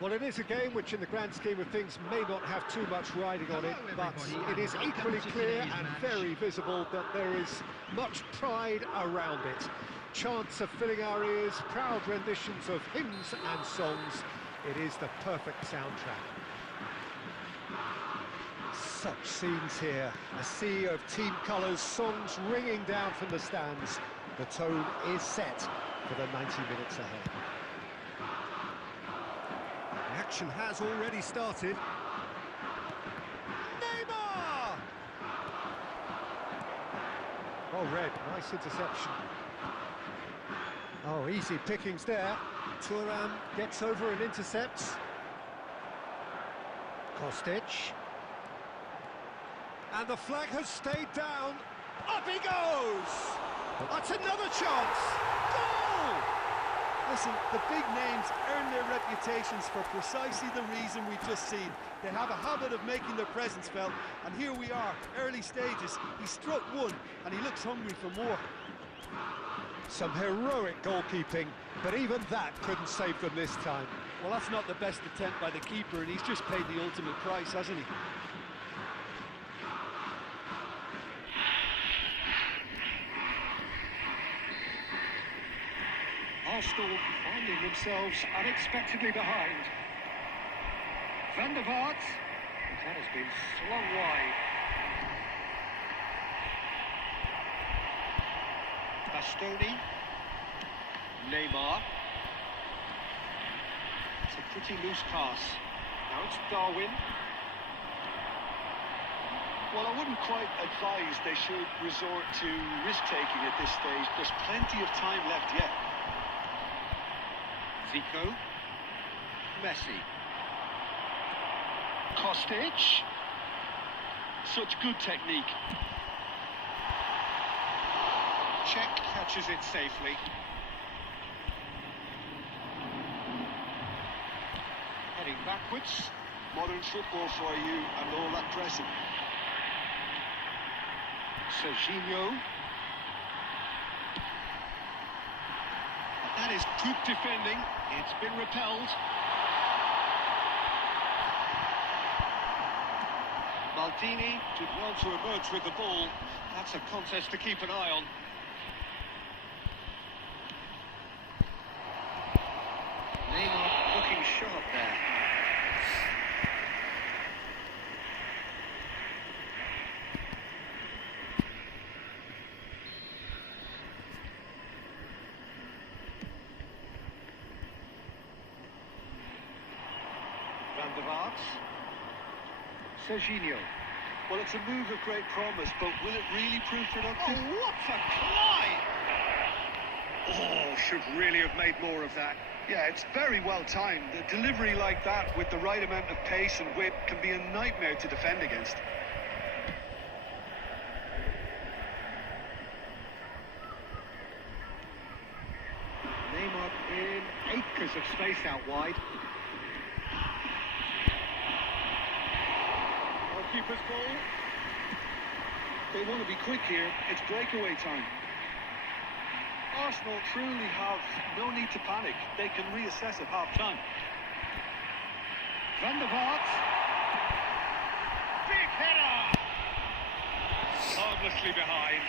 Well, it is a game which, in the grand scheme of things, may not have too much riding on it, but it is equally clear and very visible that there is much pride around it. Chants are filling our ears, proud renditions of hymns and songs. It is the perfect soundtrack. Such scenes here, a sea of team colours, songs ringing down from the stands. The tone is set for the 90 minutes ahead. The action has already started. Neymar! Oh, Red, nice interception. Oh, easy pickings there. Thuram gets over and intercepts. Kostic. And the flag has stayed down. Up he goes! That's another chance! Goal! Listen, the big names earn their reputations for precisely the reason we've just seen. They have a habit of making their presence felt, and here we are, early stages. He struck one, and he looks hungry for more. Some heroic goalkeeping, but even that couldn't save them this time. Well, that's not the best attempt by the keeper, and he's just paid the ultimate price, hasn't he? Arsenal finding themselves unexpectedly behind. Van der Vaart, that has been slung wide. Bastoni, Neymar. It's a pretty loose pass. Now it's Darwin. Well, I wouldn't quite advise they should resort to risk-taking at this stage. There's plenty of time left yet. Zico, Messi, Kostic, such good technique. Czech catches it safely. Heading backwards, modern football for you and all that pressing. Serginho. That is good defending. It's been repelled. Maldini did well to emerge with the ball. That's a contest to keep an eye on. Neymar looking sharp there. Van der Vaart. Serginho. Well, it's a move of great promise, but will it really prove productive? Oh, what a climb! Oh, should really have made more of that. Yeah, it's very well timed. A delivery like that with the right amount of pace and whip can be a nightmare to defend against. Neymar in acres of space out wide. Keeper's ball. They want to be quick here. It's breakaway time. Arsenal truly have no need to panic. They can reassess at half-time. Van der Vaart. Big header! Harmlessly behind.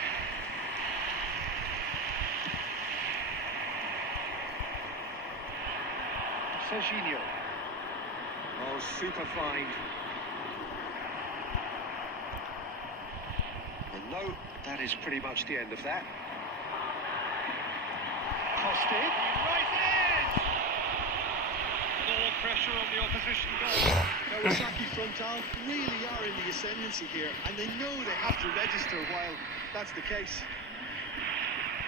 Serginho. Oh, super find. No, that is pretty much the end of that. Kostic. Right in! More pressure on the opposition goal. Kawasaki frontal really are in the ascendancy here, and they know they have to register while that's the case.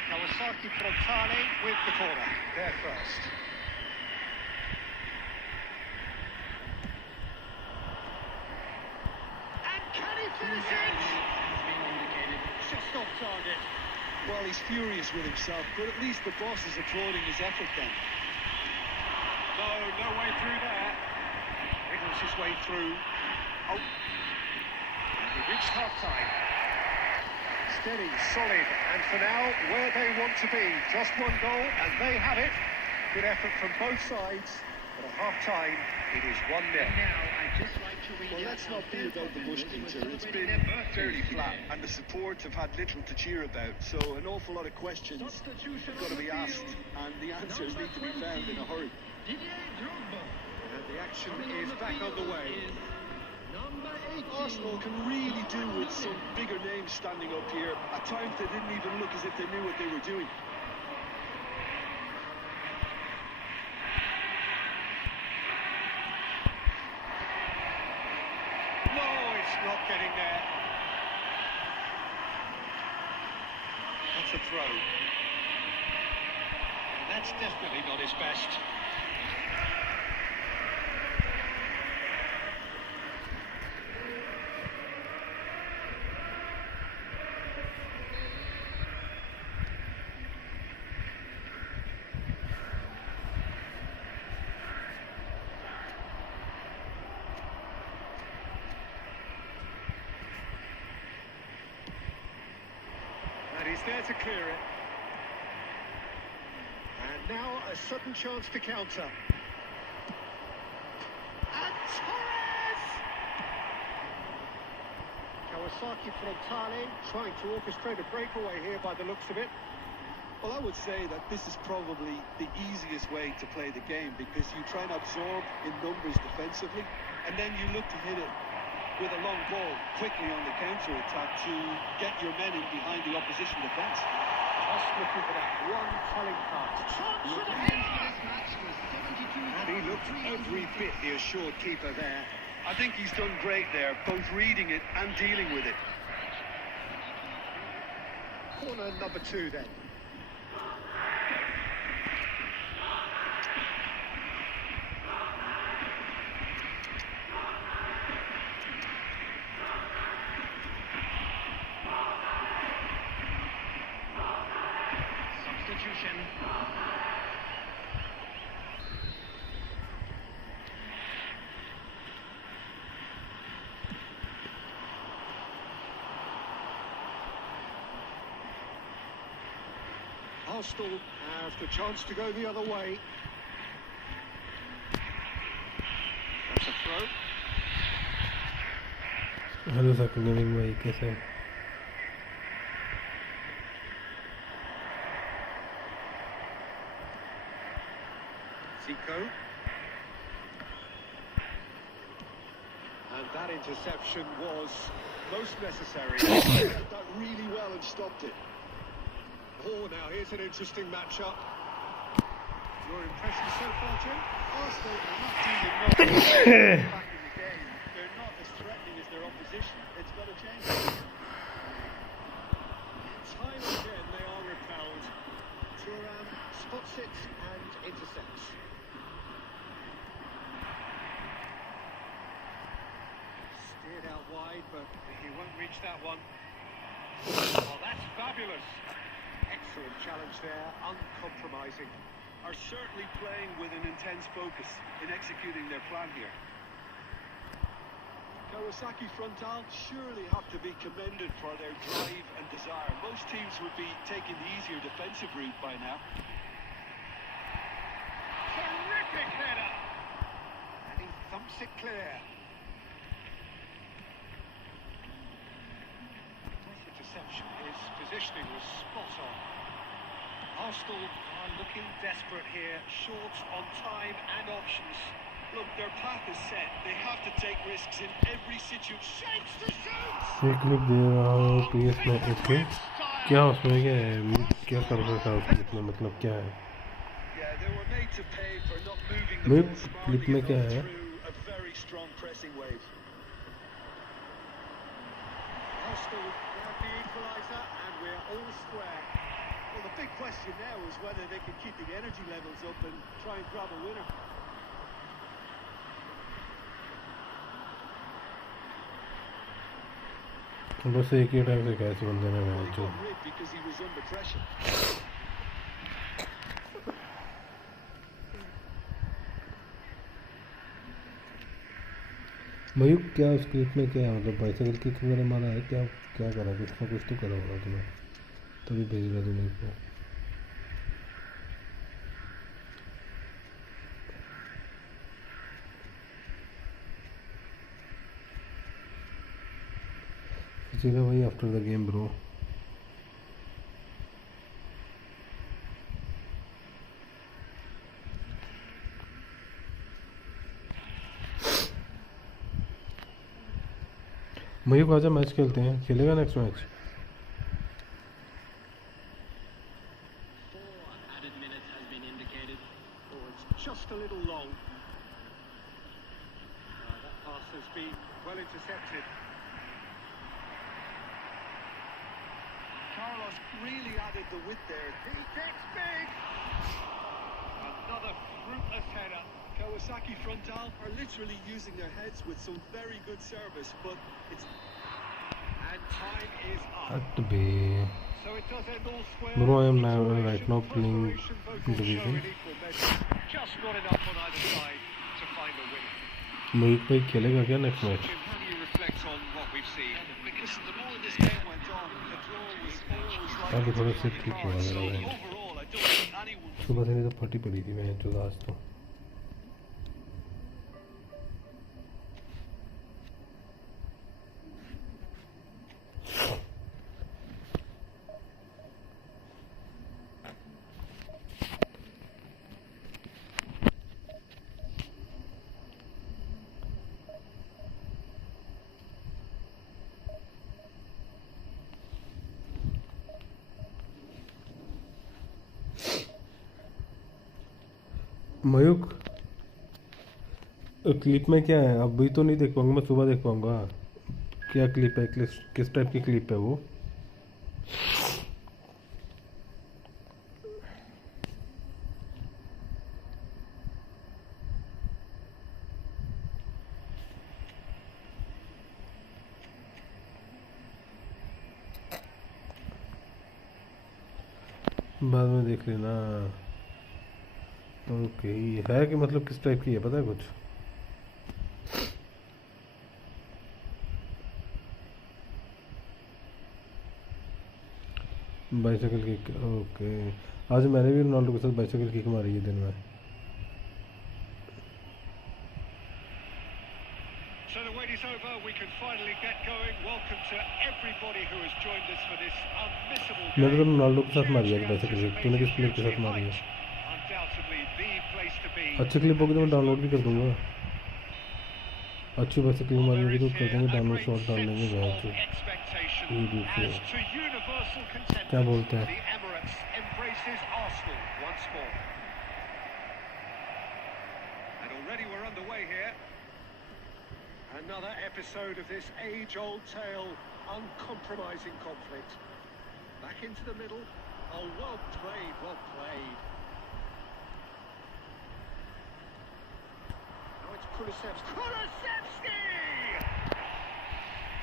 Kawasaki frontale with the corner. There first. And can he finish it? Just off target. Well, he's furious with himself, but at least the boss is applauding his effort then. No way through there. Wriggles his way through. Oh. And we reached half-time. Steady, solid, and for now, where they want to be. Just one goal, and they have it. Good effort from both sides. But at half-time, it is 1-0. Well, let's not be about the bush, Peter. It's been fairly flat, and the support have had little to cheer about. So an awful lot of questions have got to be asked, and the answers need to be found in a hurry. And the action is back on the way. Arsenal can really do with some bigger names standing up here. At times they didn't even look as if they knew what they were doing. No, it's not getting there. That's a throw. And that's definitely not his best. And he's there to clear it. And now a sudden chance to counter. And Torres! Kawasaki Frontale trying to orchestrate a breakaway here by the looks of it. Well, I would say that this is probably the easiest way to play the game, because you try and absorb in numbers defensively, and then you look to hit it with a long ball quickly on the counter-attack to get your men in behind the opposition defence. Just looking for that one telling pass. And he looked every bit the assured keeper there. I think he's done great there, both reading it and dealing with it. Corner number 2 then. Substitution. Arsenal have the chance to go the other way. That's a throw. Hello sir gaming भाई कैसे हैं? Zico. And that interception was most necessary. He did that really well and stopped it. Oh, now here's an interesting matchup. Your impression so far, Jim? Arsenal are not doing enough back in the game. They're not as threatening as their opposition. It's got to change. Time and again they are repelled. Thuram spots it and intercepts. Steered out wide, but he won't reach that one. Oh, that's fabulous. Excellent challenge there, uncompromising. Are certainly playing with an intense focus in executing their plan here. Kawasaki Frontale surely have to be commended for their drive and desire. Most teams would be taking the easier defensive route by now. Terrific header! And he thumps it clear. Nice interception. His positioning was spot on. Arsenal are looking desperate here, short on time and options. Look, their path is set. They have to take risks in every situation. Shapes to shoot! एक clip दे रहा हूँ PS में okay क्या उसमें क्या है क्या कर रहा था उस क्लिप में मतलब क्या है Yeah, they were made to pay for not moving the भाई ball क्लिप smartly में क्या enough है through a very strong pressing wave. Arsenal grab the equaliser and we're all square. Well, the big question now is whether they can keep the energy levels up and try and grab a winner. बस एक ही time से कैसे बंदे ने Well, match he जो got rid because he was under pressure. Mayukh क्या उस clip में क्या है मतलब बाइसाइकिल किक वगैरह मारा है क्या क्या करा कुछ ना कुछ तो करा होगा तुम्हें तभी भेज रहा तुम मेरे को सीधा वही after the game bro. Mayukh आजा मैच खेलते हैं, खेलेगा next match? Just a little long. That pass has been well intercepted. Carlos really added the width there. He gets big. Another fruitless header. Kawasaki Frontal are literally using their heads with some very good service, but it's... And time is up. At be. So it does end all square. Bro, I am now right now playing division. Just not enough on either side to find a win. Mayukh भाई खेलेगा क्या next match? How do you reflect on what we've seen? Because the more this game went on, the draw was always like... आगे थोड़ा से ठीक हुआ मेरा भाई। Overall, I don't think anyone... सुबह से नहीं तो फटी पड़ी थी मैं जो आज तो। मयूक क्लिप में क्या है? अभी तो नहीं देख पाऊंगा, मैं सुबह देख पाऊंगा। क्या क्लिप है? किस टाइप की क्लिप है वो? बाद में देख लेना। ओके है कि मतलब किस टाइप की है पता है कुछ? Bicycle kick. ओके आज मैंने भी रोनाल्डो के साथ बाइसाइकिल किक मारी है दिन में। So the wait is over. We can finally get going. Welcome to everybody who has joined us for this unmissable game. मैंने तो रोनाल्डो के साथ मारी है बाइसाइकिल किक। तूने किस प्लेयर के साथ मारी है? Undoubtedly the place to be. अच्छी क्लिप होगी तो मैं डाउनलोड भी कर दूंगा। अच्छी बाइसाइकिल मारी होगी तो कर देंगे डाउनलोड, शॉट डाल देंगे बैच यूट्यूब पे। क्या बोलते हैं? The Emirates embraces Arsenal once more. And already we're underway here. Another episode of this age-old tale, uncompromising conflict. Back into the middle. Oh, well played, well played. Now it's Kulusevski. Kulusevski!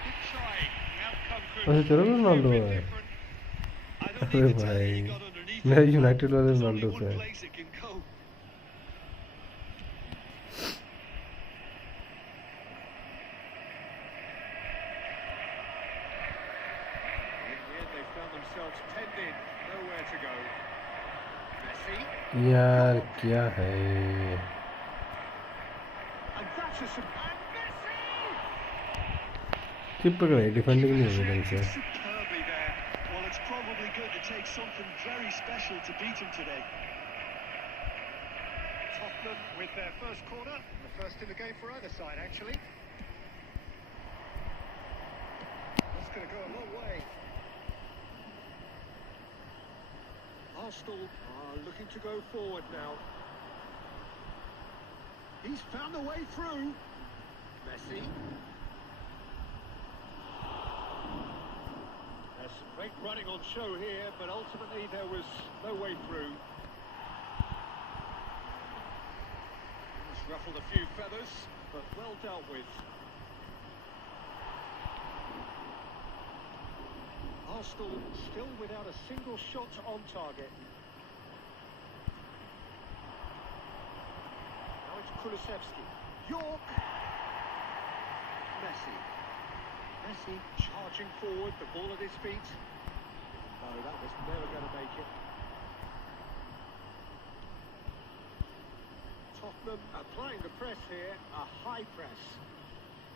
Good try. The outcome could अच्छा तेरा भी Ronaldo है? अरे भाई मेरा United वाले Ronaldo से है। यार क्या है? किप पकड़ा है, डिफेंडिंग नहीं हो रही ढंग से। Well, it's probably going to take something very special to beat him today. Tottenham with their first corner, the first in the game for either side, actually. That's going to go a long way. Arsenal are looking to go forward now. He's found a way through. Messi. There's some great running on show here, but ultimately there was no way through. It's ruffled a few feathers, but well dealt with. Arsenal still without a single shot on target. Now it's Kulusevski. York. Messi. Messi charging forward, the ball at his feet. No, that was never going to make it. Tottenham applying the press here, a high press.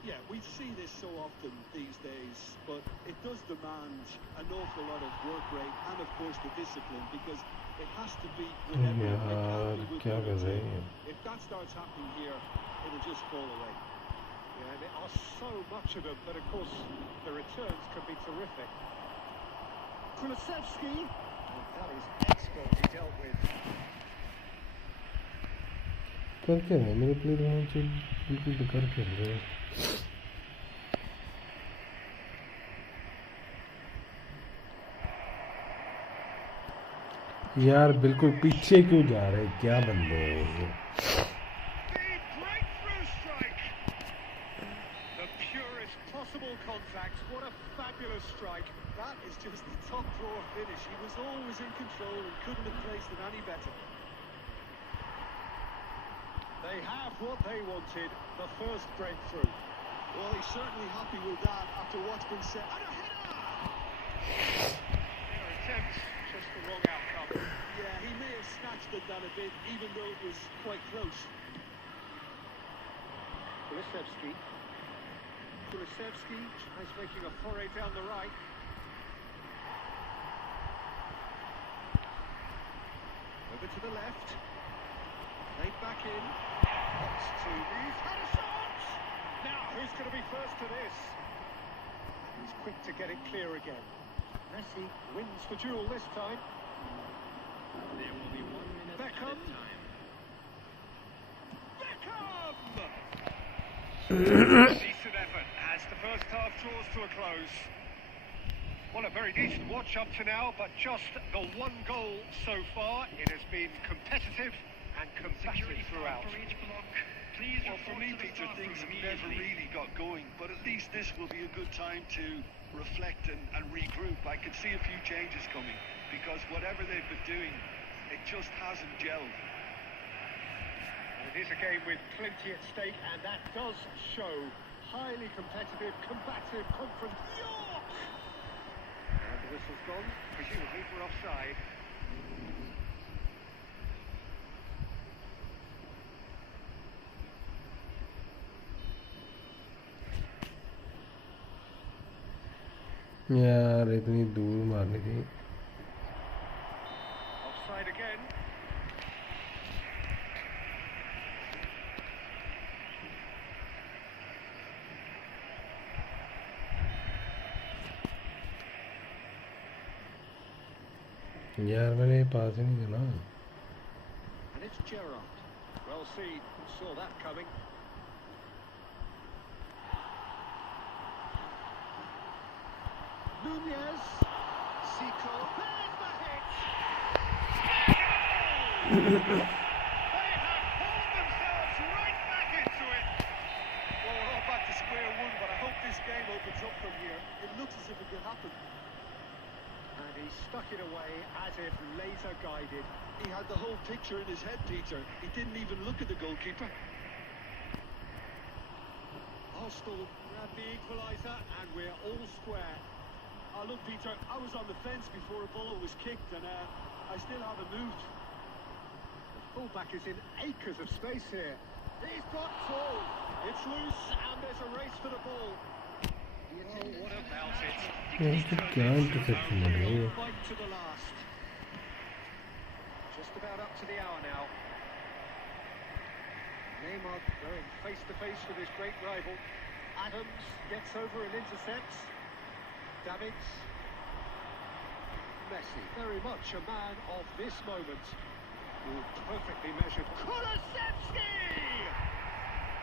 Yeah, we see this so often these days, but it does demand an awful lot of work rate and, of course, the discipline, because it has to be with everyone. It can't be with क्या one कर or रहे two. हैं? If that starts happening here, it'll just fall away. Yeah, there are so much of them, but of course the returns can be terrific. Kulusevski, and that is expertly dealt with. कर क्या रहे हैं मेरे player वहाँ से बिल्कुल बेकार खेल रहे हैं। यार बिल्कुल पीछे क्यों जा रहे हैं, क्या बंदे हैं ये? The purest possible contact. What a fabulous strike. That is just the top drawer finish. He was always in control and couldn't have placed it any better. They have what they wanted, the first breakthrough. Well, he's certainly happy with that after what's been said. And a header! Their attempt, just the wrong outcome. Yeah, he may have snatched at that a bit, even though it was quite close. Kulusevski. Kulusevski is making a foray down the right. Over to the left. Laid back in. Lots to these. Had a shot! Now, who's going to be first to this? He's quick to get it clear again. Messi wins the duel this time. There will be 1 minute Beckham. added time. Beckham! Decent effort as the first half draws to a close. Well, a very decent watch up to now, but just the one goal so far. It has been competitive and combative throughout. For each block. Please Well, for me, Peter, things have never really got going, but at least this will be a good time to reflect and regroup. I can see a few changes coming, because whatever they've been doing, it just hasn't gelled. It is a game with plenty at stake, and that does show. Highly competitive, combative, confront. York! And the whistle's gone, presumably for offside. यार इतनी दूर मारने की। Offside again. यार मैंने पास ही नहीं करना। And it's Gerrard. Well seen, saw that coming. Nunez. Zico. There's the hit! They have pulled themselves right back into it. Well, we're all back to square one, but I hope this game opens up from here. It looks as if it could happen. And he stuck it away as if laser guided. He had the whole picture in his head, Peter. He didn't even look at the goalkeeper. Hostel grab the equaliser, and we're all square. Oh, look, Peter, I was on the fence before a ball was kicked, and I still haven't moved. The fullback is in acres of space here. He's got full. It's loose, and there's a race for the ball. Oh, what about it? यार तो क्या interception लग रही है? Fight to the last. Just about up to the hour now. Neymar going face to face with his great rival. Adams gets over and intercepts. Davids. Messi, very much a man of this moment. Ooh, perfectly measured. Kulusevski!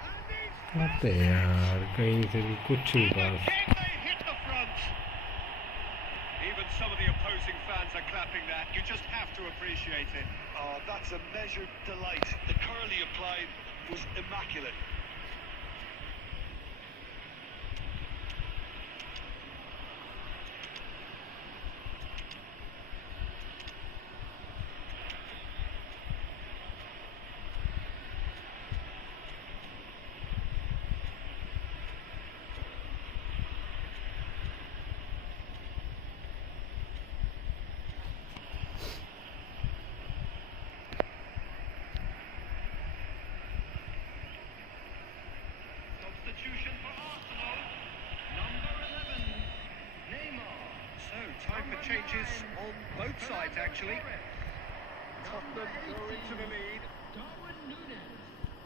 And he's अबे यार कहीं से भी कुछ नहीं पास। they hit the front. Even some of the opposing fans are clapping that. You just have to appreciate it. Oh, that's a measured delight. The curl he applied was immaculate. changes on both sides, actually. Tottenham go into the lead.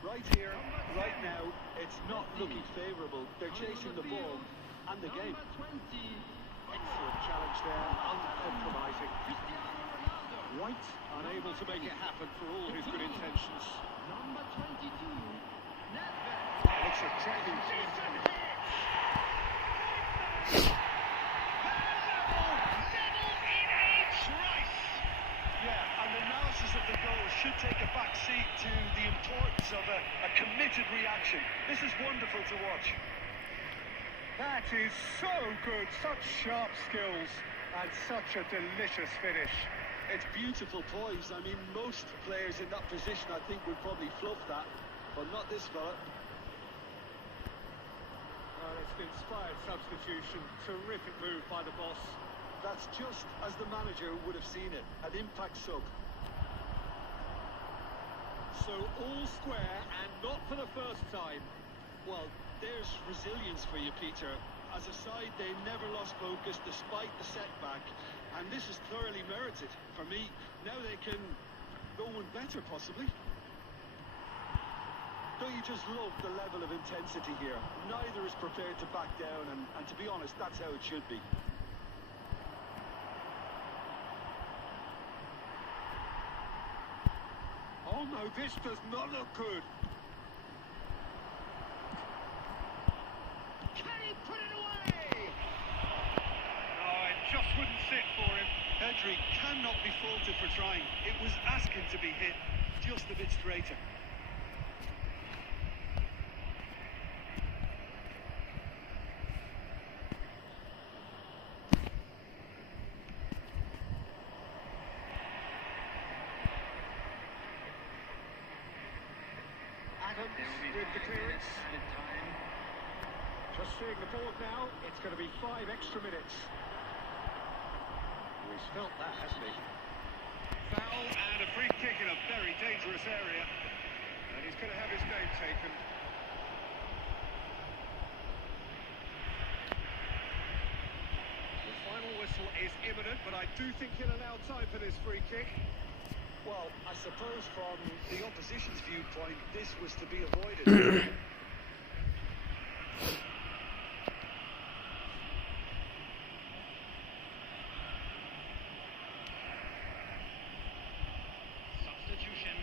Right here, right now, it's not looking favourable. They're chasing the ball and the game. Excellent challenge there, uncompromising. White unable to make it happen for all his good intentions. Looks a tracking team. Yeah, and the analysis of the goal should take a back seat to the importance of a committed reaction. This is wonderful to watch. That is so good, such sharp skills and such a delicious finish. It's beautiful poise. I mean, most players in that position, I think, would probably fluff that, but not this fella. Well, it's an inspired substitution. Terrific move by the boss. That's just as the manager would have seen it, an impact sub. So all square and not for the first time. Well, there's resilience for you, Peter. As a side, they never lost focus despite the setback, and this is thoroughly merited. For me, now they can go one better, possibly. Don't you just love the level of intensity here? Neither is prepared to back down, and to be honest, that's how it should be. Oh no, this does not look good. Can he put it away? Oh, it just wouldn't sit for him. Pedri cannot be faulted for trying. It was asking to be hit just a bit straighter. With the clearance. Just seeing the board now, it's going to be 5 extra minutes. He's felt that, hasn't he? Foul and a free kick in a very dangerous area. And he's going to have his name taken. The final whistle is imminent, but I do think he'll allow time for this free kick. Well, I suppose from the opposition's viewpoint, this was to be avoided. Substitution.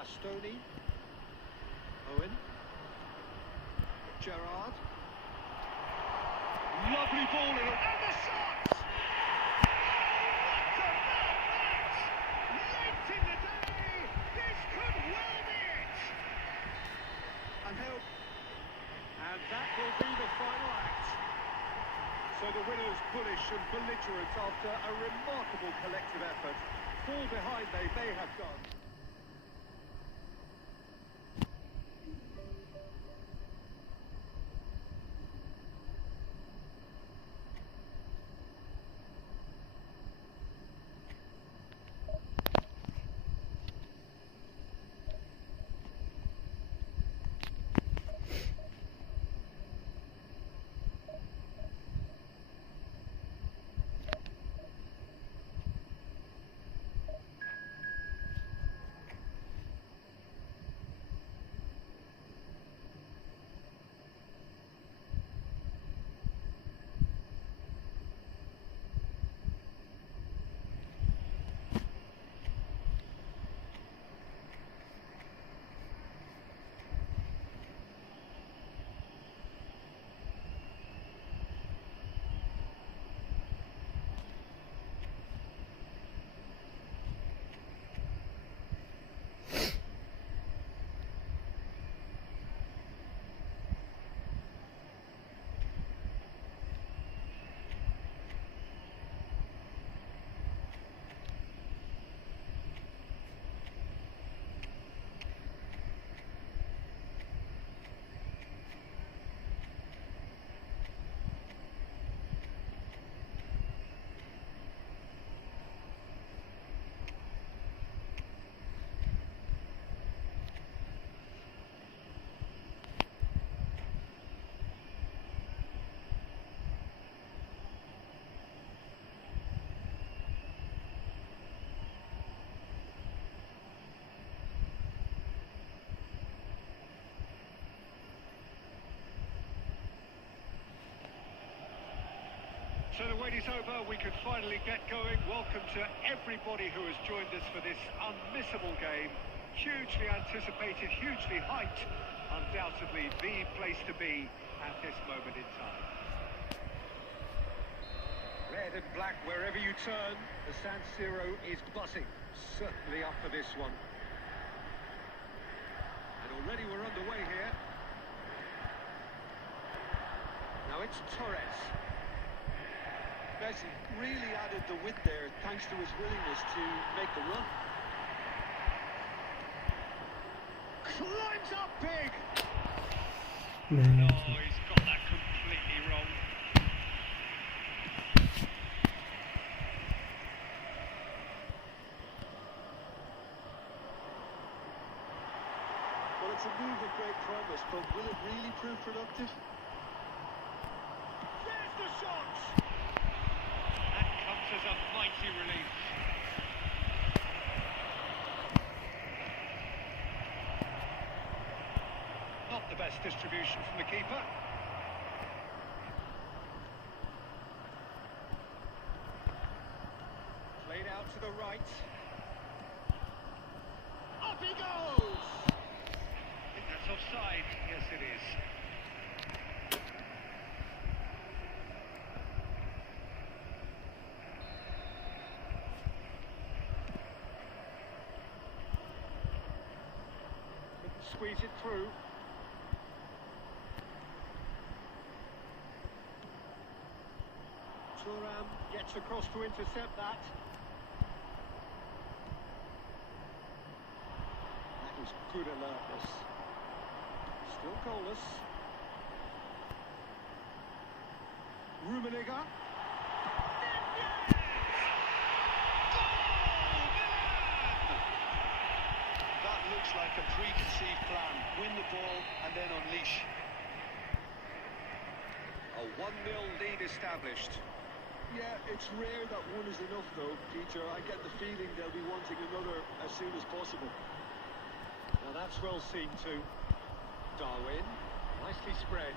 Bastoni, Owen, Gerrard, lovely ball in, and the shot! What about that? Late in the day, this could well be it! And that will be the final act. So the winners bullish and belligerent after a remarkable collective effort. Fall behind they may have done. the wait is over. We can finally get going. Welcome to everybody who has joined us for this unmissable game. Hugely anticipated, hugely hyped. Undoubtedly the place to be at this moment in time. Red and black wherever you turn. The San Siro is buzzing. Certainly up for this one. And already we're underway here. Now it's Torres. Messi really added the width there thanks to his willingness to make the run. Climbs up big. Man. Oh, he's got that completely wrong. Well, it's a move of great promise, but will it really prove productive? There's the shot. That comes as a mighty relief. Not the best distribution from the keeper. Played out to the right. Up he goes! I think that's offside. Yes, it is. Couldn't squeeze it through. Thuram gets across to intercept that. That was good alertness. Still goalless. Rummenigge. That looks like a preconceived plan. Win the ball and then unleash. A 1-0 lead established. Yeah, it's rare that one is enough though, Peter. I get the feeling they'll be wanting another as soon as possible. Now that's well seen too. Darwin, nicely spread.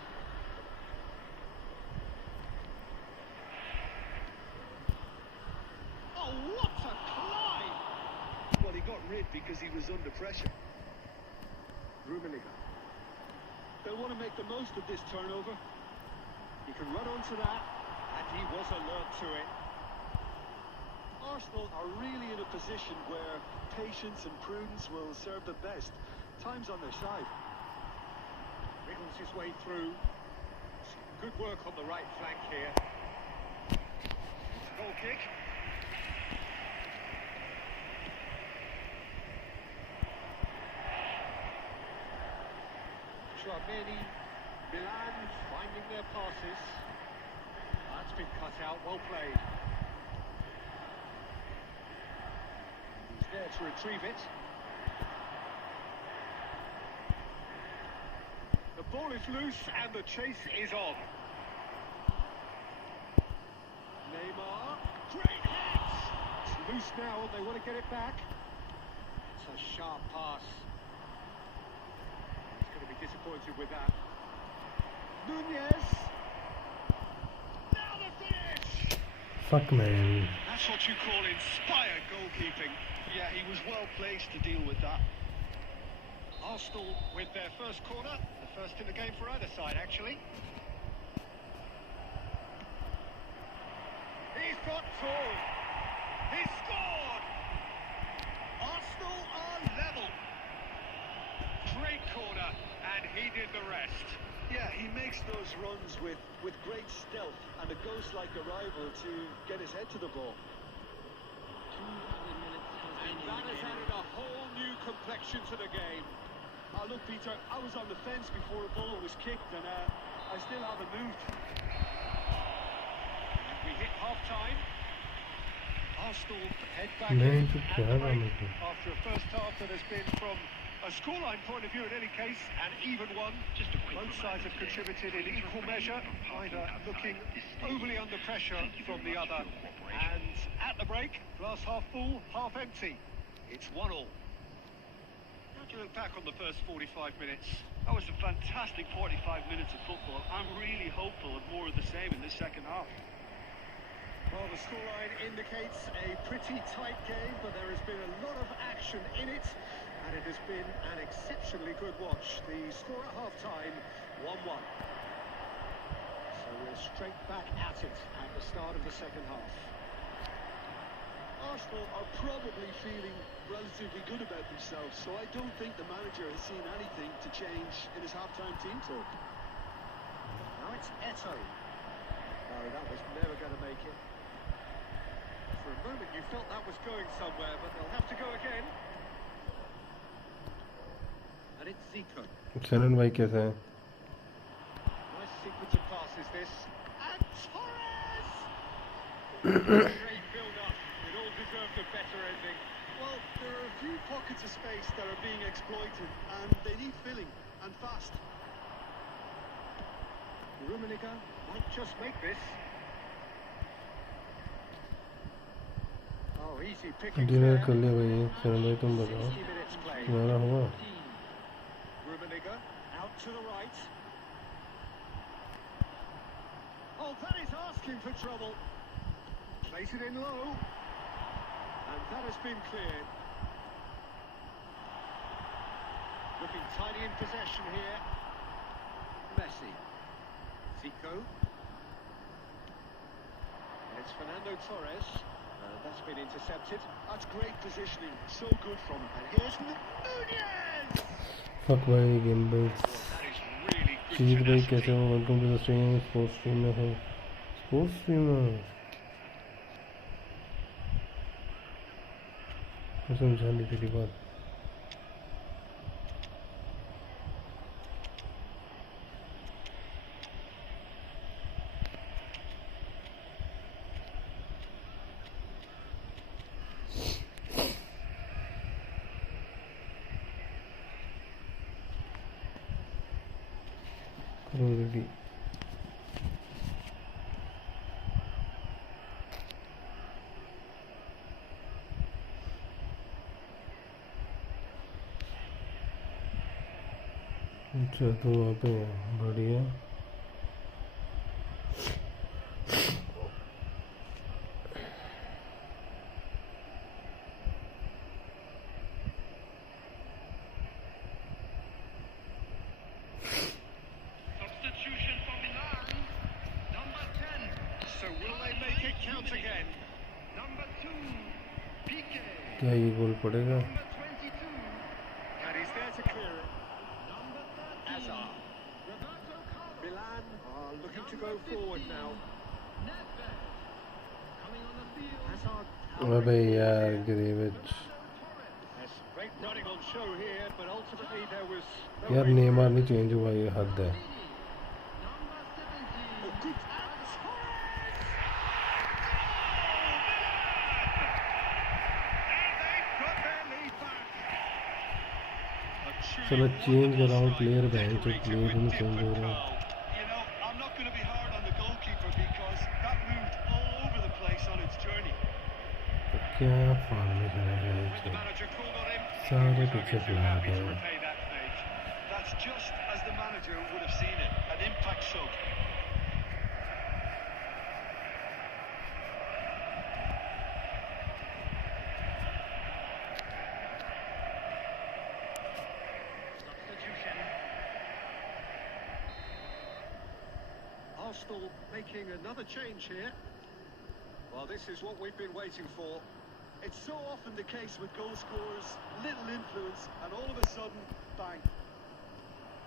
Oh, what a climb! Well, he got rid because he was under pressure. Rummenigge. They'll want to make the most of this turnover. He can run onto that, and he was alert to it. Arsenal are really in a position where patience and prudence will serve them best. Time's on their side. Wriggles his way through. Good work on the right flank here. It's a goal kick. Turnip, Milan finding their passes. That's been cut out, well played. He's there to retrieve it. The ball is loose and the chase is on. Neymar, great hit! It's loose now, they want to get it back. It's a sharp pass. He's going to be disappointed with that. Nunez! Now the finish! Fuck man. That's what you call inspired goalkeeping. Yeah, he was well placed to deal with that. Arsenal with their first corner, the first in the game for either side, actually. He's got two. He scored! Arsenal are level. Great corner, and he did the rest. Yeah, he makes those runs with great stealth and a ghost-like arrival to get his head to the ball. And that has added a whole new complexion to the game. Look, Peter, I was on the fence before a ball was kicked, and I still haven't moved. And we hit half-time. Arsenal head back Man, in to at क्या the break है after a first half that has been, from a scoreline point of view in any case, an even one. Just a quick Both sides have contributed in equal measure, either looking overly under pressure from the other. And at the break, glass half full, half empty. It's 1-1. How do you look back on the first 45 minutes? That was a fantastic 45 minutes of football. I'm really hopeful of more of the same in this second half. the scoreline indicates a pretty tight game, but there has been a lot of action in it, and it has been an exceptionally good watch. The score at half-time, 1-1. So we're straight back at it at the start of the second half. Arsenal are probably feeling relatively good about themselves, so I don't think the manager has seen anything to change in his half-time team talk. Now it's Eto'o. No, that was never going to make it. For a moment you felt that was going somewhere, but they'll have to go again. And it's Zico. शरण भाई कैसा है? Nice sequence of passes this. And Torres! Great build-up. It all deserved a better ending. Well, there are a few pockets of space that are being exploited, and they need filling, and fast. Rummenigge might just make this. Oh, easy picking. Dinner कर लिया भाई, शरण भाई तुम बताओ 60 minutes played. तुम्हारा हुआ? Rummenigge out to the right. Oh, that is asking for trouble. Plays it in low. And that has been cleared. Looking tidy in possession here. Messi. Zico. And it's Fernando Torres. That's been intercepted. That's great positioning. So good from him. And here's Nunez! Fuck भाई game भाई That is really good जीत भाई tenacity. कैसे हो? Welcome to the stream, sports stream में हो, sports stream में समझा नहीं तेरी बात। Already. अच्छा तो वहाँ पे बढ़िया Substitution for Milan. Number 10. So will they make it count again? Number 2. Pique. क्या ये गोल पड़ेगा? Number 22. And he's there to clear it. Number 13. Hazard. Roberto Carlos. Milan are looking to go forward now. Nedved. Coming on the field. Hazard. अबे यार ग्रेविच There's great running on show here, but ultimately there was no यार way Neymar through. नहीं change हुआ, ये हद है। Number 17. Oh, good. And Torres! And they've got their lead back. चलो change कराओ प्लेयर बैंक तो प्लेयर ही नहीं चेंज हो रहा। You know, I'm not going to be hard on the goalkeeper because that moved all over the place on its journey. क्या formation है The इनके? manager called on him. सारे पीछे Too flag happy to है। repay that stage. That's just as the manager would have seen it, an impact shot. Substitution. Arsenal making another change here. Well, this is what we've been waiting for. It's so often the case with goal scorers, little influence, and all of a sudden, bang.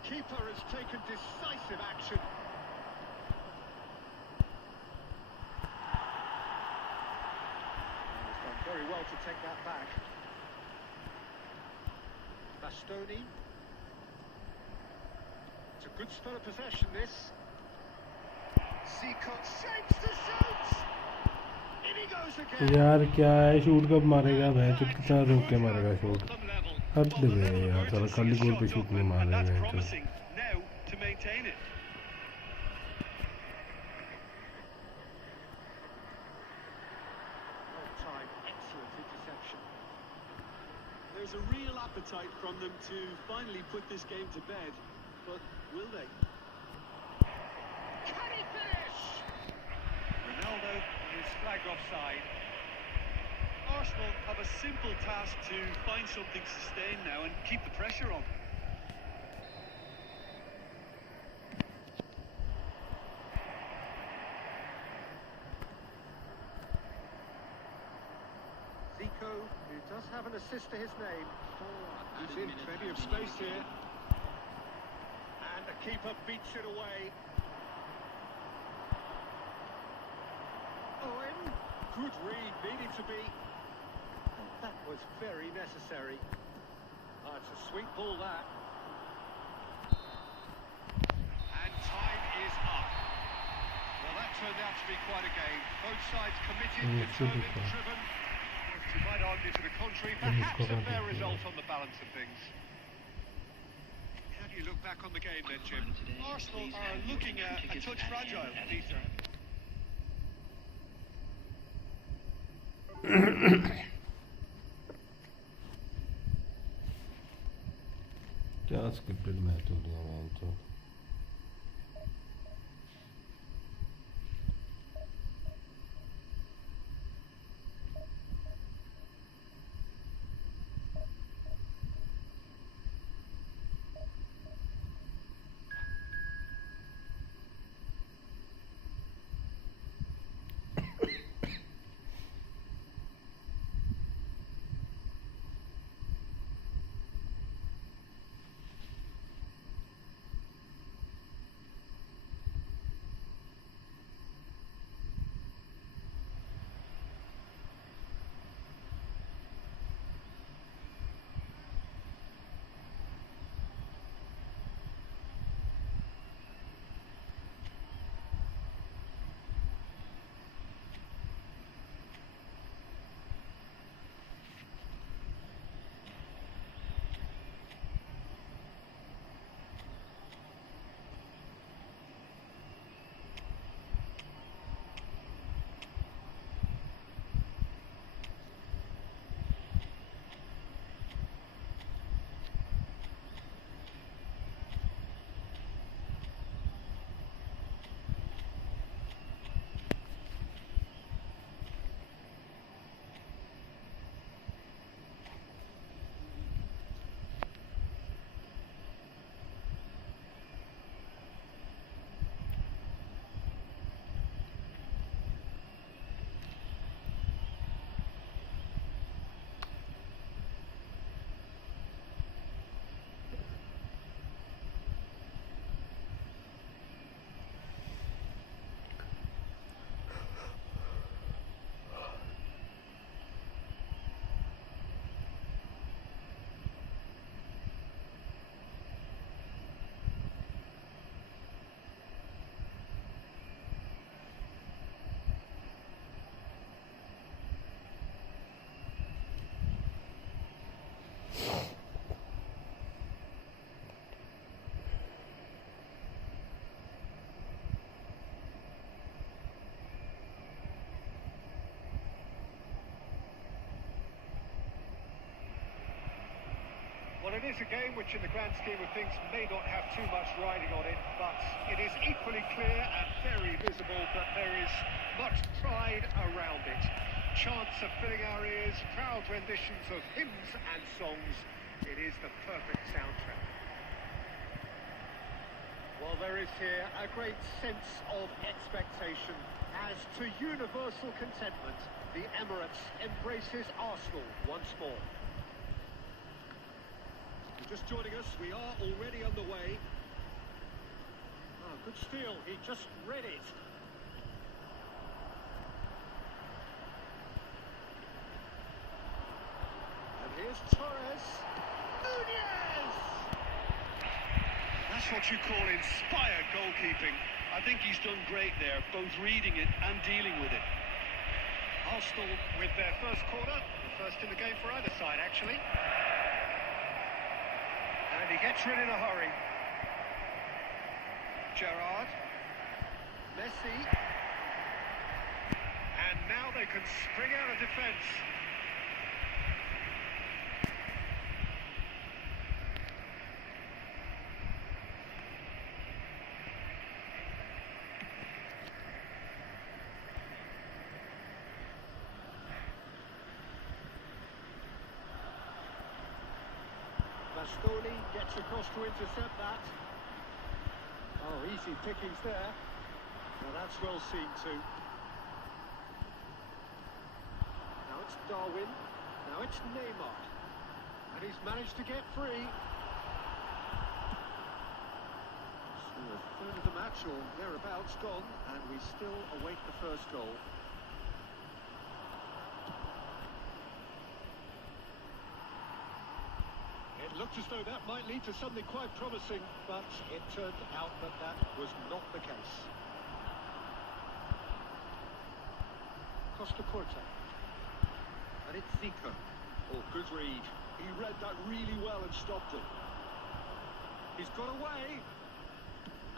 Keeper has taken decisive action. He's done very well to take that back. Bastoni. It's a good spell of possession, this. Zico shapes the shoot! In he goes again! यार क्या है, shoot कब मारेगा भाई? तो कितना रुक के मारेगा शूट? Them level. हद है यार, साला खाली गोल पे शूट नहीं मार And रहे that's हैं तो। promising now to maintain it. Well timed, excellent interception. There's a real appetite from them to finally put this game to bed, but will they? Can he finish? Ronaldo is flagged flagged offside. Arsenal have a simple task to find something sustained now and keep the pressure on. Zico, who does have an assist to his name. He's in plenty of space here. And the keeper beats it away. Owen, good read, needed to be. And that was very necessary. It's a sweet ball, that. And time is up. Well, that turned out to be quite a game. Both sides committed, determined, driven. You might argue to the contrary, perhaps a fair result on the balance of things. How do you look back on the game then, Jim? Arsenal are looking a touch fragile, Peter. क्या scripted match हो गया man तो Well, it is a game which in the grand scheme of things may not have too much riding on it, but it is equally clear and very visible that there is much pride around it. Chants are filling our ears, proud renditions of hymns and songs. It is the perfect soundtrack. Well, there is here a great sense of expectation as to universal contentment. The Emirates embraces Arsenal once more. Just joining us, we are already underway. Oh, good steal, he just read it. And here's Torres. Nunez! That's what you call inspired goalkeeping. I think he's done great there, both reading it and dealing with it. Arsenal with their first corner, the first in the game for either side, actually. And he gets rid in a hurry. Gerrard. Messi. And now they can spring out of defence. Bastoni gets across to intercept that. Oh, easy pickings there. Well, that's well seen too. Now it's Darwin. Now it's Neymar. And he's managed to get free. So a third of the match or thereabouts gone, and we still await the first goal. It looked as though that might lead to something quite promising, but it turned out that that was not the case. Costa Corta. And it's Zico. Oh, good read. He read that really well and stopped it. He's got away.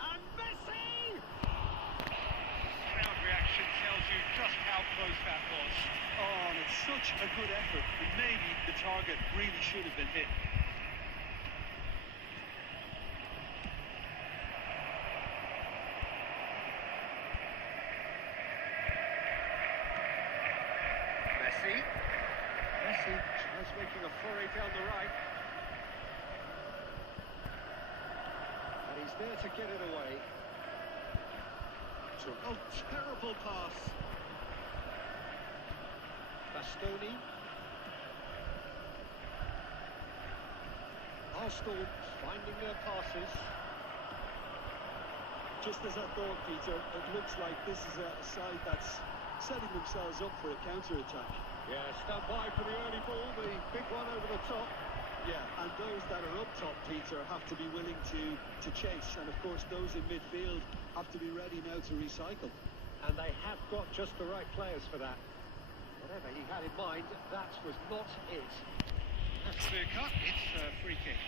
And Messi! Crowd reaction tells you just how close that was. Oh, and it's such a good effort. And maybe the target really should have been hit. Messi tries making a foray down the right. And he's there to get it away. Oh, terrible pass. Bastoni. Arsenal finding their passes. Just as I thought, Peter, it looks like this is a side that's setting themselves up for a counter-attack. Yeah, stand by for the early ball, the big one over the top. Yeah, and those that are up top, Peter, have to be willing to chase. And, of course, those in midfield have to be ready now to recycle. And they have got just the right players for that. Whatever he had in mind, that was not it. That's clear cut. It's a free kick.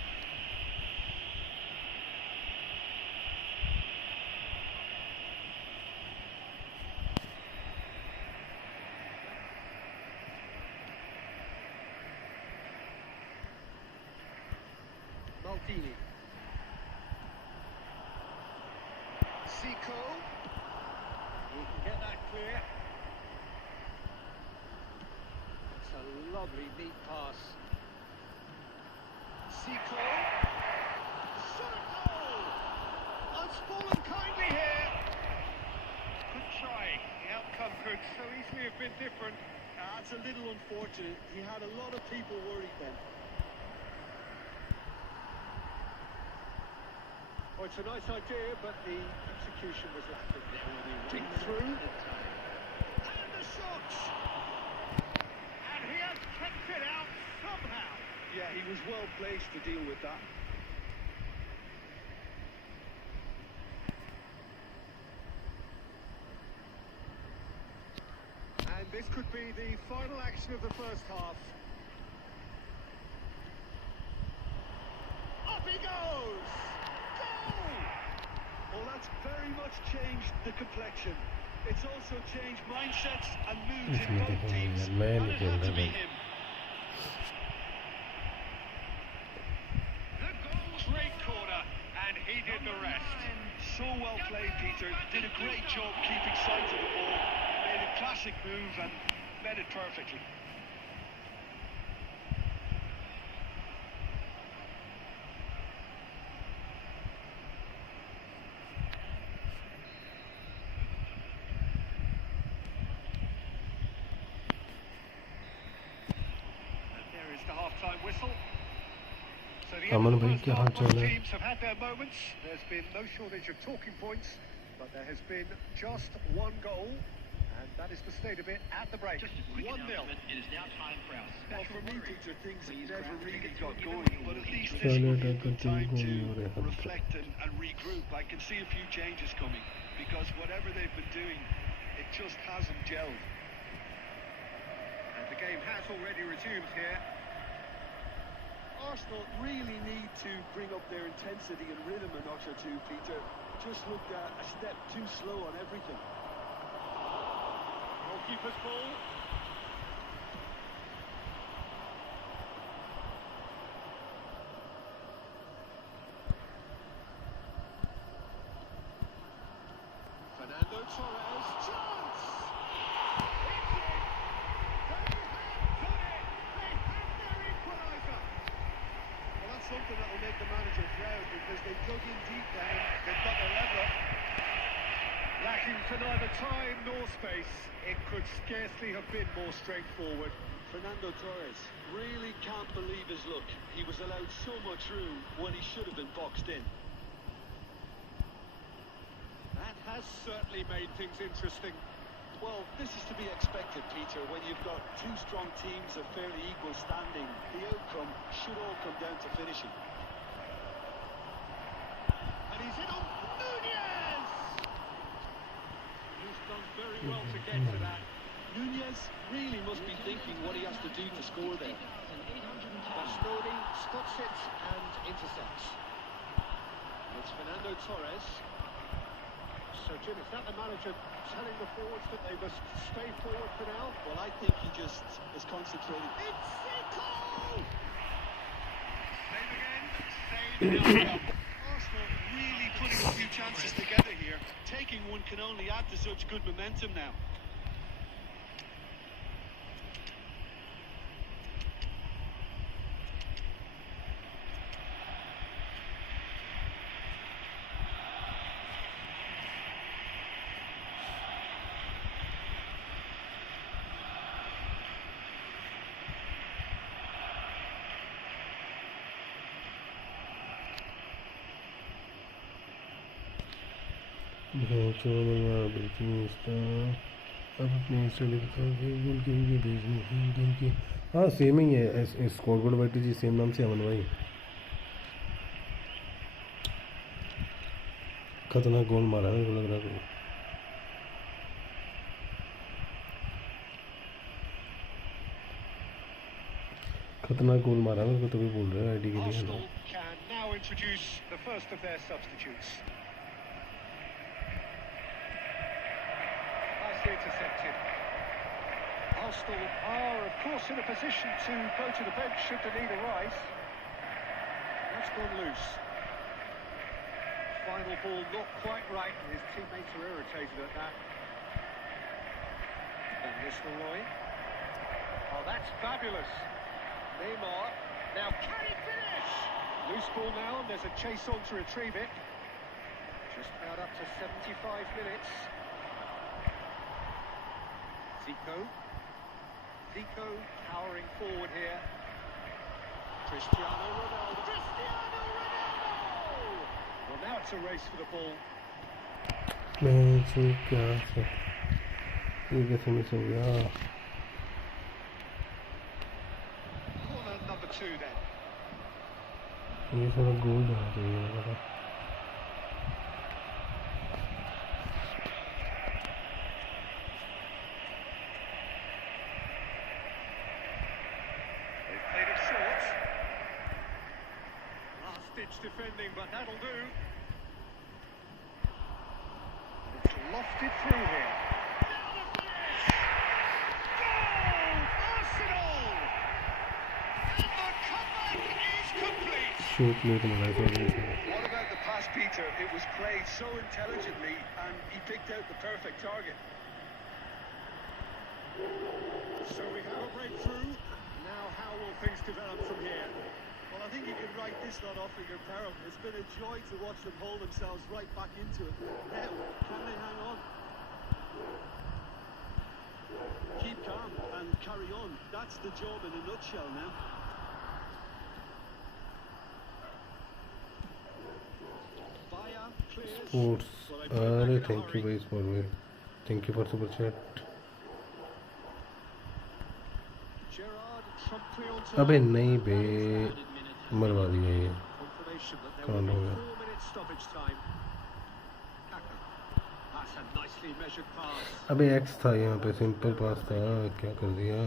Maldini. Zico. He can get that clear. It's a lovely, neat pass. Zico. Shot a goal! Unspoiled kindly here. Good try. The outcome could so easily have been different. That's a little unfortunate. He had a lot of people worried then. Oh, it's a nice idea, but the execution was lacking. Deep through. And the shot! And he has kept it out somehow. Yeah, he was well placed to deal with that. And this could be the final action of the first half. Up he goes! Well, that's very much changed the complexion. It's also changed mindsets and moods in both teams. And it had to be him. The goal's right corner, and he did the rest. So well played, Peter. Did a great job keeping sight of the ball. Made a classic move and met it perfectly. Half-time whistle. So the Aman end of bhai, the kya haal first chal half, both hai? teams have had their moments. There's been no shortage of talking points, but there has been just one goal, and that is the state of it at the break. 1-0. It is now time for our Well, special for me, word. Peter, things Please never grab really tickets got and going, give it but at to least you. this will be a Turnip good time to and reflect and regroup. I can see a few changes coming, because whatever they've been doing, it just hasn't gelled. And the game has already resumed here. Arsenal really need to bring up their intensity and rhythm a notch or two, Peter. Just looked a step too slow on everything. Goalkeeper's ball. Fernando Torres, chance! It's in! They have done it! They have their equaliser! Well, that's something They dug in deep then. They've got their leveler. Lacking for neither time nor space. It could scarcely have been more straightforward. Fernando Torres really can't believe his luck. He was allowed so much room when he should have been boxed in. That has certainly made things interesting. Well, this is to be expected, Peter. When you've got two strong teams of fairly equal standing, the outcome should all come down to finishing. And he's in on Nunez! He's done very well to get to that. Nunez really must be thinking what he has to do to score there. Bastoni spots it and intercepts. It's Fernando Torres. So, Jim, is that the manager telling the forwards that they must stay forward for now? Well, I think he just is concentrated. It's Zico! Save again. Arsenal really putting a few chances together here. Taking one can only add to such good momentum now. अब अपने Insta लिखता हूँ Google की video भेजनी है game की। हाँ same ही है स्कोरबोर्ड वाइटी जी, सेम नाम से अमन भाई। खतरनाक गोल मारा है मेरे को लग रहा है। खतरनाक गोल मारा मेरे को, तभी बोल रहे हैं आईडी के लिए। Arsenal can now introduce the first of their substitutes. Nicely intercepted. Arsenal are, of course, in a position to go to the bench should the need arise. That's gone loose. Final ball not quite right. His teammates are irritated at that. And Nistelrooy. Oh, that's fabulous. Neymar. Now can he finish? Loose ball now, and there's a chase on to retrieve it. Just about up to 75 minutes. Zico powering forward here. Cristiano Ronaldo. Well, now it's a race for the ball. Corner number 2 then. ये सारा गोल जाना चाहिए मेरा। They've played it short. Last-ditch defending, but that'll do. It's lofted through here. Shoot नहीं तो मिला था। What about the pass, Peter? It was played so intelligently and he picked out the perfect target. So we have a breakthrough. Now how will things develop from here? Well, I think you can write this lot off at your peril. It's been a joy to watch them hold themselves right back into it. Now, can they hang on? Keep calm and carry on. That's the job in a nutshell now. Sports, अरे thank you भाई sport भाई, thank you for super chat. अबे नहीं बे, मरवा दिया ये, कांड हो गया। अबे एक्स था यहाँ पे, सिंपल पास था, क्या कर दिया।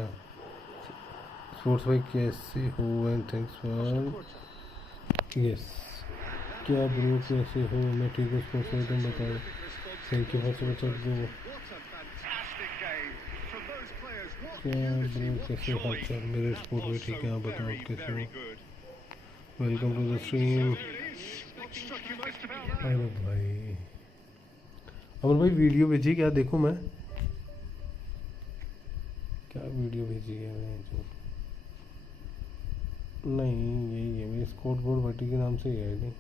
स्पोर्ट्स भाई कैसे हो एंड थैंक्स फॉर यस। क्या ब्रो कैसे हो? मैं ठीक हूँ स्पोर्ट्स भाई, तुम बताओ। Thank you for super chat bro. क्या ब्रो कैसे हो? हाल चाल? मेरे स्पोर्ट भाई ठीक है, आप बताओ आप कैसे हो? Welcome to the stream. अरे भाई अमर भाई वीडियो भेजी, क्या देखूं मैं? क्या वीडियो भेजी है मैं जो? नहीं यही है मेरे स्कोर बोर्ड भट्टी के नाम से ही है। नहीं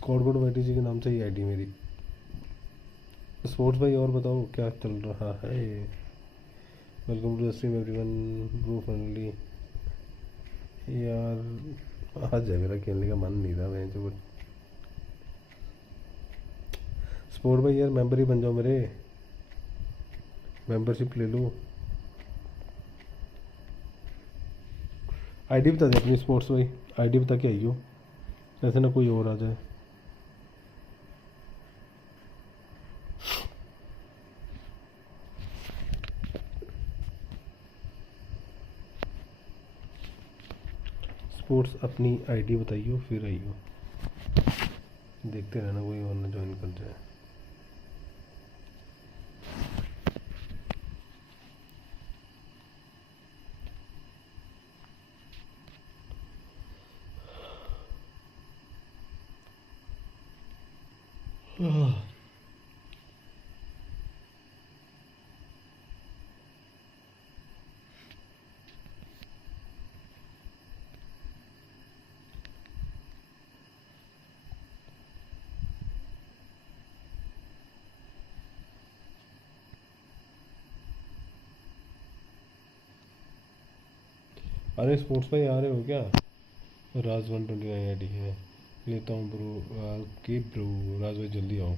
स्कॉट बोर्ड बैटी जी के नाम से ही आईडी मेरी। स्पोर्ट्स भाई और बताओ क्या चल रहा है। Welcome to the stream everyone, bro friendly. यार आज है मेरा खेलने का मन नहीं था मैं जो। स्पोर्ट भाई यार मेंबर ही बन जाओ मेरे, मेंबरशिप ले लो। आईडी बता दे अपनी स्पोर्ट्स भाई, आईडी बता के आइयो, ऐसे ना कोई और आ जाए। स्पोर्ट्स अपनी आईडी बताइयो फिर आइयो, देखते रहना कोई और ना ज्वाइन कर जाए। अरे स्पोर्ट्स भाई आ रहे हो क्या? राज 129 आईडी है, लेता हूँ ब्रो। के ब्रो राज भाई जल्दी आओ।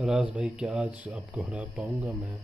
राज भाई क्या आज आपको हरा पाऊंगा मैं?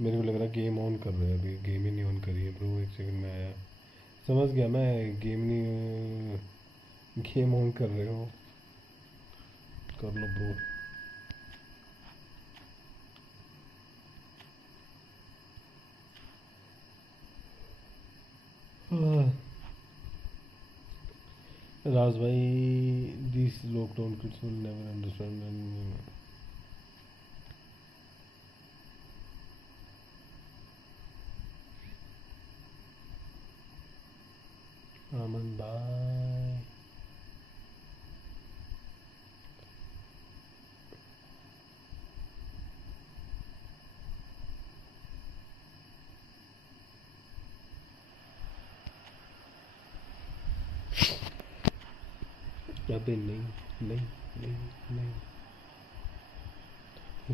मेरे को लग रहा है गेम ऑन कर रहे हैं, अभी गेम ही नहीं ऑन करी है ब्रो। एक सेकंड में आया, समझ गया मैं, गेम नहीं, गेम ऑन कर रहे हो, कर लो ब्रो। राज भाई this lockdown kids will never understand. Aman bye. अबे नहीं नहीं नहीं नहीं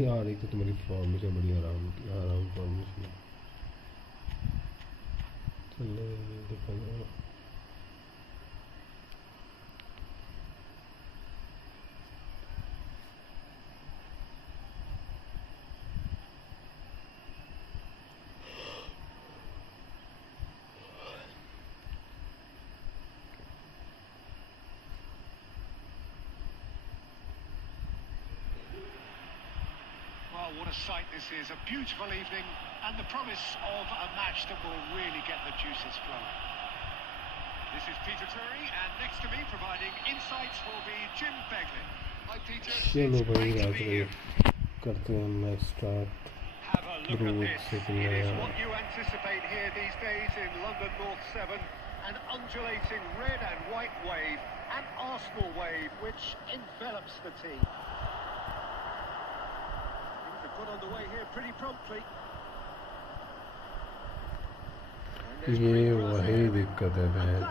यार, एक तो तुम्हारी फॉर्मेशन बड़ी आराम फॉर्मेशन है। चलो देखा जाए। What a sight this is, a beautiful evening and the promise of a match that will really get the juices flowing. This is Peter Drury, and next to me providing insights will be Jim Begley. Hi Peter, चलो it's भाई great to आज be भाई here. करते हैं match start. Have a look at this. second It is round. what you anticipate here these days in London North 7. An undulating red and white wave, an Arsenal wave which envelops the team. Got on the way here pretty promptly. ये वही दिक्कत है बहन,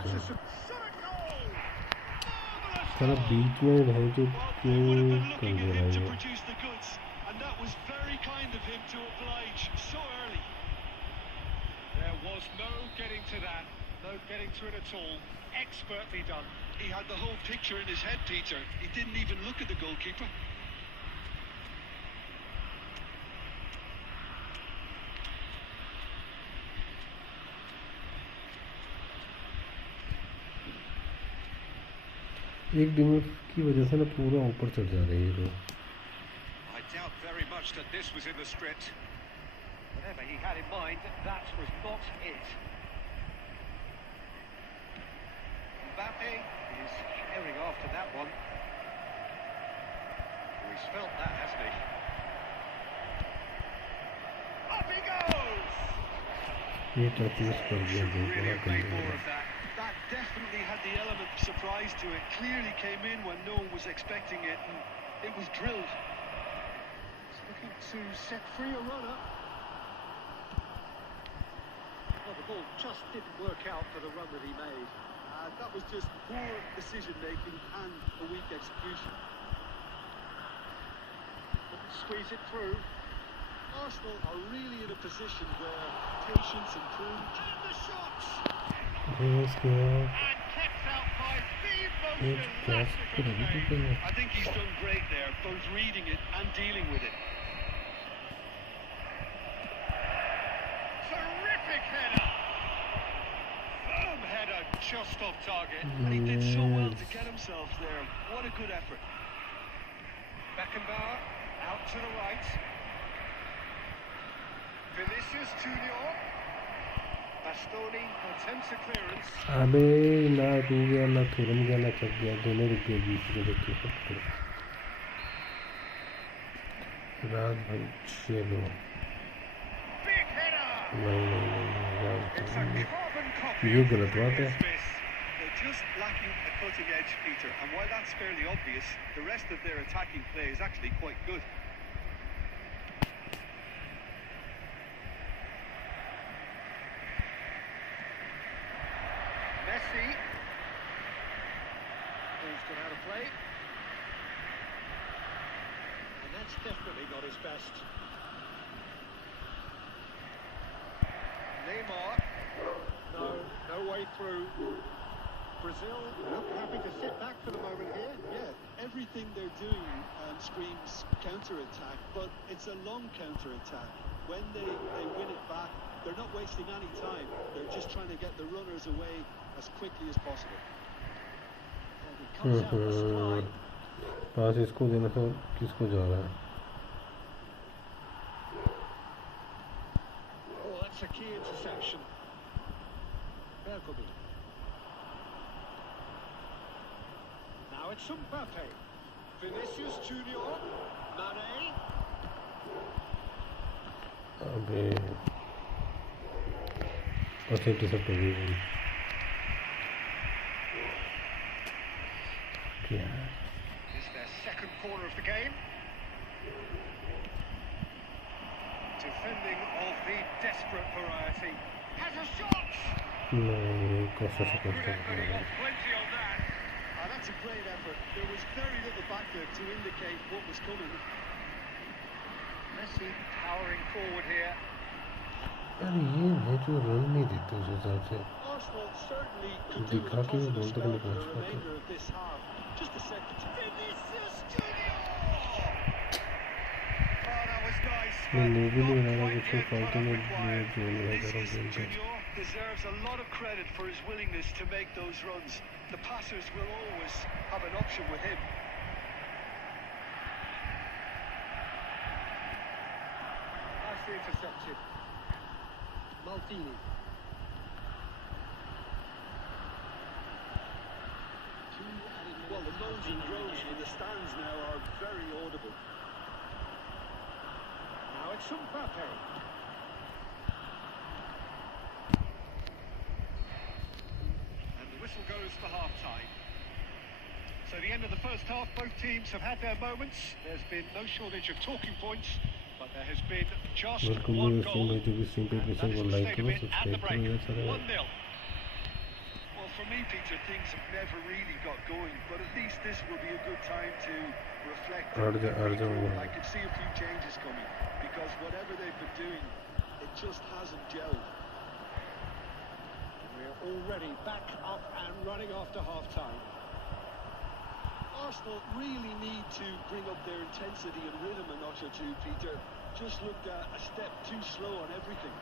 साला बीच में रहे जो क्यों कर दे रहा है। And that was very kind of him to oblige so early. There was no getting to that. No getting through it at all. Expertly done. He had the whole picture in his head, Peter. He didn't even look at the goalkeeper. एक demote की वजह से ना पूरा ऊपर चढ़ जा रही है लोग. I doubt very much that this was in the script. Whatever he had in mind, that was not it. Mbappe is herring after that one. Oh, he's felt that, hasn't he? Up he goes! ये tackles कर दिया Should बहुत really बड़ा have कर made more दिया. of that. That definitely had the element of surprise to it. Clearly came in when no one was expecting it, and it was drilled. He's looking to set free a runner. Well, the ball just didn't work out for the run that he made. That was just poor decision-making and a weak execution. Couldn't squeeze it through. Arsenal are really in a position where patience and prudence... And the shots! Yes, yeah. And kept out by the most Yes, yes, elastic of the good. day. I think he's done great there, both reading it and dealing with it. Terrific header! Firm header, just off target. And he did so well to get himself there. What a good effort. Beckenbauer out to the right. Vinicius Junior. Bastoni attempts a clearance. अबे ना to गया ना Thuram गया ना चक गया दोनों रुक गए बीच में देखिए सब कुछ. रात भाई चलो. Big header! नहीं It's a carbon copy ये of गलत बात है. They're just lacking a cutting edge, Peter, and while that's fairly obvious, the rest of their attacking play is actually quite good. Messi. Ball's gone out of play. And that's definitely not his best. Neymar. No way through. Brazil look happy to sit back for the moment here. Yeah, everything they're doing screams counter-attack, but it's a long counter-attack. When they win it back, they're not wasting any time. They're just trying to get the runners away as quickly as possible. And he comes out with a stride. पास इसको देना तो किसको जा रहा है. Oh, that's a key interception. Bergomi. Now it's Mbappe. Vinicius Junior. Mane. अबे अच्छे intercept हो गई. क्या Is their second corner of the game. Defending of the desperate variety. Has a shot! नहीं कैसा Good सकता effort, he है. got plenty on that. That's a great effort. There was very little back there to indicate what was coming. Messi powering forward here. अरे ये है जो run नहीं देते उस हिसाब से. Arsenal certainly could do with दिखा a के वो positive गोल तक spell नहीं for the पहुंच पाते. remainder of this half. Just to set the tone. Vinicius Junior! Oh, that was nice. मैं but मूवी नहीं not बना रहा quite कुछ the end फालतू में product required. जो लगा रहा Vinicius हूँ गेम पे. Junior deserves a lot of credit for his willingness to make those runs. The passers will always have an option with him. Nicely intercepted. Maldini. Well, the moans and groans from the stands now are very audible. Now it's Mbappe. And the whistle goes for half-time. So the end of the first half, both teams have had their moments. There's been no shortage of talking points, but there has been just welcome one to goal. जो भी simple And प्लेसन that is को the like state of करो it at the subscribe break. करो यार सारे. 1-0. Well, for me, Peter, things have never really got going, but at least this will be a good time to reflect. I could see a few changes coming, because whatever they've been doing, it just hasn't gelled. We're already back up and running after half-time. Arsenal really need to bring up their intensity and rhythm a notch or two, Peter. Just looked a step too slow on everything.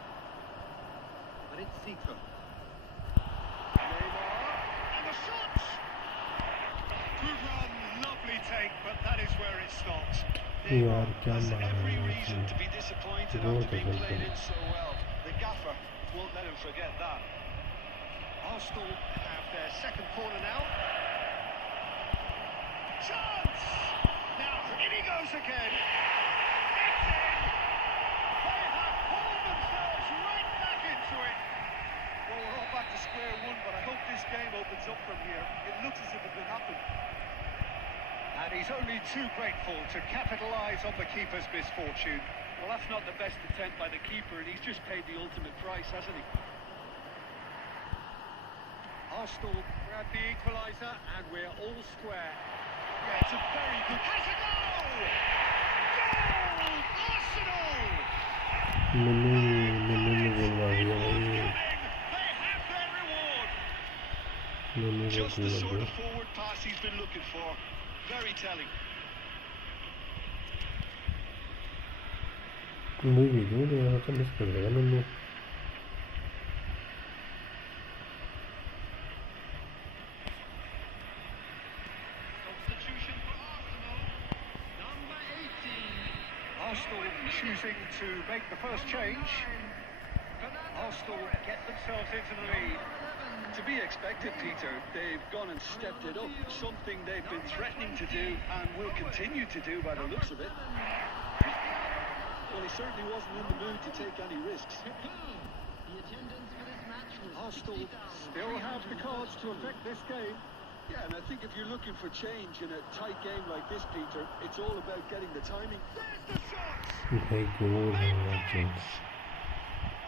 But it's Zico. Neymar, and the shots! Good run, lovely take, but that is where it stops. यार क्या Has मारा every है reason to इसने be disappointed बहुत after being अच्छा played खेला in so well. The gaffer won't let him forget that. Arsenal have their second corner now. Chance! Now, in he goes again. It's in! They have pulled themselves right back into it. Well, we're all back to square one, but I hope this game opens up from here. It looks as if it could happen. And he's only too grateful to capitalise on the keeper's misfortune. Well, that's not the best attempt by the keeper, and he's just paid the ultimate price, hasn't he? Arsenal grab the equaliser, and we're all square. Yeah, it's a very good... Has a goal! Goal! Arsenal! मैंने बोलवा दिया भाई They have their reward. मैंने Just the बोल sort दिया of forward pass he's been looking for. Very telling. मैं भी दूँ तो यहाँ से मिस कर देगा मैंने Substitution for Arsenal. Number 18. Arsenal choosing to make the first change. Arsenal get themselves into the lead. To be expected, Peter. They've gone and stepped it up. Something they've been threatening to do and will continue to do by the looks of it. Well, he certainly wasn't in the mood to take any risks. Arsenal still have the cards to affect this game. Yeah, and I think if you're looking for change in a tight game like this, Peter, it's all about getting the timing. There's the shots! भाई गोल है यार James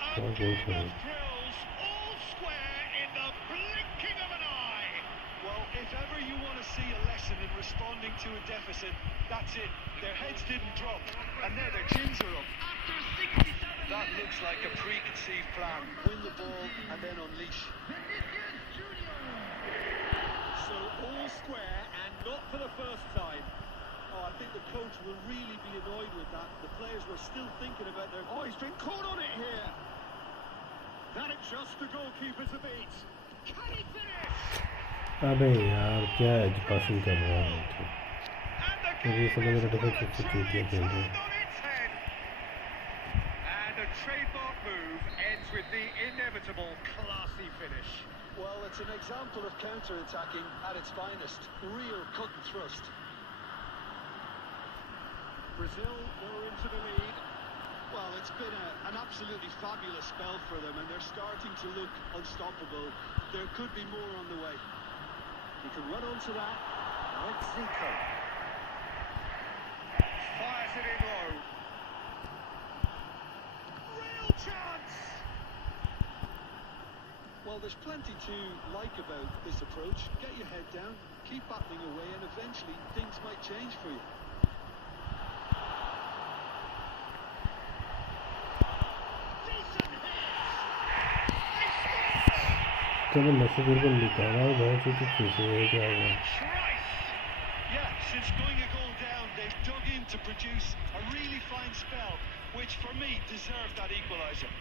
A क्या गोल game था of thrills, all square in the blinking of an eye. Well, if ever you want to see a lesson in responding to a deficit, that's it. Their heads didn't drop, and now their chins are up. After 67 That minutes, looks like a preconceived plan. Win the ball and then unleash. Vinicius Junior. So all square, and not for the first time. Oh, I think the coach will really be annoyed with that. The players were still thinking about their... Oh, he's been caught on it here. That adjusts the goalkeeper's a beat. Can he finish? अबे यार क्या as passing कर रहा है And the तो ये game सब मेरा is डिफेंस well सबसे and truly चूतिया खेल रहे turned हैं on its head. And a trademark move ends with the inevitable classy finish. Well, it's an example of counter-attacking at its finest. Real cut and thrust. Brazil go into the lead. Well, it's been an absolutely fabulous spell for them, and they're starting to look unstoppable. There could be more on the way. He can run onto that. Now it's Zico. Fires it in low. Real chance! Well, there's plenty to like about this approach. Get your head down, keep battling away, and eventually things might change for you. Decent hit! चलो message बिल्कुल निकाला भाई तो कैसे है क्या हुआ Yeah, since going a goal down, they've dug in to produce a really fine spell, which for me deserved that equaliser.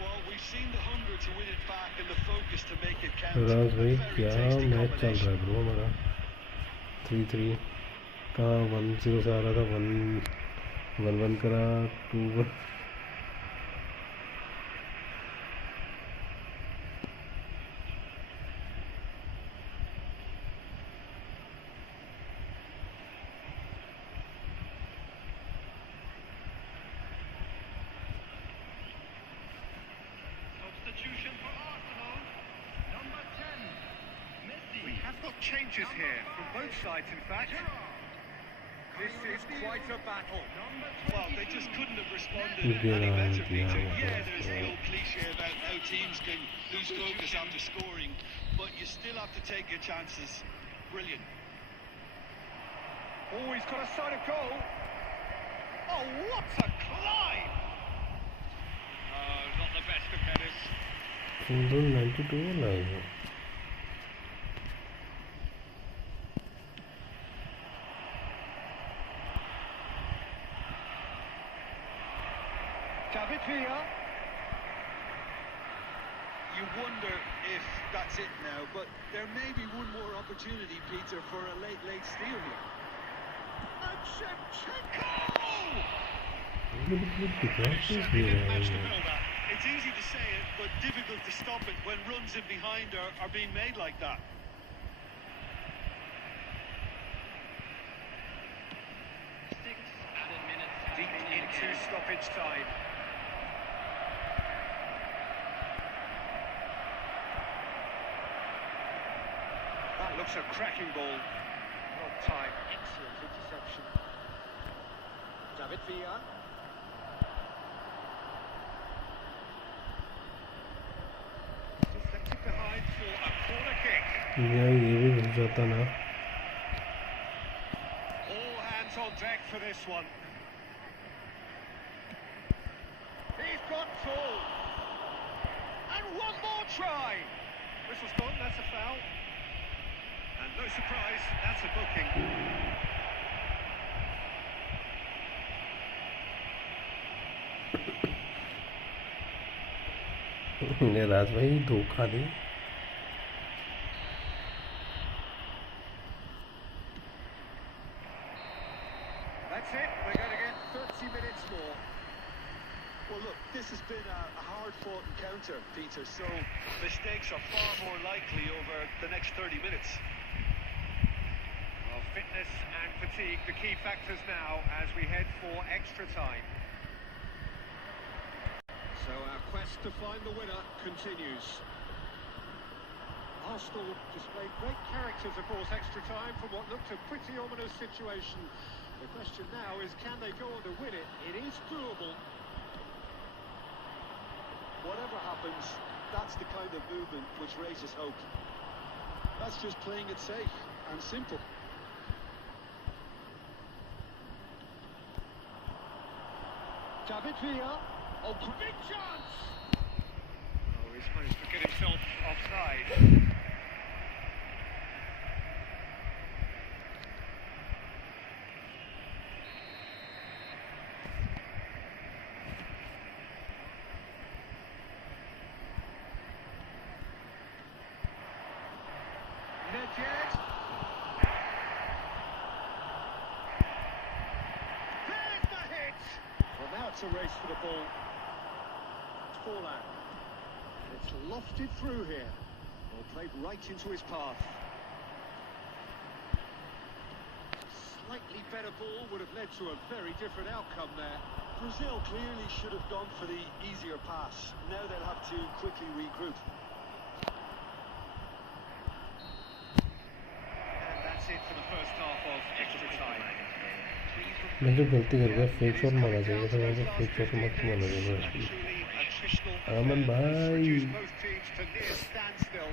Well, we've seen the hunger to win it back and the focus to make it count. राज भाई Very क्या tasty match चल रहा combination. है bro हमारा 3-3 का 1-0 से आ रहा था 1-1 करा 2-1 Substitution for Arsenal. Number 10. Messi. We have got changes here from both sides, in fact. This is quite a battle. Well, they just couldn't have responded Yeah, any better, yeah, Peter. yeah. Yeah, there's the old cliche about how teams can lose focus after scoring, but you still have to take your chances. Brilliant. Oh, he's got a sight of goal. Oh, what a climb! Oh, not the best of headers. 92 लाएगा। David Villa. You wonder if that's it now, but there may be one more opportunity, Peter, for a late steal here. And Shevchenko! Certainly didn't manage to build that. It's easy to say it, but difficult to stop it when runs in behind are being made like that. 6 added minutes deep into stoppage time. That looks a cracking ball. On time, excellent interception. David Villa. Deflected behind for a corner kick. यार ये भी घुस जाता ना। All hands on deck for this one. He's got full. And one more try. Whistle's gone, that's a foul. And no surprise, that's a booking. ये राज भाई धोखा दे। That's it, we're going to get 30 minutes more. Well, look, this has been a hard-fought encounter, Peter, so Mistakes are far more likely over the next 30 minutes. Well, fitness and fatigue, the key factors now as we head for extra time. So our quest to find the winner continues. Arsenal displayed great character to force extra time from what looked a pretty ominous situation. The question now is, can they go on to win it? It is doable. whatever happens, that's the kind of movement which raises hope. That's just playing it safe and simple. David Villa. Oh, big chance! Oh, he's managed to get himself offside. Nedved. There's the hit! Well, now it's a race for the ball. It's Forlan. It's lofted through here. Well, played right into his path. Slightly better ball would have led to a very different outcome there. Brazil clearly should have gone for the easier pass. Now they'll have to quickly regroup. And that's it for the first half of extra time. मैं जो गलती कर गया fake shot मारा जाएगा तो मुझे fake shot मत मारा जाएगा अमन भाई Both teams to near standstill.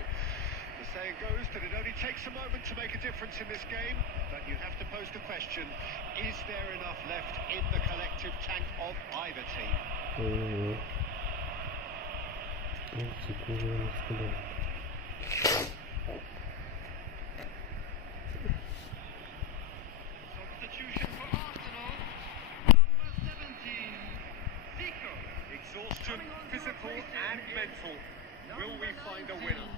The saying goes that it only takes a moment to make a difference in this game, but you have to pose the question, is there enough left in the collective tank of either team? Substitution for Arsenal, number 17, Zico. Exhaustion, physical and mental. Will we find a winner?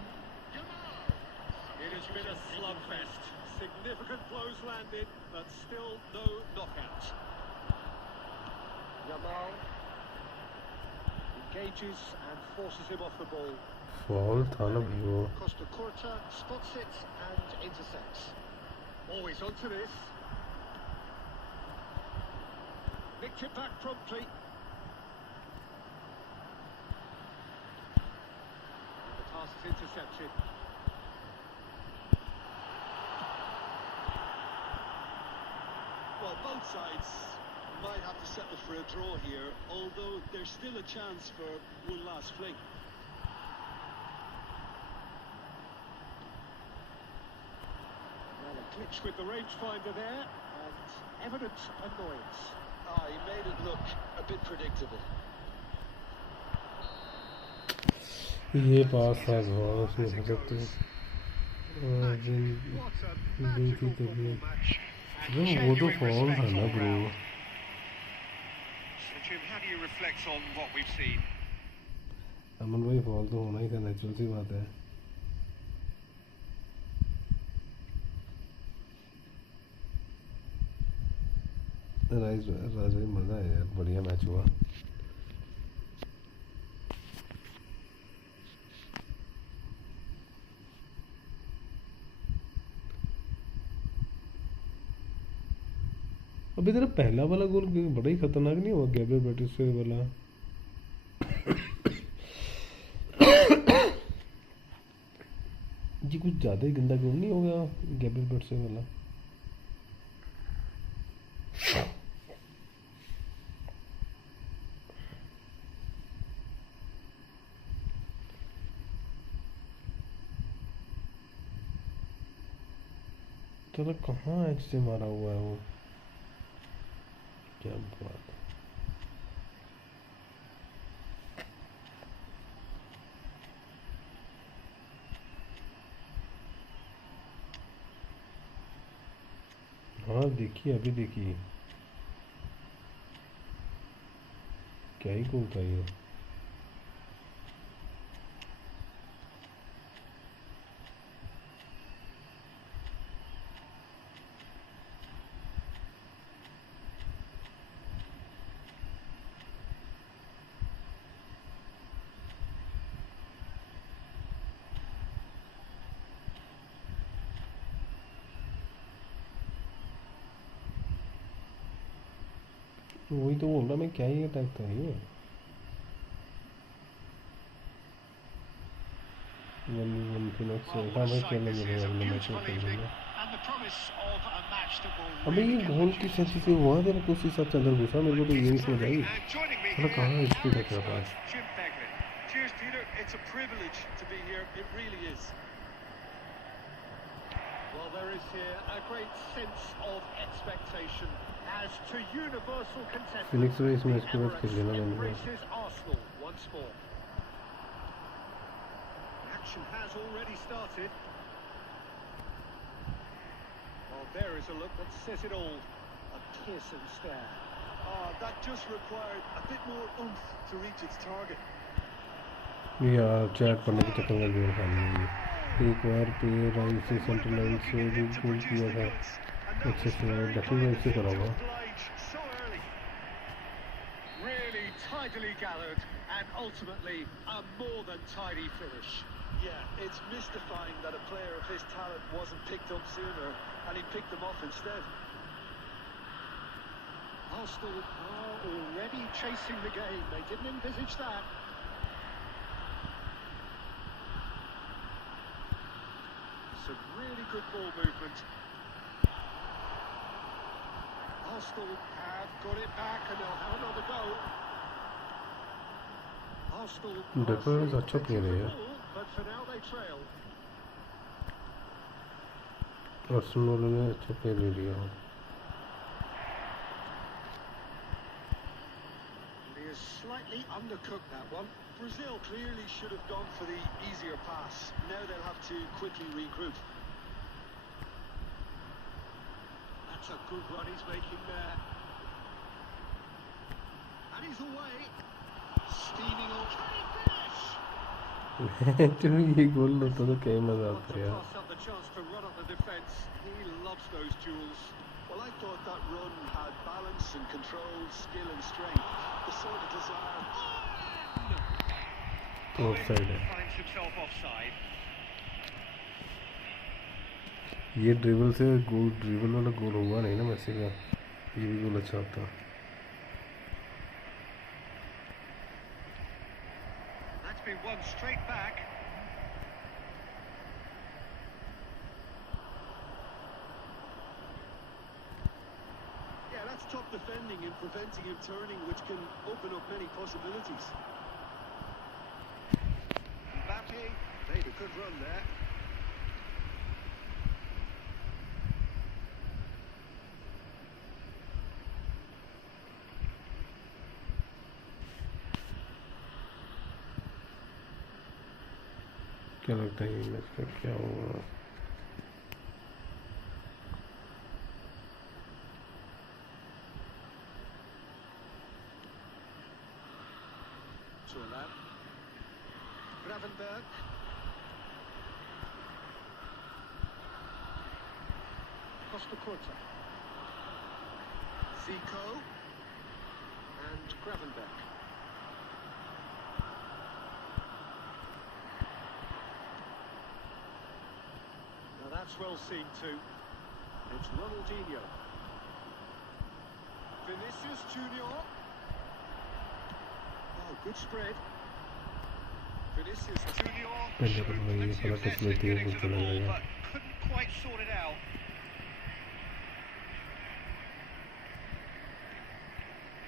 It has been a slugfest. Significant blows landed, but still no knockout. Yamal engages and forces him off the ball. Fall था ना भाई वो Costa Curta spots it and intercepts. Always onto this. Nicked it back promptly. The pass is intercepted. Well, both sides might have to settle for a draw here, although there's still a chance for one last fling. Well, a glitch with the rangefinder there, and evident annoyance. He made it look a bit predictable. ये पास था बहुत उसमें हो सकते दिन थी तभी वो तो फॉल था ना bro Jim, how do you reflect on what we've seen? अमन भाई फॉल तो होना ही था नेचुरल सी बात है राज भाई मज़ा है यार बढ़िया मैच हुआ अभी तेरा पहला वाला गोल बड़ा ही खतरनाक नहीं हुआ गैब्रियल बेटिस वाला जी कुछ ज़्यादा ही गंदा गोल नहीं हो गया गैब्रियल बेटिस वाला तेरा कहाँ एच से मारा हुआ है वो क्या बात हाँ देखिए अभी देखिए क्या ही गोल था ये वही तो बोल रहा मैं क्या ही अटैक था ये वन फिनिक्स हाँ भाई खेल लेंगे अगले मैच में खेल लेंगे अबे ये गोल की सच्ची से हुआ तेरा कुछ ही सब अंदर घुसा मेरे को तो ये नहीं समझ आई मतलब कहाँ स्पीड है तेरा पास Cheers, Peter. It's a privilege to be here. It really is. Well, there is here a great sense of expectation as to universal content. Phoenix भाई इस मैच के बाद खेल लेना मैंने Embraces Arsenal once more. Action has already started. Well, there is a look that says it all. A piercing stare. Oh, that just required a bit more oomph to reach its target. यार chat पढ़ने के चक्कर में गोल खाने में एक बार player right से centre line से भी गोल किया था अच्छे से डकिंग राइट से करा हुआ Really tidily gathered and ultimately a more than tidy finish. Yeah, it's mystifying that a player of his talent wasn't picked up sooner and he picked them off instead. Arsenal are already chasing the game. They didn't envisage that. Some really good ball movement. Arsenal have got it back and they'll have another go. Arsenal defence अच्छा player है यार but for now they trail. Arsenal वालों ने अच्छा player ले लिया He has slightly undercooked that one. Brazil clearly should have gone for the easier pass. Now they'll have to quickly regroup. That's a good run he's making there. And he's away. Steaming on. Can he finish? चलो ये गोल होता तो क्या मजा आता To यार pass up the chance to run up the defence. He loves those duels. Well, I thought that run had balance and control, skill and strength. The sort of desire. Offside है Finds himself offside. ये dribble से गोल dribble वाला गोल हुआ नहीं ना मैसी का ये भी गोल अच्छा होता That's been won straight back. Yeah, that's top defending and preventing him turning, which can open up many possibilities. Mbappe made a good run there. क्या लगता है ये मैच का क्या होगा? Gravenberg. Costa Curta. Zico. And Gravenberg. Now that's well seen too. It's Ronaldinho. Vinicius Junior. Oh, good spread. Vinicius Junior showed plenty of zest in getting to the ball, but couldn't quite sort it out.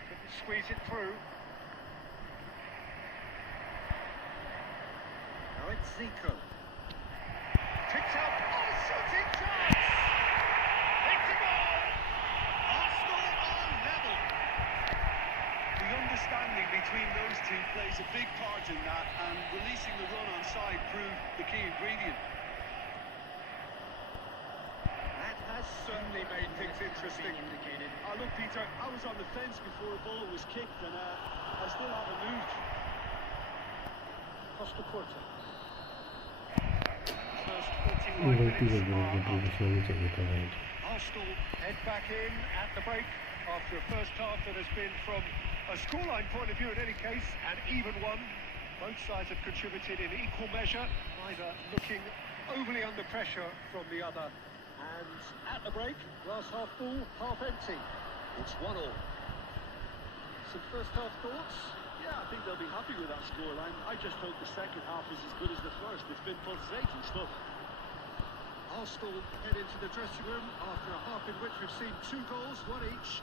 Couldn't squeeze it through. Now it's Zico. Tipped up. Oh, shooting chance! It's a goal! Arsenal are level. The understanding between those two plays a big part in that, and releasing the run on side proved the key ingredient. That has certainly made things interesting. Look, Peter, I was on the fence before the ball was kicked, and I still haven't moved. Costa Curta. First 45 minutes. Arsenal head back in at the break after a first half that has been, from a scoreline point of view in any case, an even one. Both sides have contributed in equal measure, neither looking overly under pressure from the other. And at the break, glass half full, half empty. It's 1-1. Some first half thoughts? Yeah, I think they'll be happy with that scoreline. I just hope the second half is as good as the first. It's been pulsating stuff. Arsenal head into the dressing room after a half in which we've seen 2 goals, 1 each,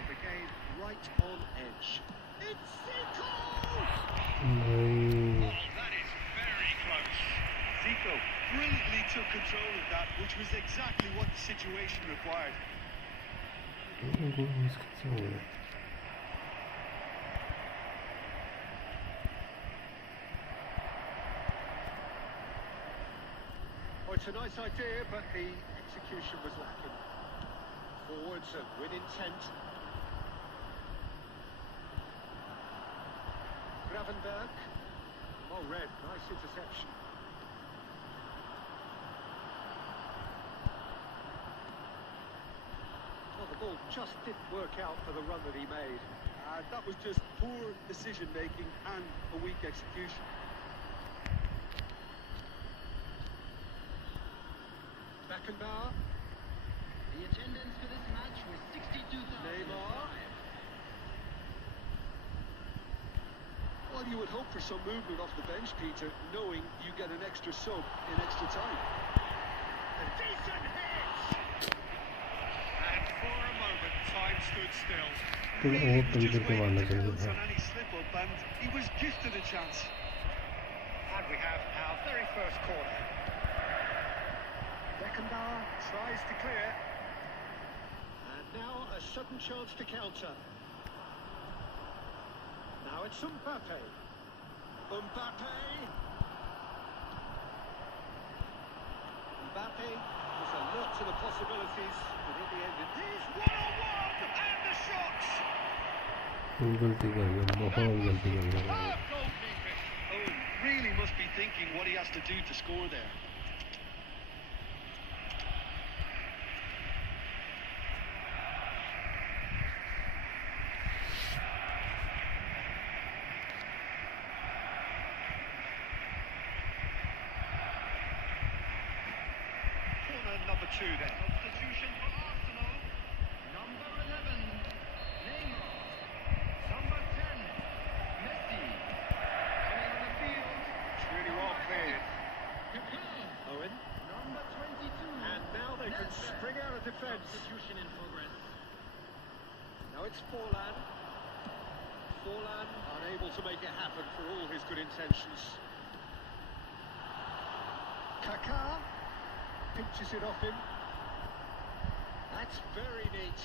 and the game right on edge. It's Zico! Oh, that is very close. Zico brilliantly took control of that, which was exactly what the situation required. Oh, it's a nice idea, but the execution was lacking. Forwards and with intent. Gravenberg. Oh, red. Nice interception. Oh, the ball just didn't work out for the run that he made. That was just poor decision-making and a weak execution. Beckenbauer. The attendance for this match was 62,000. Neymar. Well, you would hope for some movement off the bench, Peter, knowing you get an extra sub in extra time. A decent hit! And for a moment, time stood still. Really just waiting to pounce on any slip-up, and he was gifted a chance. And we have our very first corner. Beckenbauer tries to clear. And now a sudden chance to counter. Now it's Mbappe. Mbappe was alert to the possibilities, but in the end, he's one-on-one, and the shots! Goalkeeping. Oh, really must be thinking what he has to do to score there. Number 2 then. Substitution for Arsenal. Number 11, Neymar. Number 10, Messi. Coming on the field. It's really well cleared. Owen. Number 22. And now they can spring out of defence. Substitution in progress. Now it's Forlan. Forlan unable to make it happen for all his good intentions. Kaká pinches it off him. That's very neat.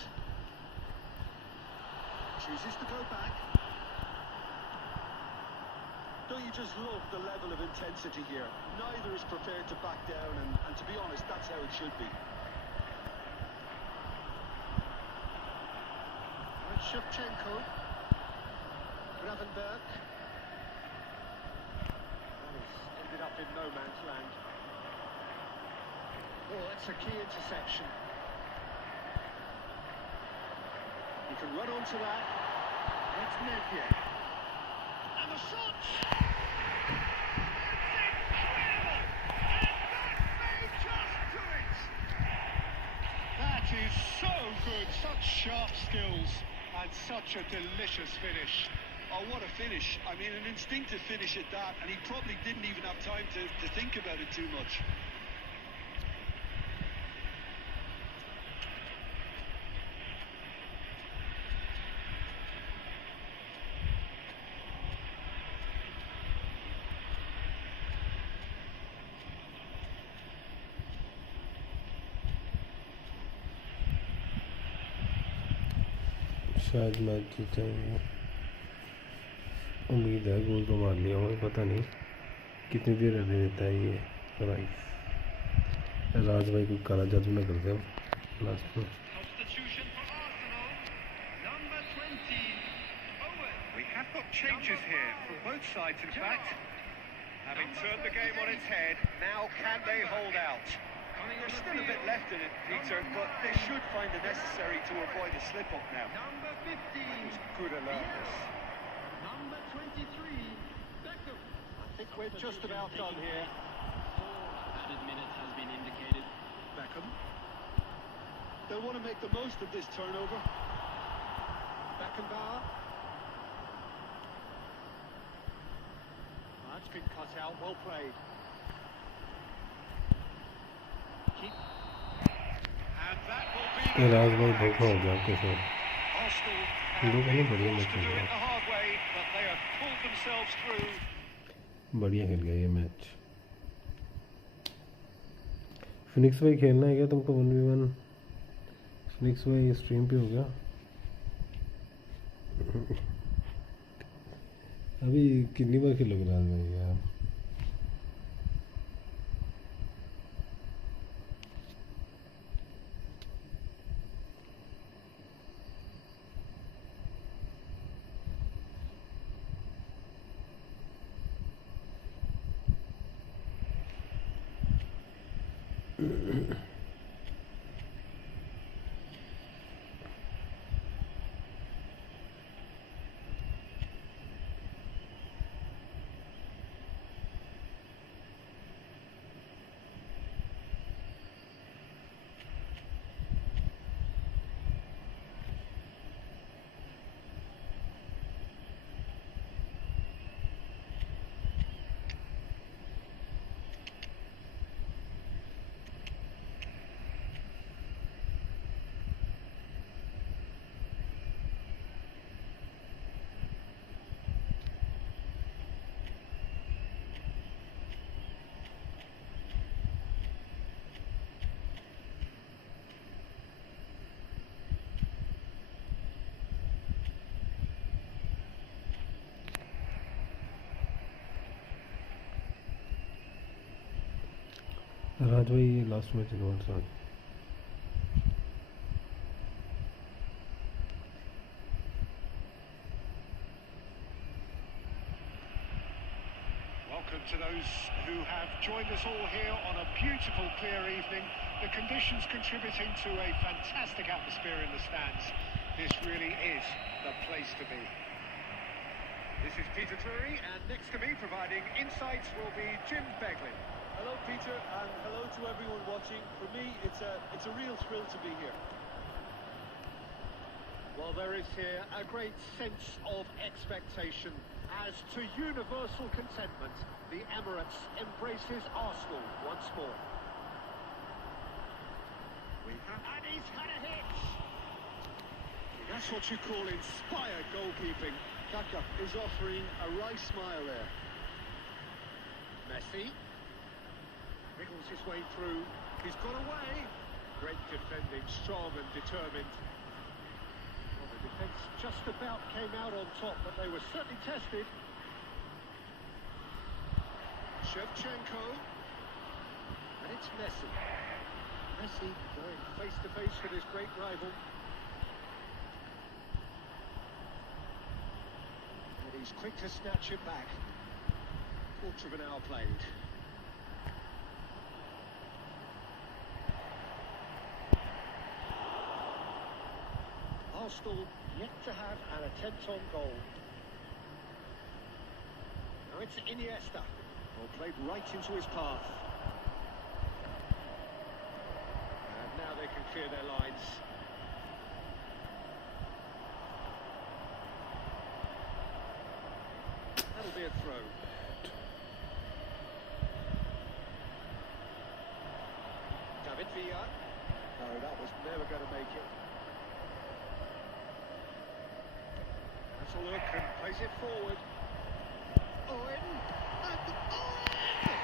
Chooses to go back. Don't you just love the level of intensity here? Neither is prepared to back down, and to be honest, that's how it should be. Shevchenko, Gravenberg. He's ended up in no man's land. Oh, that's a key interception. You can run onto that. That's Nevia. And the shot! That is so good, such sharp skills and such a delicious finish. Oh, what a finish. I mean, an instinctive finish at that, and he probably didn't even have time to think about it too much. शायद match जीता उम्मीद है गोल तो मार लिया हूँ पता नहीं कितनी देर रहने देता है ये राज भाई को काला जादू ना कर दे लास्ट में We have got changes here from both sides, in fact. Having turned the game on its head, now can they hold out? There's still a bit left in it, Peter, but they should find it necessary to avoid a slip-up now. Number 15. It was good alertness. Number 23. Beckham. I think we're just about done here. Added minutes has been indicated. Beckham. They'll want to make the most of this turnover. Beckenbauer. That's been cut out, well played. And that will be राज भाई धोखा हो गया आपके साथ Arsenal लोग have ने been बढ़िया forced match to do खेला it the hard way, but they have pulled themselves through. बढ़िया खेल गया ये मैच फिनिक्स भाई खेलना है क्या तुमको 1v1 फिनिक्स भाई स्ट्रीम पे हो गया अभी कितनी बार खेलोगे राज भाई यार राज भाई लास्ट मैच इन्वर्ट साथ Welcome to those who have joined us all here on a beautiful, clear evening. The conditions contributing to a fantastic atmosphere in the stands. This really is the place to be. This is Peter Drury, and next to me providing insights will be Jim Begley. Hello, Peter, and hello to everyone watching. For me, it's a real thrill to be here. Well, there is here a great sense of expectation. As to universal contentment, the Emirates embraces Arsenal once more. And he's had a hit! That's what you call inspired goalkeeping. Kaka is offering a right smile there. Messi wriggles his way through. He's got away. Great defending, strong and determined. Well, the defence just about came out on top, but they were certainly tested. Shevchenko. And it's Messi. Messi going face to face with his great rival. And he's quick to snatch it back. Quarter of an hour played. Arsenal yet to have an attempt on goal. Now it's Iniesta. Well, played right into his path. And now they can clear their lines. That'll be a throw. David Villa. No, that was never going to make it. That's a look and plays it forward. Owen. And Owen!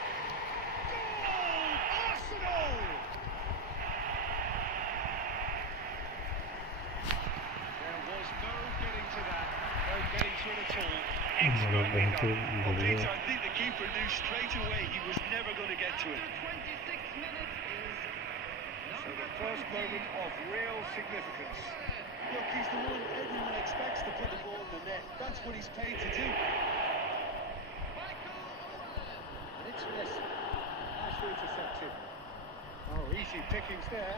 Goal! Arsenal! There was no getting to that. No getting to it at all. Expertly done. Well, Peter, I think the keeper knew straight away he was never going to get to it. 26 minutes is So the first moment of real significance. Look, he's the one everyone expects to put the ball in the net. That's what he's paid to do. And it's Messi. Nicely intercepted. Oh, easy pickings there.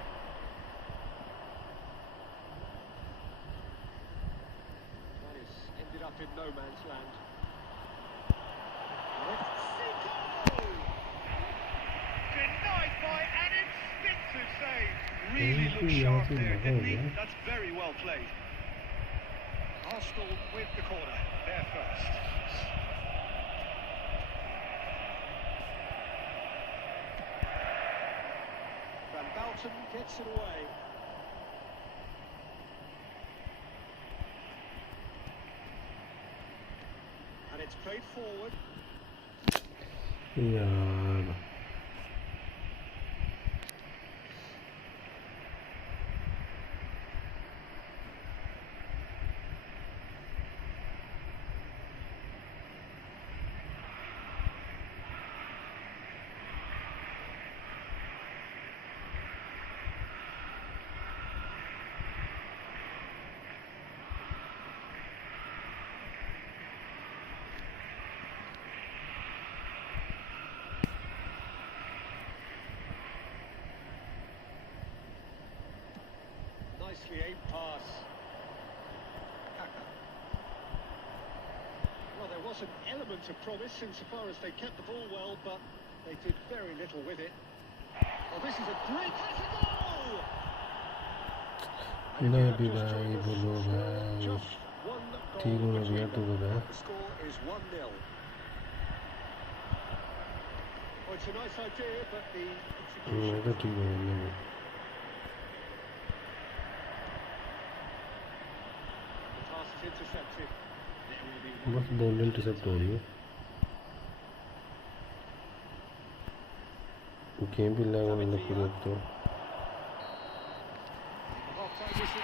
That has ended up in no man's land. And it's Zico! Denied by an instinctive save. Really looked sharp there, didn't he? That's very well played. Arsenal with the corner. They're first. Van Bouten gets it away. And it's played forward. यार Nicely aimed pass. Kaka. Well, there was an element of promise insofar as they kept the ball well, but they did very little with it. Oh, this is a great goal! नहीं भी भाई बोलो भाई Just one ठीक goal होना भैया between तो them. बता The score is 1-0. Well, it's a nice idea, but the execution... मैं तो ठीक हूँ नहीं The pass is intercepted. There will be बस बॉल इंटरसेप्ट हो रही है गेम भी लगा मतलब पूरे अब तो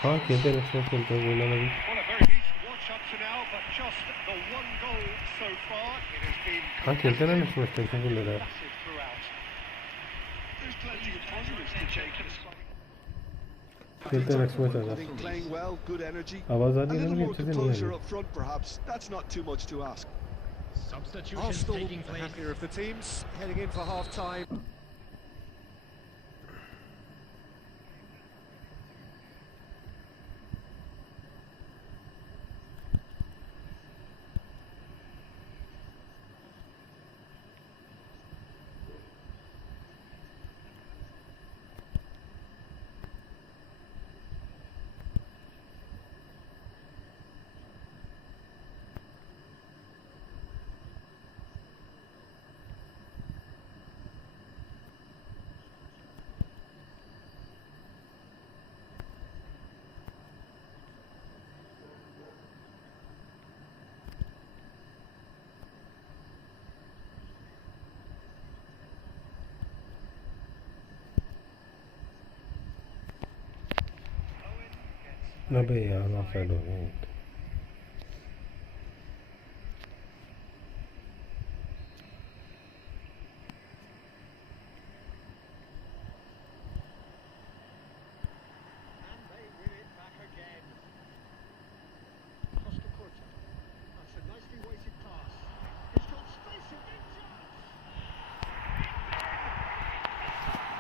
हाँ खेलते हैं नेक्स्ट मैच खेलते हैं बोला लगी Well, a very decent watch up to now, but just the one goal so far. It has been हाँ खेलते हैं नेक्स्ट मैच टेंशन क्यों ले रहा है massive throughout. There's plenty of positives to take in. खेलते हैं नेक्स्ट मैच I आएगा think playing well, good energy. आवाज़ आ A रही है little ना more अच्छे से नहीं आ composure रही up front, perhaps. That's not too much to ask. Arsenal, the happier of the teams, heading in for half-time. अबे यार ऑफसाइड हो गया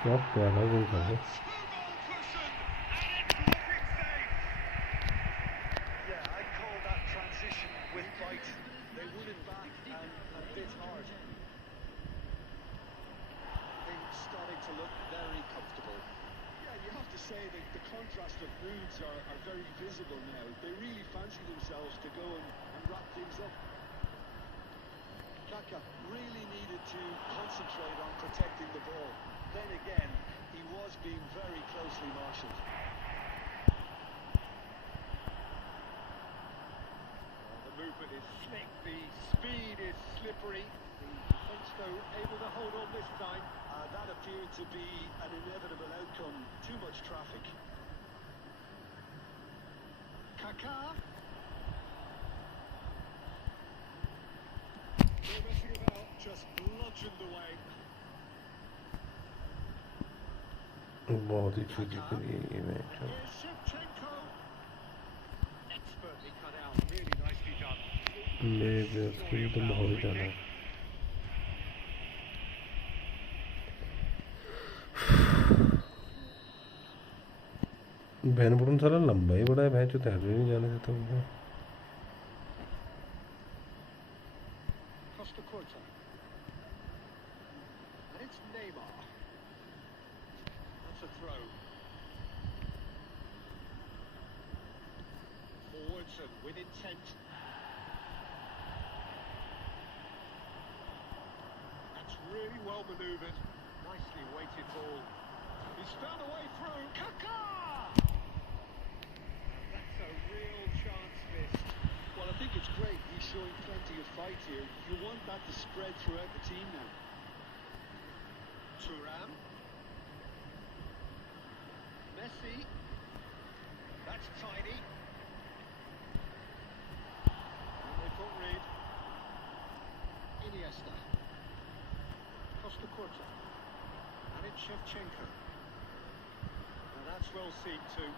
क्या प्यारा गोल था वो। Yeah, I'd call that transition with bite. They won it back and a bit hard. Things starting to look very comfortable. Yeah, you have to say that the contrast of moods are very visible now. They really fancy themselves to go and wrap things up. Kaka really needed to concentrate on protecting the ball. Then again, he was being very closely marshalled. The movement is slick, the speed is slippery. The defence, though, able to hold on this time. That appeared to be an inevitable outcome. Too much traffic. Kaka. No messing about, just bludgeoned away. बहुत ही छोटी करी ये match. Here's Shevchenko. Expertly cut out, really nicely done. मेरे players को तो बहुत ही ज़्यादा। बैनपुरन सारा लंबा ही बड़ा है मैच, तो तैर नहीं जाने देता मुझे। Costa Curta. And it's Neymar. That's a throw. Forwards and with intent. That's really well manoeuvred. Nicely weighted ball. He's found a way through. Kaka! That's a real chance missed. Well, I think it's great. He's showing plenty of fight here. You want that to spread throughout the team now. Thuram. Messi. That's tidy. And they've got Reed. Iniesta. Costa Curta. And it's Shevchenko. Now that's well seen too.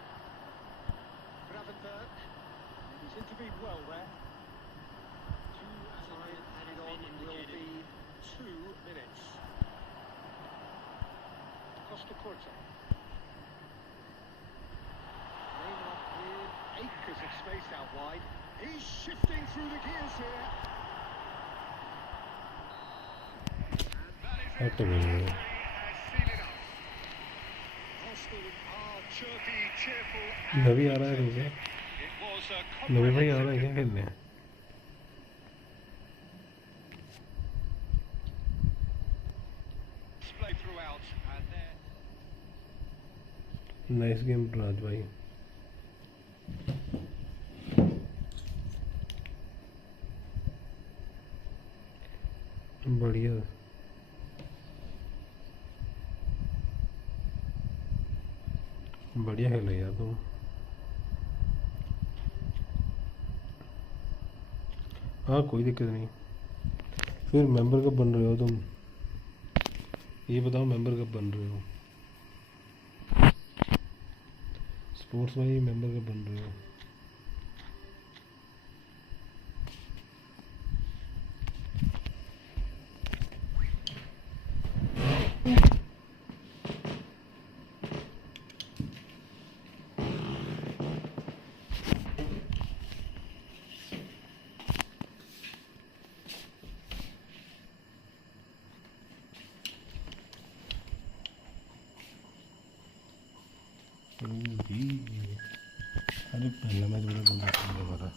Gravenberg. He's intervened well there. Time added on will be 2 minutes. Costa Curta. Neymar with acres of space out wide. He's shifting through the gears here. And that is it. Okay. Has sealed it up. Arsenal are chirpy, cheerful. नवी आ रहा है क्या? It was a नवी भाई आ रहा है comprehensive क्या खेलने? display throughout, and there. Nice game Raj भाई। बढ़िया। बढ़िया खेला यार तुम। हाँ कोई दिक्कत नहीं। फिर मेंबर कब बन रहे हो तुम? ये बताओ मेंबर कब बन रहे हो? स्पोर्ट्स भाई मेंबर कब बन रहे हो? अरे पहला मैच बड़ा गंदा था हमारा।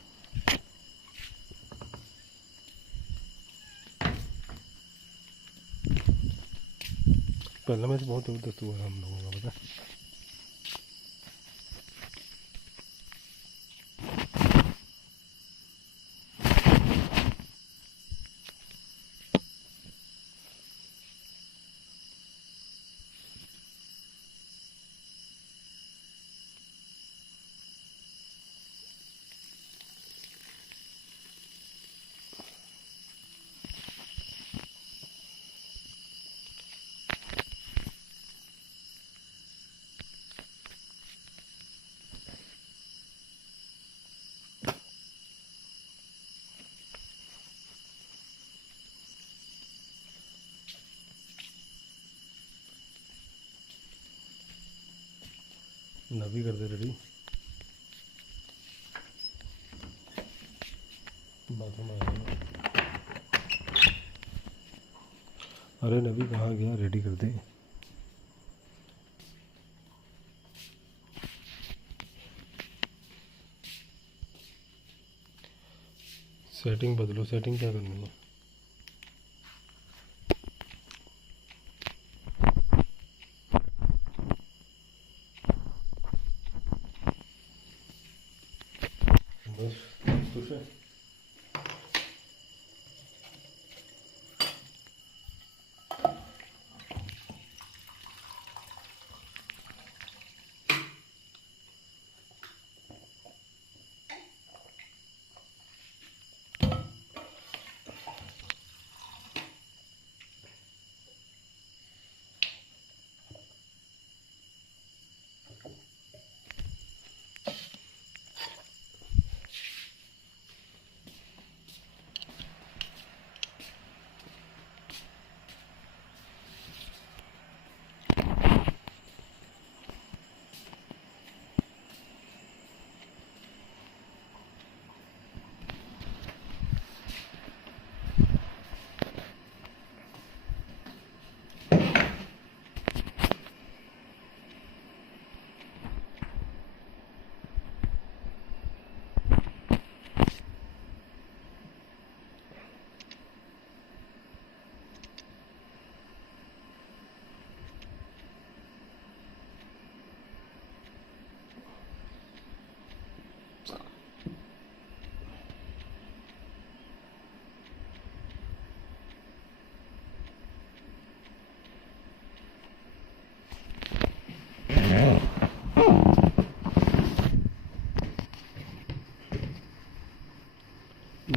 पहला मैच बहुत ज़बरदस्त हुआ हम लोगों का, पता। नवी कर दे रेडी। बाथरूम आ गया। अरे नवी कहाँ गया? रेडी कर दे। सेटिंग बदलो। सेटिंग क्या करनी है? बस खुश है।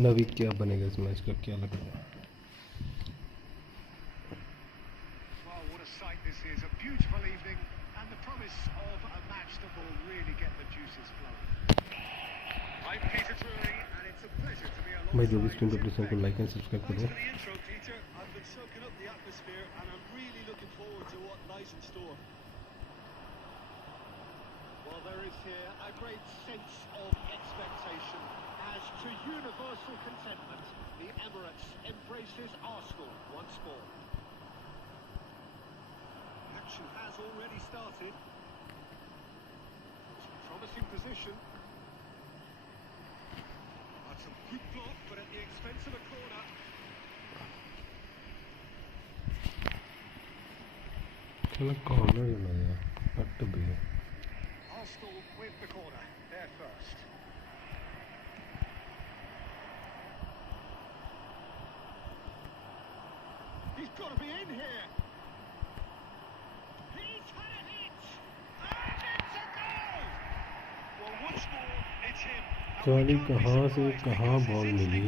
नवी क्या बनेगा इस मैच का? क्या लगता है? Well, what a sight this is. A beautiful evening and the promise of a match that will really get the juices flowing. I'm Peter Drury and it's a pleasure to be मैं जो भी alongside stream पे Tim please को Beck. Like and subscribe Thanks करो। for the intro, Peter. I've been soaking up the atmosphere and I'm really looking forward to what lies in store. Well, there is here a great sense of expectation as to universal contentment. The Emirates embraces Arsenal once more. Action has already started. It's a promising position. That's a good block, but at the expense of a corner. चलो corner ही लगा cut भी। Arsenal with the corner. They're first. He's got to be in here. He's had a hit. And it's a goal. Well, once more, it's him. चाली कहाँ से कहाँ ball मिली?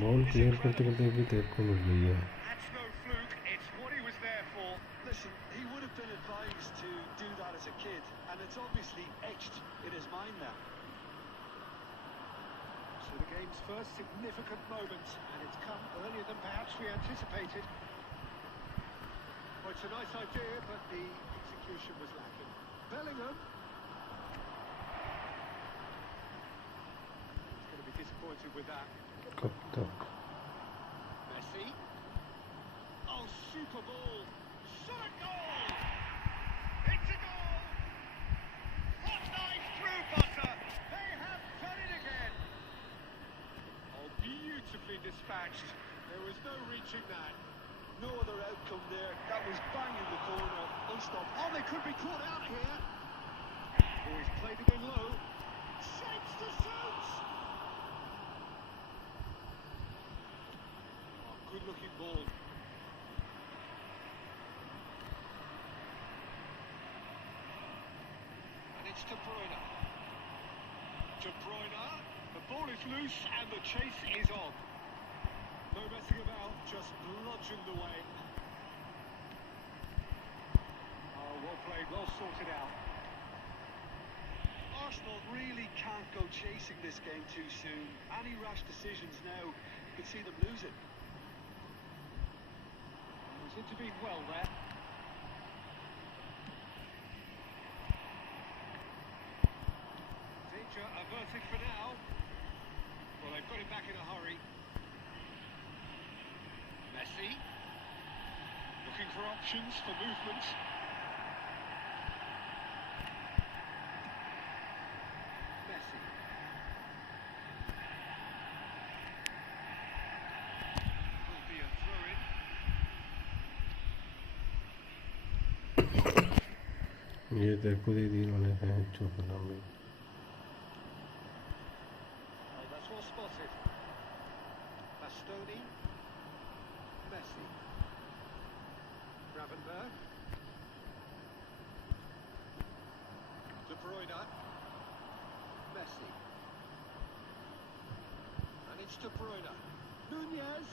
Ball clear करते करते भी तेरे को मिल गई है। That's no fluke. It's what he was there for. Listen, he would have been advised to do that as a kid, and it's obviously etched in his mind now. So the game's first significant moment, and it's come earlier than perhaps we anticipated. Well, it's a nice idea, but the execution was lacking. Bellingham. He's going to be disappointed with that. कब तक? Messi. Oh, super ball. Shot goal. It's a goal. Hot knife through butter. They have done it again. Oh, beautifully dispatched. There was no reaching that. No other outcome there. That was bang in the corner, unstoppable. Oh, they could be caught out here. Oh, he's played it in low. Shapes to shoot. Oh, good-looking ball. And it's De Bruyne. De Bruyne. The ball is loose and the chase is on. No messing about, just bludgeoned away. Oh, well played, well sorted out. Arsenal really can't go chasing this game too soon. Any rash decisions now, you can see them lose it. He's intervened well there. started for now. Well, they've got it back in a hurry. Messi. Looking for options for movement. Messi. Will be a throw-in. ये तेरे को दे दी इन्होंने चुप ना भाई Oh, that's well spotted. Bastoni. Messi. Gravenberg. De Bruyne. Messi. And it's De Bruyne. Nunez.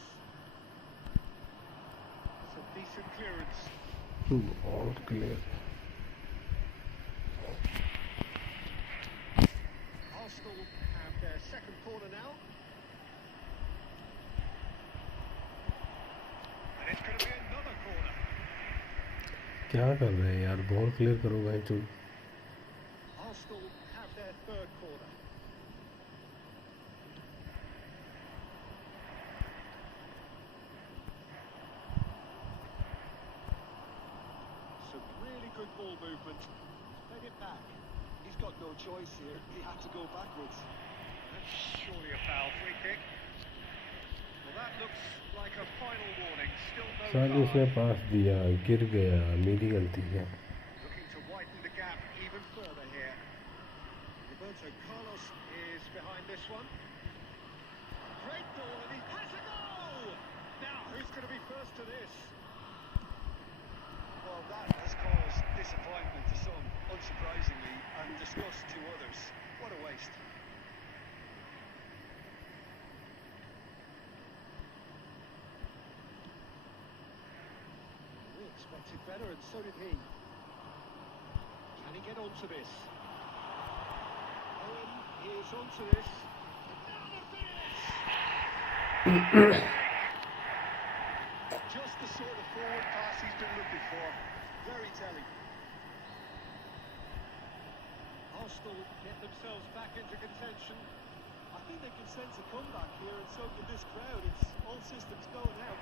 That's a decent clearance. बहुत clear Arsenal have their second corner now. And it's going to be another corner. क्या कर रहे हैं यार ball clear करो भाई चुप Arsenal have their third corner. Some really good ball movement. Played it back. He's got no choice here. He had to go backwards. That's surely a foul. Free kick. Well, that looks like a final warning. Still no साल उसने card. पास दिया गिर गया मेरी गलती है Looking to widen the gap even further here. Roberto Carlos is behind this one. Great ball and he has a goal! Now, who's going to be first to this? Well, that has caused disappointment to some, unsurprisingly, and disgust to others. What a waste. We expected better and so did he. Can he get onto this? Owen is onto this. And now the finish! Just the sort of forward pass he's been looking for. Very telling. Arsenal get themselves back into contention. I think they can sense a comeback here, and so can this crowd. It's all systems go now.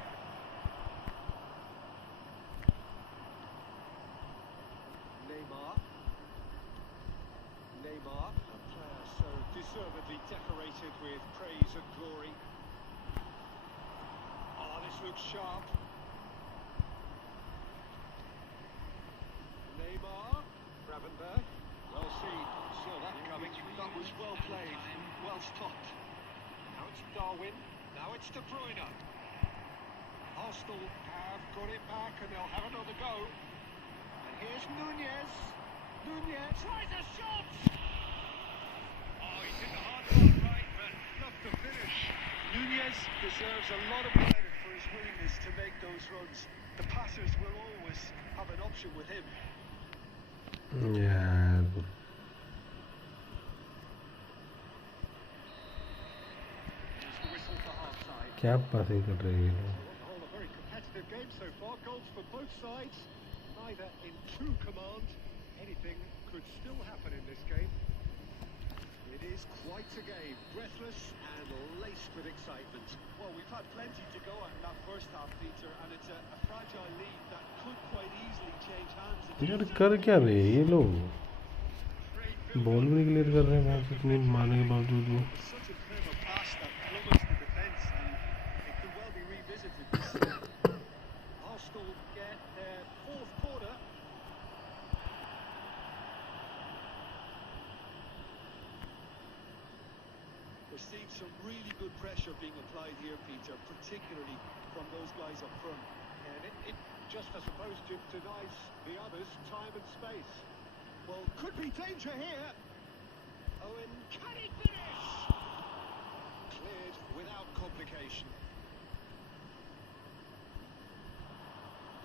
Neymar, a player so deservedly decorated with praise and glory. Oh, this looks sharp. Neymar, Gravenberg, well seen, saw that coming. That was well played, well stopped. Now it's Darwin, now it's De Bruyne. Arsenal have got it back and they'll have another go. And here's Nunez. Nunez tries a shot! Oh, he did the hard part right, but not the finish. Nunez deserves a lot of credit for his willingness to make those runs. The passers will always have an option with him. यार Here's the whistle for half-side. क्या passing कर रहे हैं ये लोग On the whole, a very competitive game so far. Goals for both sides. Neither in true command. Anything could still happen in this game. It is quite a game. Breathless and laced with excitement. Well, we've had plenty to go at in that first half, Peter, and it's a fragile lead that could quite easily change hands. यार कर क्या रहे हैं ये लोग ball भी clear कर रहे हैं मैच इतनी मारने के बावजूद भी Such a clever pass that plummets the defence, and it could well be revisited this season. Arsenal get their fourth corner. We're seeing some really good pressure being applied here, Peter, particularly from those guys up front. And it just, I suppose, denies the others time and space. Well, could be danger here. Owen, can he finish? Cleared without complication.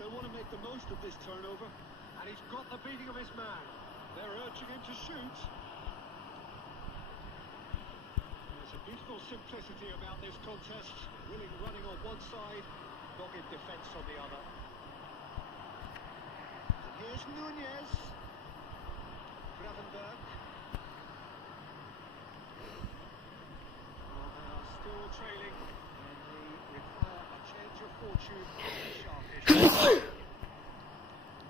They'll want to make the most of this turnover. And he's got the beating of his man. They're urging him to shoot. There's a beautiful simplicity about this contest. Willing running on one side, dogged defence on the other. And here's Nunez. Gravenberg. trailing, and they require a change of fortune to be sharpish.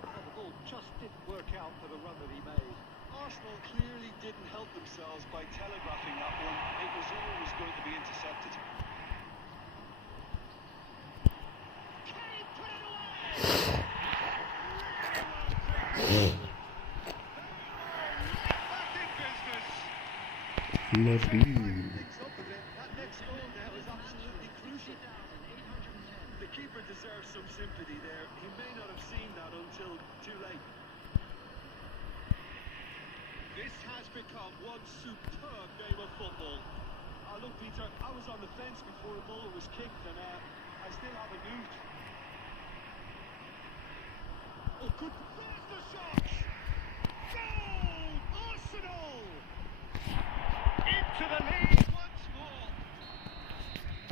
Well, the ball just didn't work out for the run that he made. Arsenal clearly didn't help themselves by telegraphing that one. It was always going to be intercepted. Can he put it away? Back in business. Maybe. Things up a bit. That next goal now is absolutely crucial. The keeper deserves some sympathy there. He may not have seen that until too late. This has become one superb game of football. Look, Peter, I was on the fence before the ball was kicked, and I still haven't moved. Oh, good. There's the shot. Goal! Arsenal! Into the lead once more.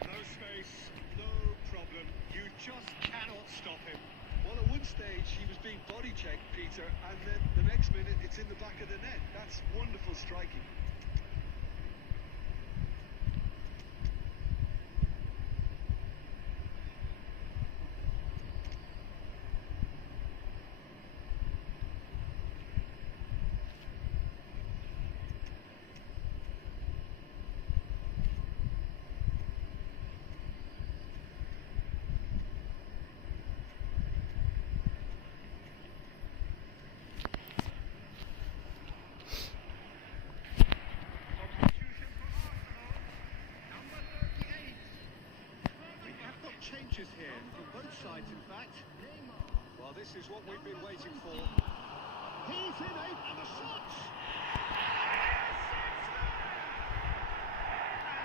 No space, no problem. You just cannot stop him. Well, at one stage, he was being body checked, Peter, and then the next minute, it's in the back of the net. That's wonderful striking. Changes here from both sides, in fact. Well, this is what we've been waiting for. He's in eight, and the shot!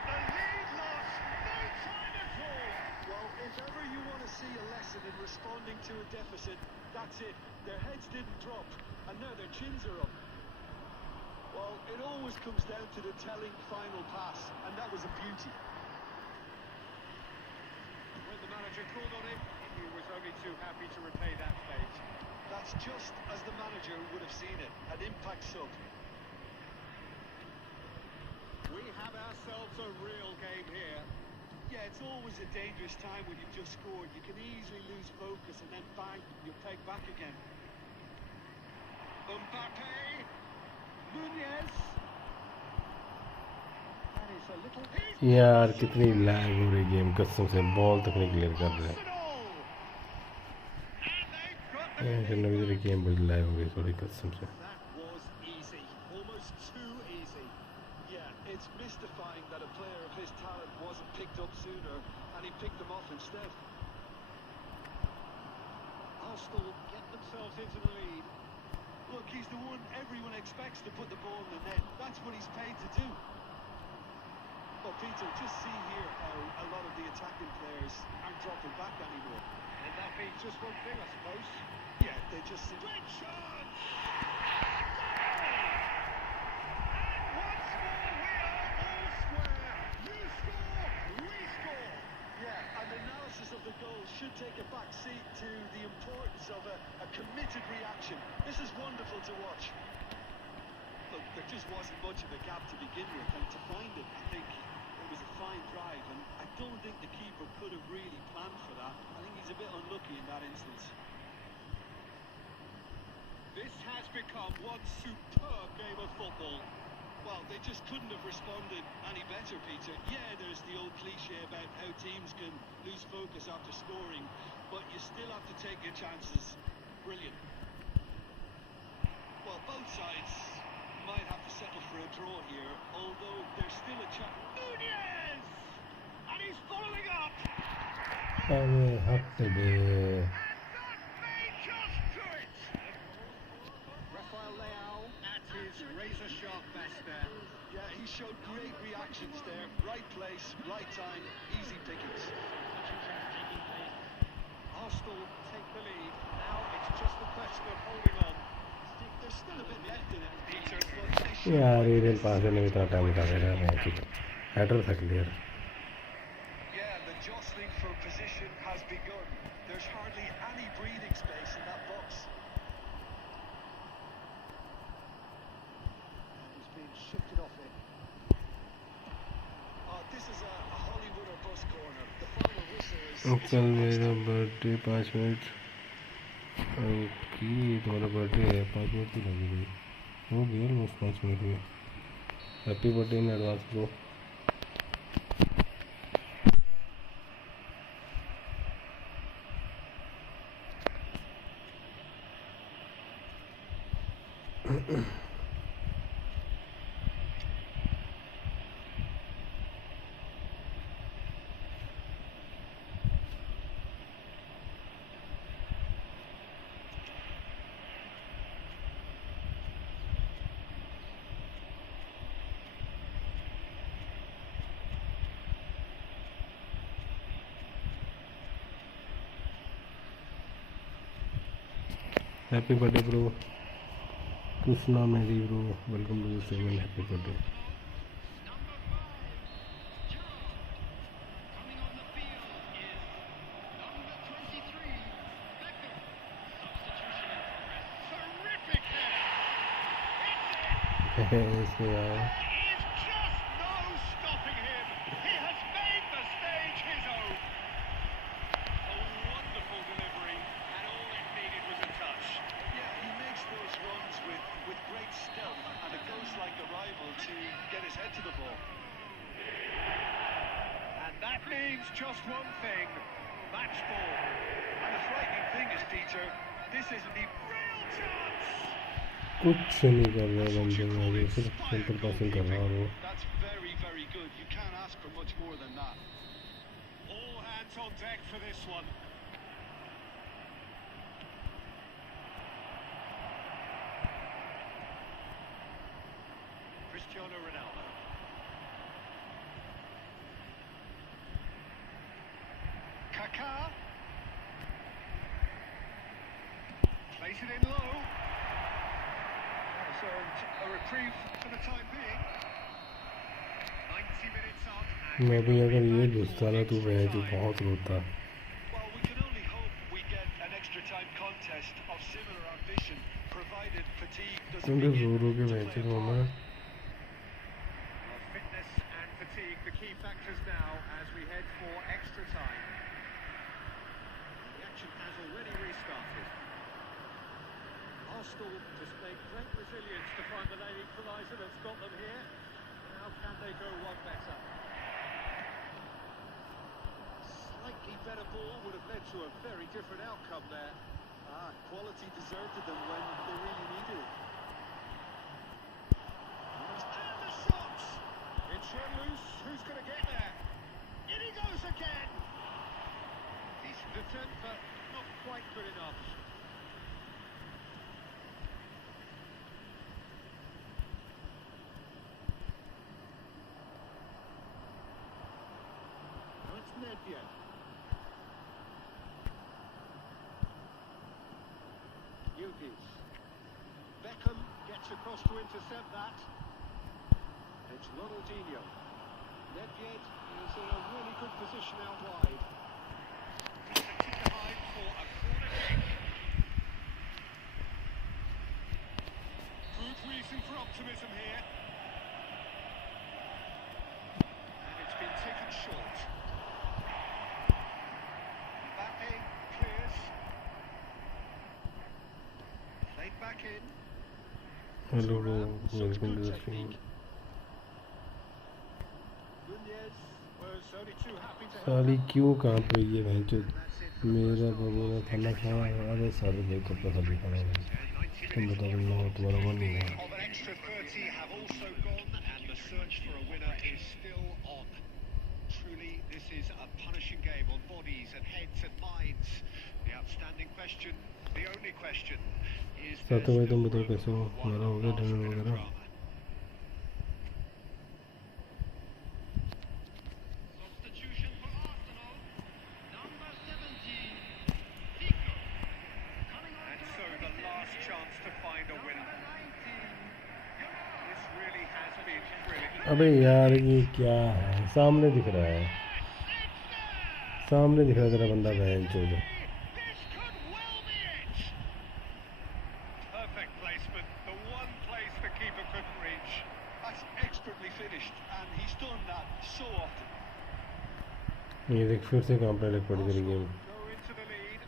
And the lead lost no time at all. Well, if ever you want to see a lesson in responding to a deficit, that's it. Their heads didn't drop, and now their chins are up. Well, it always comes down to the telling final pass, and that was a beauty. When the manager called on him, he was only too happy to repay that fate. That's just as the manager would have seen it, an impact sub. We have ourselves a real game here. Yeah, it's always a dangerous time when you've just scored. You can easily lose focus and then bang, you're pegged back again. Mbappe! Nunez! That is a little... यार कितनी lag हो रही game कसम से ball तक नहीं clear कर रहे हैं गेम बड़ी लैग हो गई थोड़ी कसम से That was easy, almost too easy. Yeah, it's mystifying that a player of his talent wasn't picked up sooner and he picked them off instead. Arsenal get themselves into the lead. Look, he's the one everyone expects to put the ball in the net. That's what he's paid to do. Well, Peter, just see here how a lot of the attacking players aren't dropping back anymore. And that means just one thing, I suppose. Yeah, they just... Great chance! And once more we are all square. You score, we score. Yeah, and analysis of the goal should take a back seat to the importance of a committed reaction. This is wonderful to watch. Look, there just wasn't much of a gap to begin with, and to find it, I think it was a fine drive, and I don't think the keeper could have really planned for that. I think he's a bit unlucky in that instance. This has become one superb game of football. Well, they just couldn't have responded any better, Peter. Yeah, there's the old cliche about how teams can lose focus after scoring, but you still have to take your chances. Brilliant. Well, both sides might have to settle for a draw here, although there's still a chance. Nunez! And he's following up! अरे हट बे And that may just do it! Rafael Leao at his razor-sharp best there. Yeah, he showed great reactions there. Right place, right time, easy pickings. Arsenal take the lead. Now it's just a question of holding on. There's still a bit left in it, Peter, but they should... यार ये पास करने में इतना time लगा रहा है मैं header था clear Yeah, the jostling for position has begun. There's hardly any breathing space in that box. He's been shifted off it. Oh, this is a Hollywood कल मेरा बर्थडे 5 मिनट ओके तुम्हारा birthday है 5 minute की लगी भाई हो गया almost 5 minute में happy birthday in advance bro happy birthday bro Krishna मेरी bro welcome to the seven happy birthday इसमें यार Just one thing, match ball. And the frightening thing is, Peter, this is the real chance. कुछ नहीं कर रहा बंदे आगे सिर्फ सेंटर पासिंग कर रहा है That's very, very good. You can't ask for much more than that. All hands on deck for this one. Cristiano Ronaldo. Kaká. Place it in low. That's earned a reprieve for the time being. 90 minutes on. मैं भी अगर ये घुसता ना तो वह जो बहुत रोता Well, we can only hope we get an extra time contest of similar ambition, provided fatigue doesn't क्योंकि begin जोरों के to वह play a जो part. Well, fitness and fatigue, the key factors now as we head for extra time. The action has already restarted. Arsenal displayed great resilience to find the late equaliser that's got them here. How can they go one better? Slightly better ball would have led to a very different outcome there. Quality deserted them when they really needed it. And the shot! It's run loose. Who's going to get there? In he goes again! Decent attempt, but not quite good enough. That's Nedved. Yildiz. Beckham gets across to intercept that. It's Ronaldinho. Nedved is in a really good position out wide. Behind for a corner kick. Good reason for optimism here. And it's been taken short. Mbappe clears. Played back in. Hello bro welcome to the stream Nunez was only too happy to help. साली क्यों कहाँ पे ये bench मेरा बबूला खाना खाया अरे साले भाई कब तक खाली खाना है तुम बताओ ना तुम्हारा मन नहीं है Of an extra 30 have also gone, and the search for a winner is still on. Truly, this is a punishing game on bodies and heads and minds. The outstanding question, the only question, is there सातों भाई तुम still बताओ room कैसे हो for one तुम्हारा हो गया last dinner bit of वगैरह drama? Substitution for Arsenal. Number 17, Zico. Coming on And to so the last chance to find a winner. This really has been thrilling. अबे यार ये क्या है सामने दिख रहा है सामने दिख रहा है तेरा बंदा बेंच हो This could well be it. Perfect placement, the one place the keeper couldn't reach. That's expertly finished, and he's done that so often. ये देख फिर से काम पे लग पड़ी तेरी game. Go into the lead.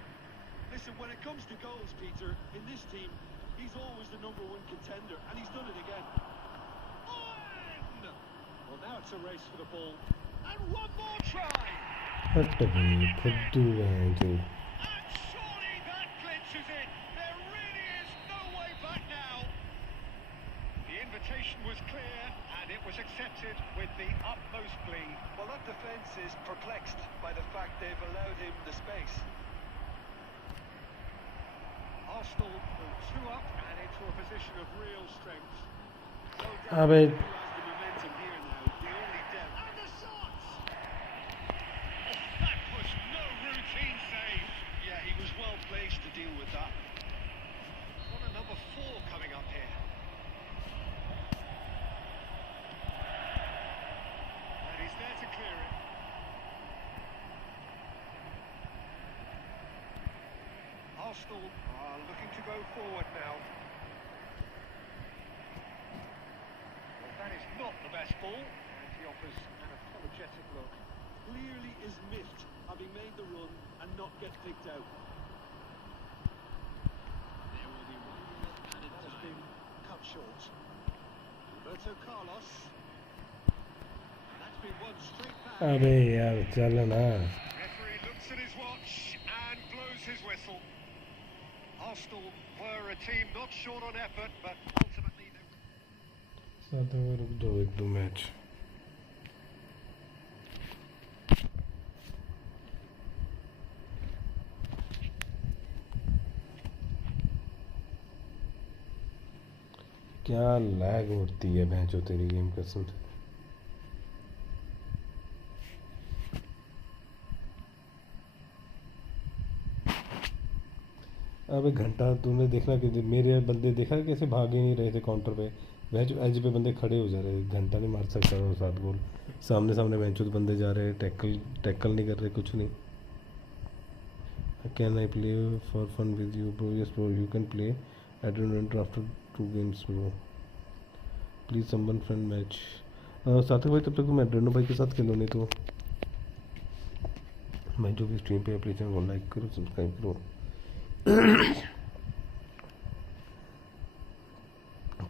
Listen, when it comes to goals, Peter, in this team, he's always the #1 contender, and he's done it again. Well, now it's a race for the ball. And one more try. हट गई फुद्दू है तू. And surely that clinches it. There really is no way back now. The invitation was clear, and it was accepted with the utmost glee. Well, that defence is perplexed by the fact they've allowed him the space. Arsenal move 2 up and into a position of real strength. No doubt अबे he has the momentum here now. The only doubt. And the shots. That was no routine save. Yeah, he was well placed to deal with that. Corner number 4 coming up here. And he's there to clear it. Arsenal are looking to go forward now. Well, that is not the best ball, and he offers an apologetic look. Clearly is miffed, having made the run and not get picked out. There will be 1 minute added That has time. been cut short. Roberto Carlos. That's been one straight back. अबे यार चल ना. Referee looks at his watch and blows his whistle. Arsenal were a team not short on effort, but ultimately they... साथ में रुक दो 1-2 match. क्या lag होती है भैंचो तेरी गेम कसम से. अबे घंटा तूने देखना कि मेरे बंदे देखा कैसे भाग ही नहीं रहे थे काउंटर पे. भैंचो एज पे बंदे खड़े हो जा रहे. घंटा नहीं मार सकता वो 7 गोल. सामने सामने भैंचो तो बंदे जा रहे. टैकल नहीं कर रहे कुछ नहीं. Can I play for fun with you bro? Yes bro, you can play. I don't enter after 2 games bro. Please someone friend match. सार्थक भाई तब तक तो मैं ड्रेनो भाई के साथ खेलो. नहीं तो मैं जो भी स्ट्रीम पे एप्लीकेशन को लाइक करो सब्सक्राइब करो.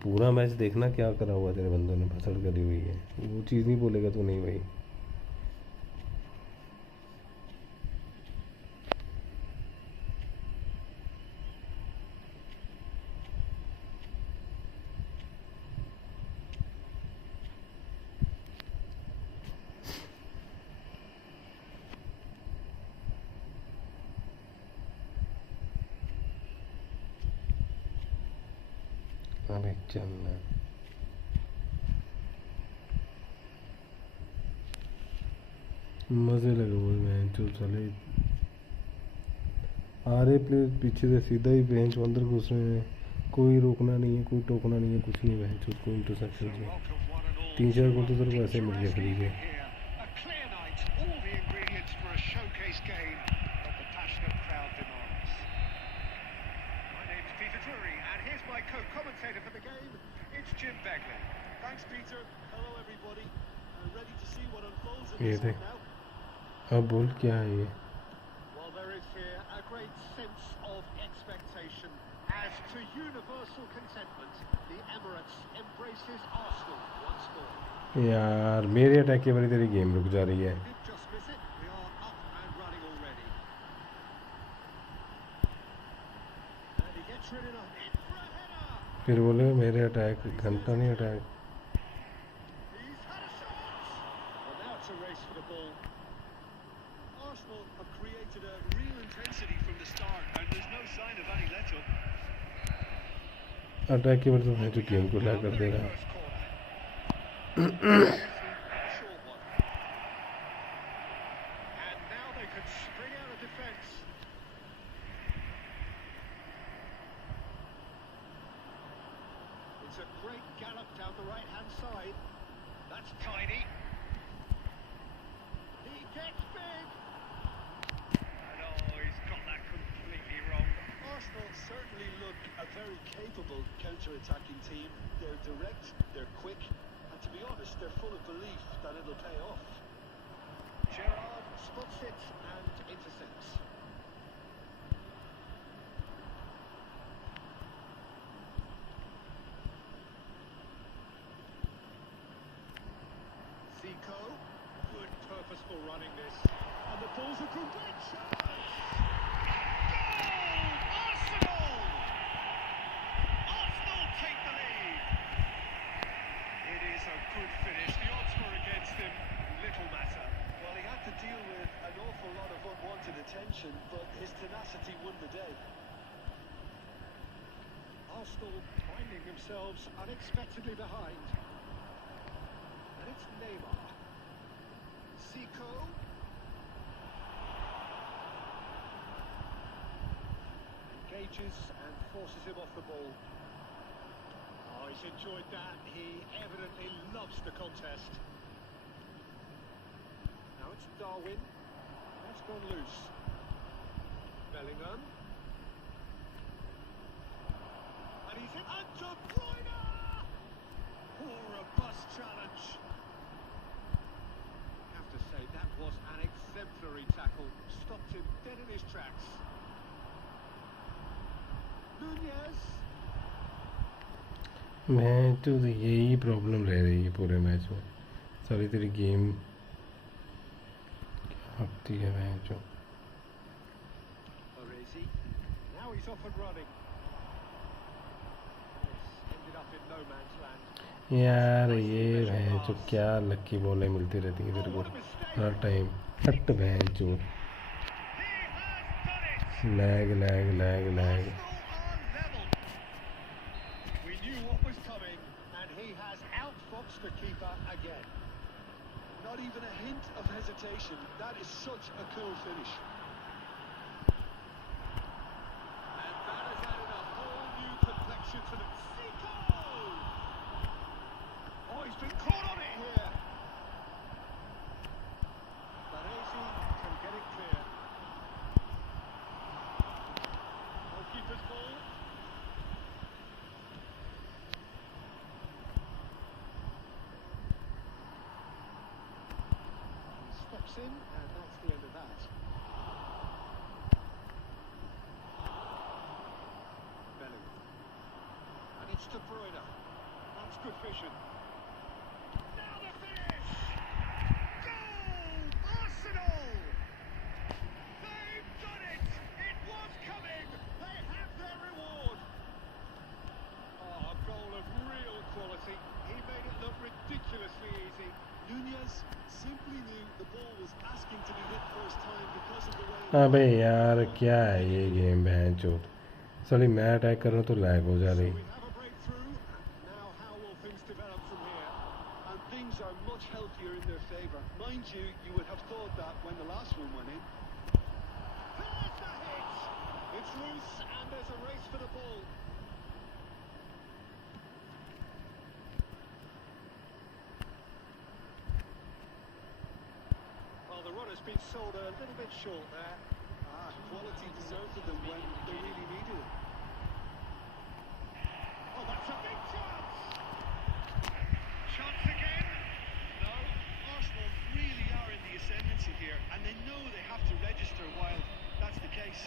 पूरा मैच देखना क्या करा हुआ तेरे बंदों ने. भसड़ करी हुई है. वो चीज़ नहीं बोलेगा तो नहीं भाई. अबे चलना. मजे लगे हुए मैच जो चले. आ रहे प्लेयर पीछे से सीधा ही बेंच अंदर घुस रहे हैं. कोई रोकना नहीं है, कोई टोकना नहीं है, कुछ नहीं. बेंच उसको इंटरसेप्शन में 3-4 गोल तो तेरे को ऐसे मिल गया फ्री के. A clear night, all the ingredients for a showcase game that the passionate crowd demands. My name's Peter Drury, and here's my co-commentator for the game. It's Jim Begley. Thanks, Peter. Hello, everybody. Ready to see what unfolds in ये this देख. one now. अब बोल क्या है ये. Well, there is here a great sense of expectation. As to universal contentment, the Emirates embraces Arsenal once more. यार मेरे attack के बारी तेरी गेम रुक जा रही है. Did just miss it. We are up and running already. And he gets rid of it for a header. फिर बोले मेरे अटैक घंटा नहीं attack. He's had a shot. Well, now it's a race for the ball. Arsenal have created a real intensity from the start, and there's no sign of any let-up. Attack के बारे तो मैं जो game को ला कर दे रहा. First corner. A short one. And now they could spring out of defence. It's a great gallop down the right-hand side. That's tidy. He gets big. And he's got that completely wrong. Arsenal certainly look a very capable counter-attacking team. They're direct, they're quick, and to be honest, they're full of belief that it'll pay off. Gerrard spotted running this. And the ball's a great chance. Goal! Arsenal! Arsenal take the lead. It is a good finish. The odds were against him. Little matter. Well, he had to deal with an awful lot of unwanted attention, but his tenacity won the day. Arsenal finding themselves unexpectedly behind. And it's Neymar. Zico. Engages and forces him off the ball. Oh, he's enjoyed that. He evidently loves the contest. Now it's Darwin. That's gone loose. Bellingham. And he's in. And De Bruyne! Oh, robust challenge. I have to say, that was an exemplary tackle. Stopped him dead in his tracks. Nunez. मैं तो यही problem रह रही है पूरे match में सारी तेरी गेम हकती है मैं जो Baresi. Now he's off and running. This ended up in no man's land. यार ये है जो क्या लक्की बॉलें मिलती रहती हैं तेरे को हर टाइम हट भैं जो lag lag lag lag We knew what was coming, and he has outfoxed the keeper again. Not even a hint of hesitation. That is such a cool finish. And that has added a whole new complexion to the Zico! Oh, he's been caught on it here. Baresi can get it clear. Goalkeeper's ball. He steps in, and that's the end of that. Bellingham. And it's De Bruyne. That's good vision. Now the finish! Goal! Arsenal! They've done it! It was coming! They have their reward! Oh, a goal of real quality. He made it look ridiculously easy. Nunez simply knew the ball was asking to be hit first time because of the way... अबे यार क्या है ये game भैं चोट साली मैं attack कर रहा हूँ तो लैग हो जा So रही we have a breakthrough. Now how will things develop from here? And things are much healthier in their favour. Mind you, you would have thought that when the last one went in. There's the hit! It's loose and there's a race for the ball. Well, the run has been sold a little bit short there. Quality deserted them when they really needed it. Oh, that's a big chance! Chance again? No, Arsenal really are in the ascendancy here, and they know they have to register while that's the case.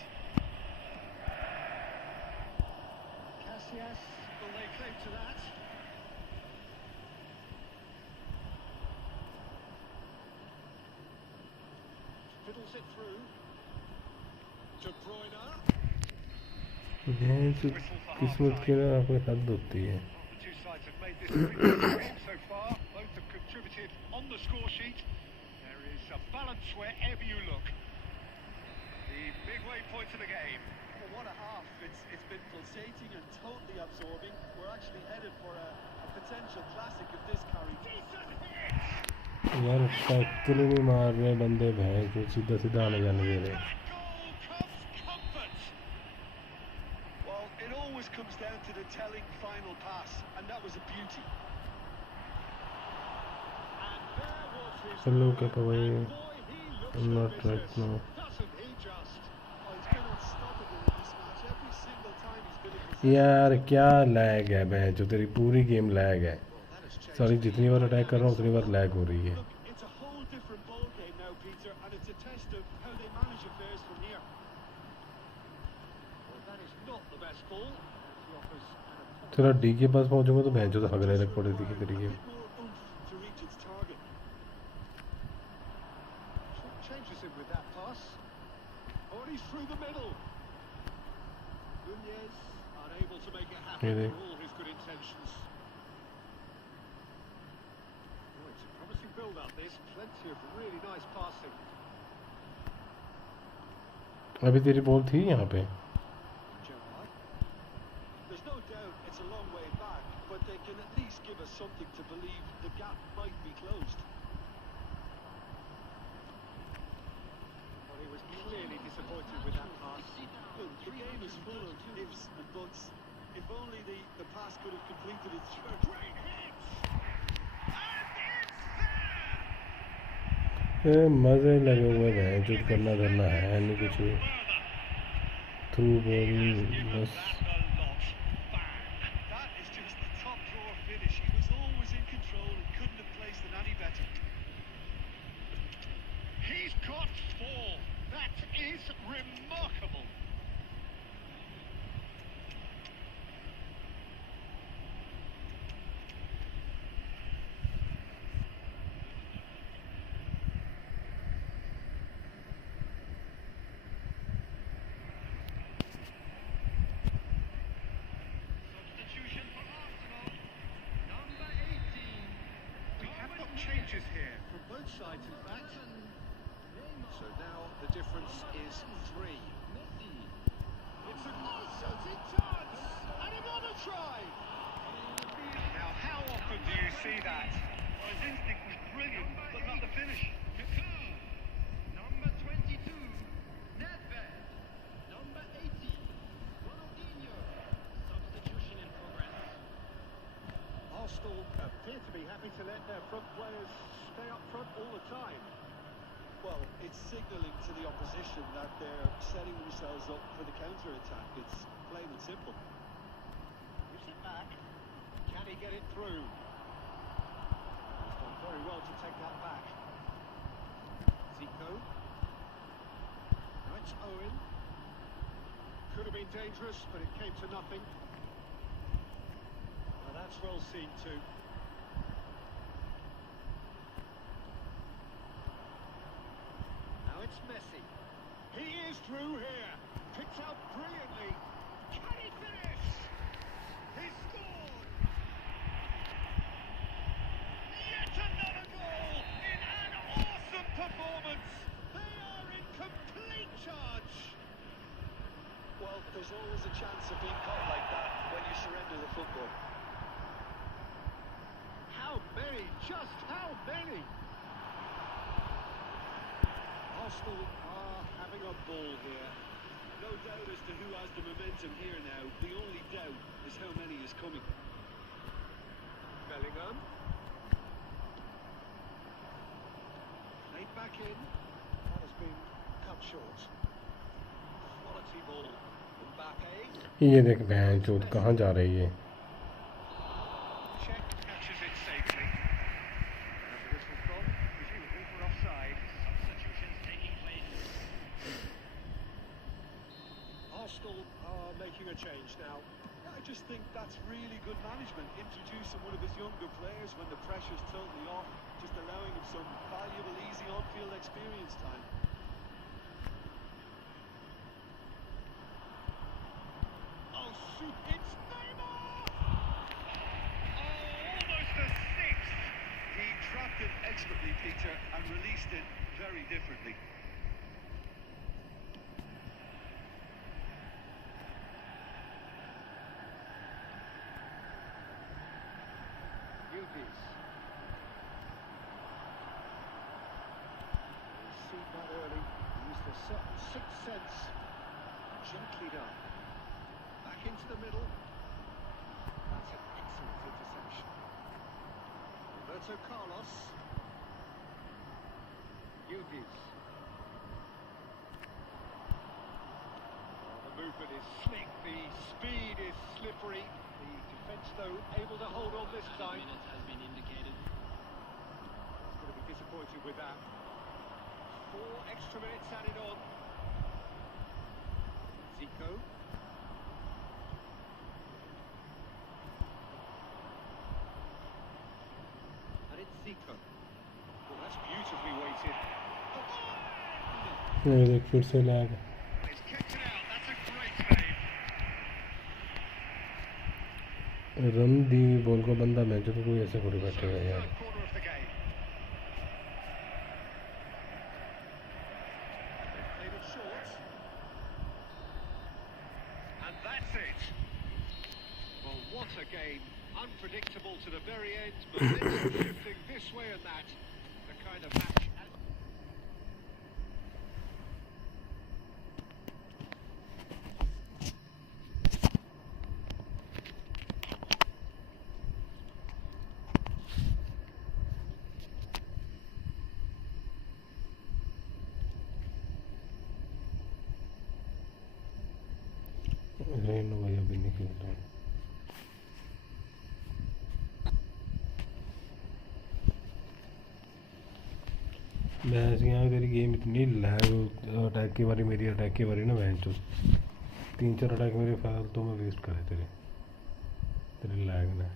Casillas, will they claim to that? Fiddles it through. De Bruyne. भैं चोट किस्मत की ना कोई हद होती है The two sides have made this a pretty good game so far. Both have contributed on the score sheet. There is a balance wherever you look. The midway point of the game. Well, what a half. It's been pulsating and totally absorbing. We're actually headed for a potential classic if this carries. Decent hit! यार tackle ही नहीं मार रहे बंदे भैं जो सीधा सीधा आने जाने दे रहे That goal comes comfort. Well, it always comes down to the telling final pass, and that was a beauty. And there was his Hello, Kapawai. and boy, he looks I'm for not right business. now. Doesn't he just? Oh, he's been unstoppable in this match. Every single time he's been in possession. यार क्या lag है भैं जो तेरी पूरी game lag है सारी जितनी बार अटैक कर रहा हूँ उतनी बार लैग हो रही है Look, it's a whole different ball game now, Peter, and it's a test of how they manage affairs from here. Well, that is not the best ball. He offers an approach. तेरा D के पास पहुँचूंगा तो भैं जो तो हगने लग पड़ी थी तेरी A game bit more oomph to reach its target. changes him with that pass. Oh, and he's through the middle. Nunez unable to make it happen Really? for all his good intentions. Oh, it's a promising build-up, this. Plenty of really nice passing. अभी तेरी ball थी यहाँ पे. Gerard. There's no doubt it's a long way back, but they can at least give us something to believe the gap might be closed. Well, he was clearly disappointed with that pass. Look, the game is full of ifs and buts. If only the pass could have completed its great hits. मजे लगे हुए हैं जो करना धरना है नहीं कुछ भी. थ्रू बॉल बस. That is just the top drawer finish. He was always in control and couldn't have placed it any better. He's got 4. That is remarkable. Substitution for Arsenal. Number 18. We have got changes here from both sides, in fact. So now the difference is 3. Messi. It's a shooting chance! And another try! Now, how often do you see that? Well, his instinct was brilliant, but not the finish. Number 22. Nedved. Number 18. Ronaldinho. Substitution in progress. Arsenal appear to be happy to let their front players stay up front all the time. Well, it's signalling to the opposition that they're setting themselves up for the counter-attack. It's plain and simple. Gives it back. Can he get it through? He's done very well to take that back. Zico. Now it's Owen. Could have been dangerous, but it came to nothing. Well, that's well seen too. Now it's Messi. He is through here. Picked out brilliantly. Can he finish? He scored! Yet another goal in an awesome performance. They are in complete charge. Well, there's always a chance of being caught like that when you surrender the football. How many? Just how many? Arsenal are having a ball here. No doubt as to who has the momentum here now. The only doubt is how many is coming. Bellingham. Played back in. That has been cut short. Quality ball. Mbappe. ये देख बहन चोद कहाँ जा रही है. Check catches it safely. And the whistle's gone, presumably for offside. Substitutions taking place. Arsenal are making a change now. I just think that's really good management. Introducing one of his younger players when the pressure's totally off, just allowing him some valuable, easy on-field experience time. Oh, shoot, it's Neymar! Oh, almost a 6. He trapped it expertly, Peter, and released it very differently. Yildiz. Seen that early. Used a certain sixth sense. Gently done. Back into the middle. That's an excellent interception. Roberto Carlos. Yildiz. The movement is slick. The speed is slippery. The defence, though, able to hold on this time. Minutes has been indicated. He's going to be disappointed with that. 4 extra minutes added on. Zico. And it's Zico. Well, that's beautifully weighted. Oh, ये देख फिर से lag He's kicked it out. That's a great save. Run the ball को बंदा match तो कोई ऐसे थोड़ी बैठेगा यार Third corner of the game. They've played it short. And that's it. Well, what a game. Unpredictable to the very end. Momentum shifting this way and that. The kind of match. Rain भाई अभी नहीं खेल रहा मैं यहाँ तेरी game इतनी lag attack की बारी मेरी अटैक की बारी ना बहन चो 3-4 अटैक मेरे फालतू में वेस्ट करे तेरी लैग ने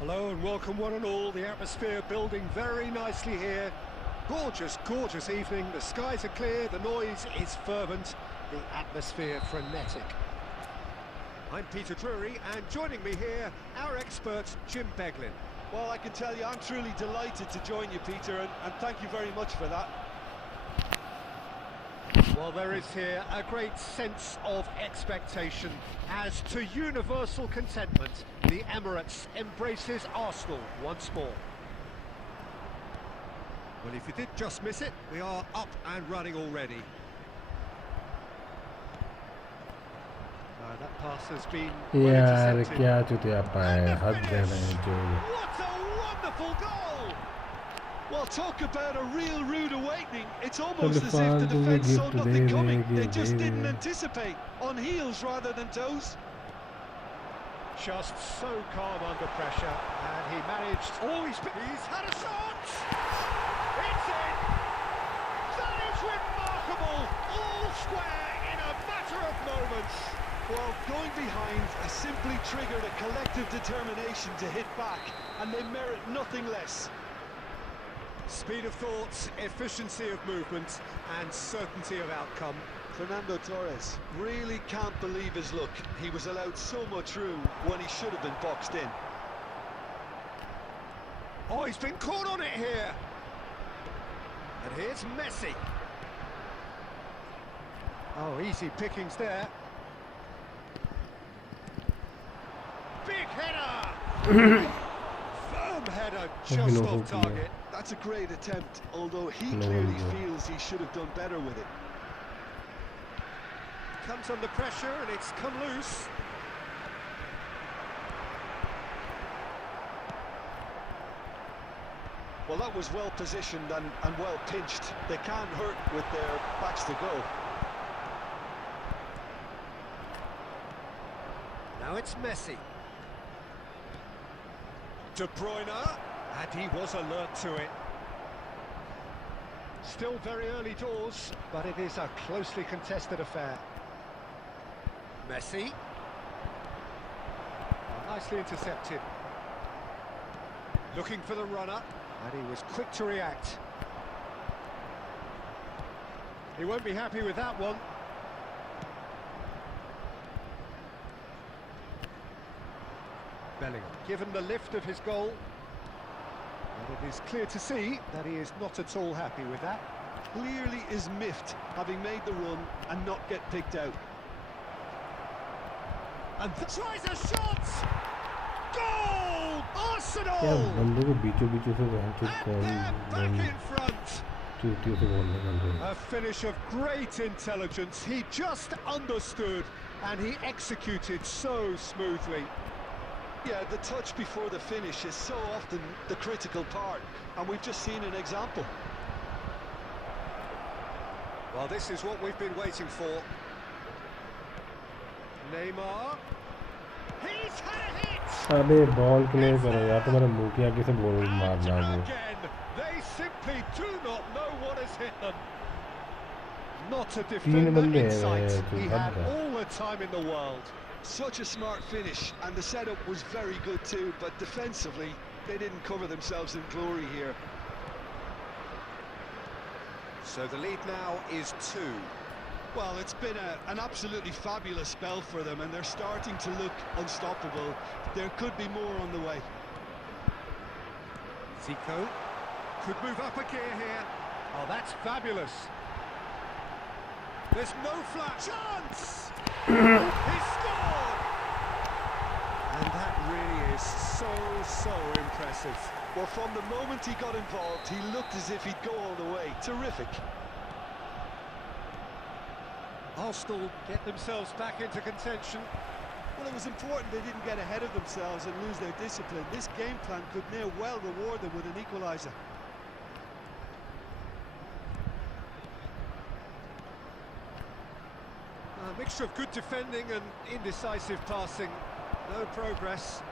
Hello and welcome one and all. The atmosphere building very nicely here. Gorgeous, gorgeous evening. The skies are clear, the noise is fervent, the atmosphere frenetic. I'm Peter Drury, and joining me here, our expert Jim Beglin. Well, I can tell you, I'm truly delighted to join you, Peter, and thank you very much for that. Well, there is here a great sense of expectation as to universal contentment. The Emirates embraces Arsenal once more. Well, if you did just miss it, we are up and running already. That pass has been well यार intercepted. क्या चुतिया पाए And the हद है finish. जो What a wonderful goal! Well, talk about a real rude awakening. It's almost as if the फालतू में defence saw gift nothing दे coming. देंगे They just they didn't देंगे anticipate. On heels rather than toes. Just so calm under pressure, and he managed. Oh, he's had a shot! It's in! That is remarkable! All square in a matter of moments. Well, going behind has simply triggered a collective determination to hit back, and they merit nothing less. Speed of thought, efficiency of movement, and certainty of outcome. Fernando Torres really can't believe his luck. He was allowed so much room when he should have been boxed in. Oh, he's been caught on it here. And here's Messi. Oh, easy pickings there. Big header! Firm header, just off target. That's a great attempt, although he No, clearly no. feels he should have done better with it. Comes under pressure and it's come loose. Well, that was well positioned and well pinched. They can't hurt with their backs to goal. Now it's Messi. De Bruyne, and he was alert to it. Still very early doors, but it is a closely contested affair. Messi. Nicely intercepted. Looking for the runner, and he was quick to react. He won't be happy with that one. Bellingham, given the lift of his goal, and it is clear to see that he is not at all happy with that. Clearly is miffed, having made the run and not get picked out. And tries a shot! Goal! Arsenal! यार बंदे को बीचों बीचों से वहाँ से Back in front! चूतियों से बोलने का बंदे A finish of great intelligence. He just understood and he executed so smoothly. Yeah, the touch before the finish is so often the critical part, and we've just seen an example. Well, this is what we've been waiting for. Neymar. He's had a hit! अबे ball clear करो यार, तुम्हारा मुंह की आगे से ball मारना वो. Again, they simply do not know what has hit them. Not a तीन बंदे defender in हैं sight. तो He हद had है. all the time in the world. Such a smart finish, and the setup was very good too, but defensively, they didn't cover themselves in glory here. So the lead now is 2. Well, it's been an absolutely fabulous spell for them, and they're starting to look unstoppable. There could be more on the way. Zico could move up a gear here. Oh, that's fabulous. There's no flat chance. He scored! And that really is so impressive. Well, from the moment he got involved, he looked as if he'd go all the way. Terrific. Arsenal get themselves back into contention. Well, it was important they didn't get ahead of themselves and lose their discipline. This game plan could now well reward them with an equaliser. A mixture of good defending and indecisive passing. No progress.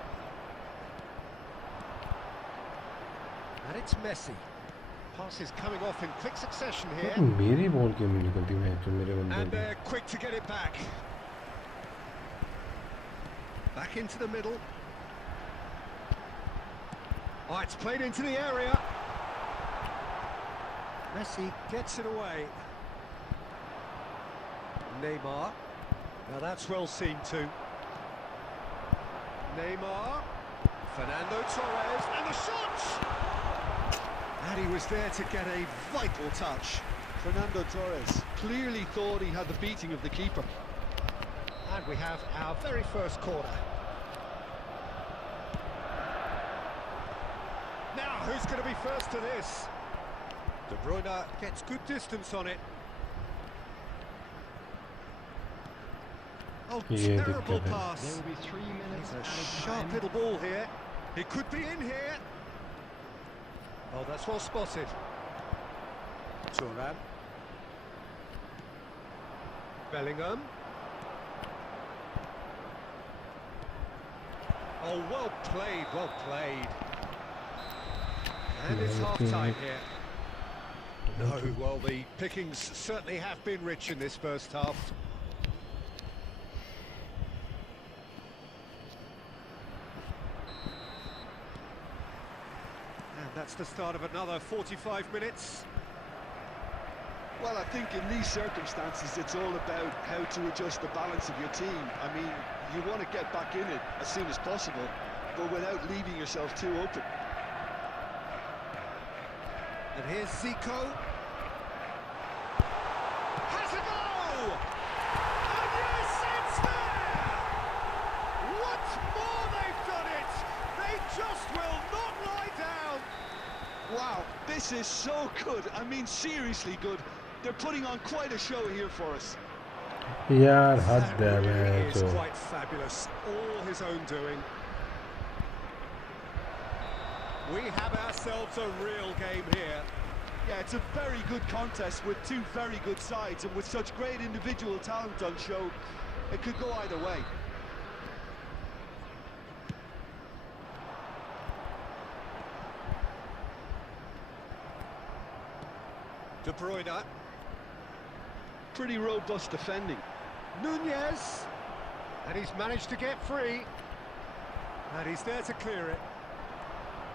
And it's Messi. Passes coming off in quick succession here. मेरी ball क्यों नहीं निकलती match में मेरे बंदे And की. they're quick to get it back. Back into the middle. Oh, it's played into the area. Messi gets it away. Neymar. Now that's well seen too. Neymar. Fernando Torres. And the shot! And he was there to get a vital touch. Fernando Torres clearly thought he had the beating of the keeper. And we have our very first corner. Now, who's going to be first to this? De Bruyne gets good distance on it. Oh, Yeah, terrible good pass. There will be 3 minutes It's a added sharp time. little ball here. It could be in here. Oh, that's well spotted. Turnip. Bellingham. Oh, well played, well played. And it's half-time here. No, well, the pickings certainly have been rich in this first half. And that's the start of another 45 minutes. Well, I think in these circumstances, it's all about how to adjust the balance of your team. I mean, you want to get back in it as soon as possible, but without leaving yourself too open. And here's Zico. Has a go! And yes, it's there! Once more they've done it! They just will not lie down! Wow, this is so good. I mean, seriously good. They're putting on quite a show here for us. यार हद That है really match is तो. quite fabulous. All his own doing. We have ourselves a real game here. Yeah, it's a very good contest with two very good sides, and with such great individual talent on show, it could go either way. De Bruyne. Pretty robust defending. Nunez. And he's managed to get free. And he's there to clear it.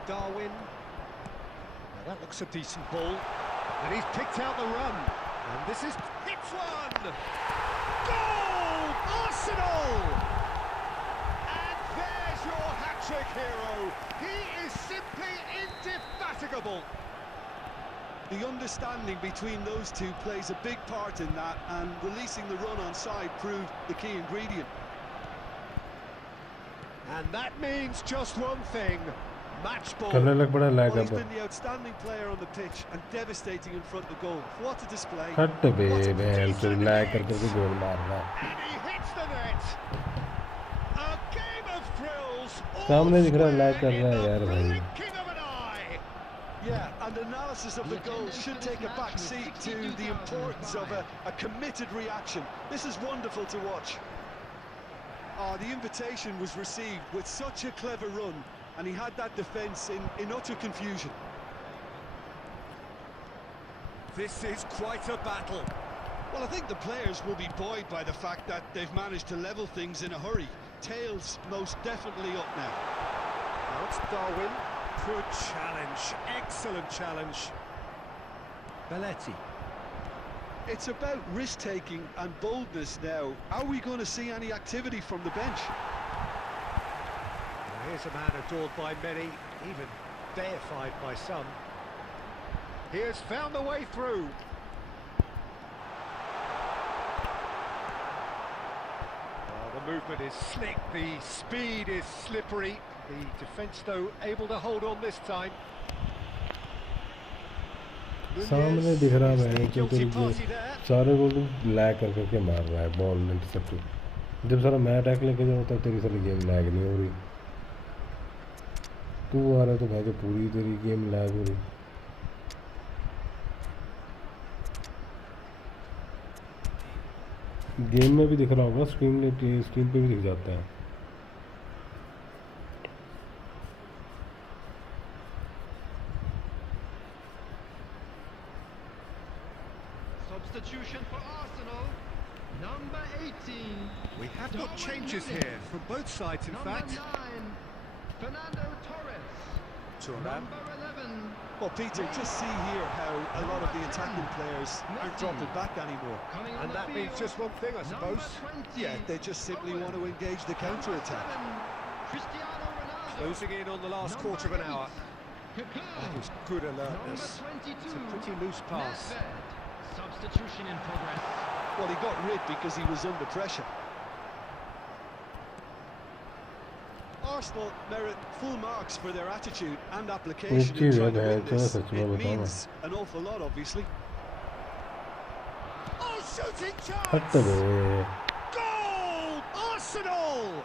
Darwin. Now that looks a decent ball. And he's picked out the run. And this is... Hits one! Goal! Arsenal! And there's your hat-trick hero. He is simply indefatigable. The understanding between those two plays a big part in that, and releasing the run on side proved the key ingredient. And that means just one thing. Match ball. करने लग पड़ा lag Well, he's अब been the outstanding player on the pitch and devastating in front of goal. What a display. हट बे बैल से lag कर करके गोल मारना And he hits the net. A game of thrills. सामने दिख रहा lag कर रहा है यार भाई Blinking of an eye. Yeah, and analysis of the goal should take a back seat to the importance of a committed reaction. This is wonderful to watch. Oh, the invitation was received with such a clever run, and he had that defence in utter confusion. This is quite a battle. Well, I think the players will be buoyed by the fact that they've managed to level things in a hurry. Tails most definitely up now. Now it's Darwin. Good challenge. Excellent challenge. Belletti. It's about risk-taking and boldness now. Are we going to see any activity from the bench? Well, here's a man adored by many, even deified by some. He has found the way through. Well, the movement is slick, the speed is slippery. The defence, though, able to hold on this time. सामने दिख रहा है कि Guilty तेरी party there. सारे गोल lag कर करके मार रहा है बॉल इंटरसेप्ट जब सारा मैं अटैक लेके जाऊँ तब तेरी सारी गेम लैग नहीं हो रही तू आ रहा है तो भाई तो पूरी तेरी गेम लैग हो रही गेम में भी दिख रहा होगा स्क्रीन पे भी दिख जाता है Substitution for Arsenal, number 18. We have got changes here from both sides, in Number fact. 9, Fernando Torres. Number 11. Well, Peter, just see here how a lot of the attacking players aren't dropping back anymore. Coming on And the that means field, just one thing, I suppose. number 20. Yeah, they just simply want to engage the counter-attack. 7, Cristiano Ronaldo. Closing in on the last quarter of an hour. Kaká. That was good alertness. Number 22. It's a pretty loose pass. Nedved. Substitution in progress. Well, he got rid because he was under pressure. Arsenal merit full marks for their attitude and application in trying to win this. It means an awful lot, obviously. Oh, shooting हट chance! Bay Goal! Arsenal!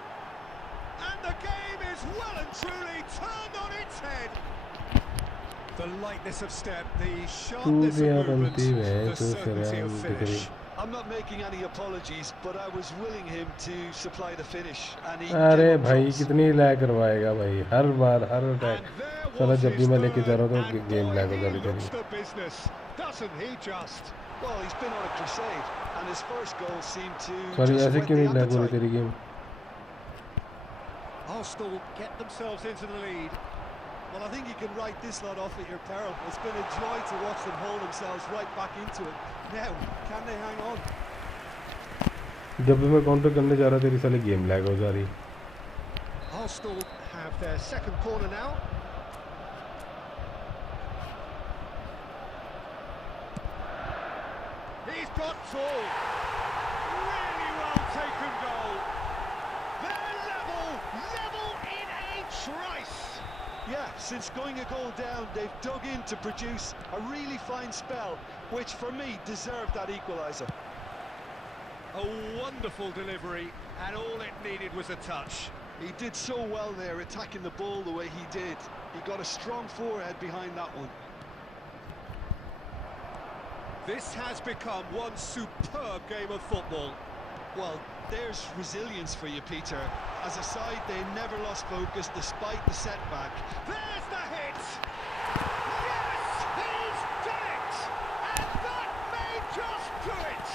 And the game is well and truly turned on its head. The lightness of step, the sharpness भी of आप movement, बनती है the तो certainty of finish. I'm not making any apologies, but I was willing him to supply the finish, and he अरे gave up भाई results. कितनी lag करवाएगा भाई हर बार हर And अटैक there साला was जब भी his मैं लेके जा रहा हूँ third, तो and गेम boy, लैग हो he जाती looks है the business, doesn't he just? Well, he's been on a crusade, and his first goal seemed to sorry just ऐसे whet क्यों the नहीं लैग हो रही appetite. तेरी game Arsenal get themselves into the lead. Well, I think you can write this lot off at your peril. It's been a joy to watch them haul themselves right back into it. Now, can they hang on? जब भी मैं counter करने जा रहा तेरी साली game lag हो जा रही Arsenal have their second corner now. He's got full. Really well taken goal. They're level in a trice. Yeah, since going a goal down, they've dug in to produce a really fine spell, which for me deserved that equaliser. A wonderful delivery, and all it needed was a touch. He did so well there, attacking the ball the way he did. He got a strong forehead behind that one. This has become one superb game of football. Well, there's resilience for you, Peter. As a side, they never lost focus despite the setback. There's the hit! Yes, he's done it! And that may just do it!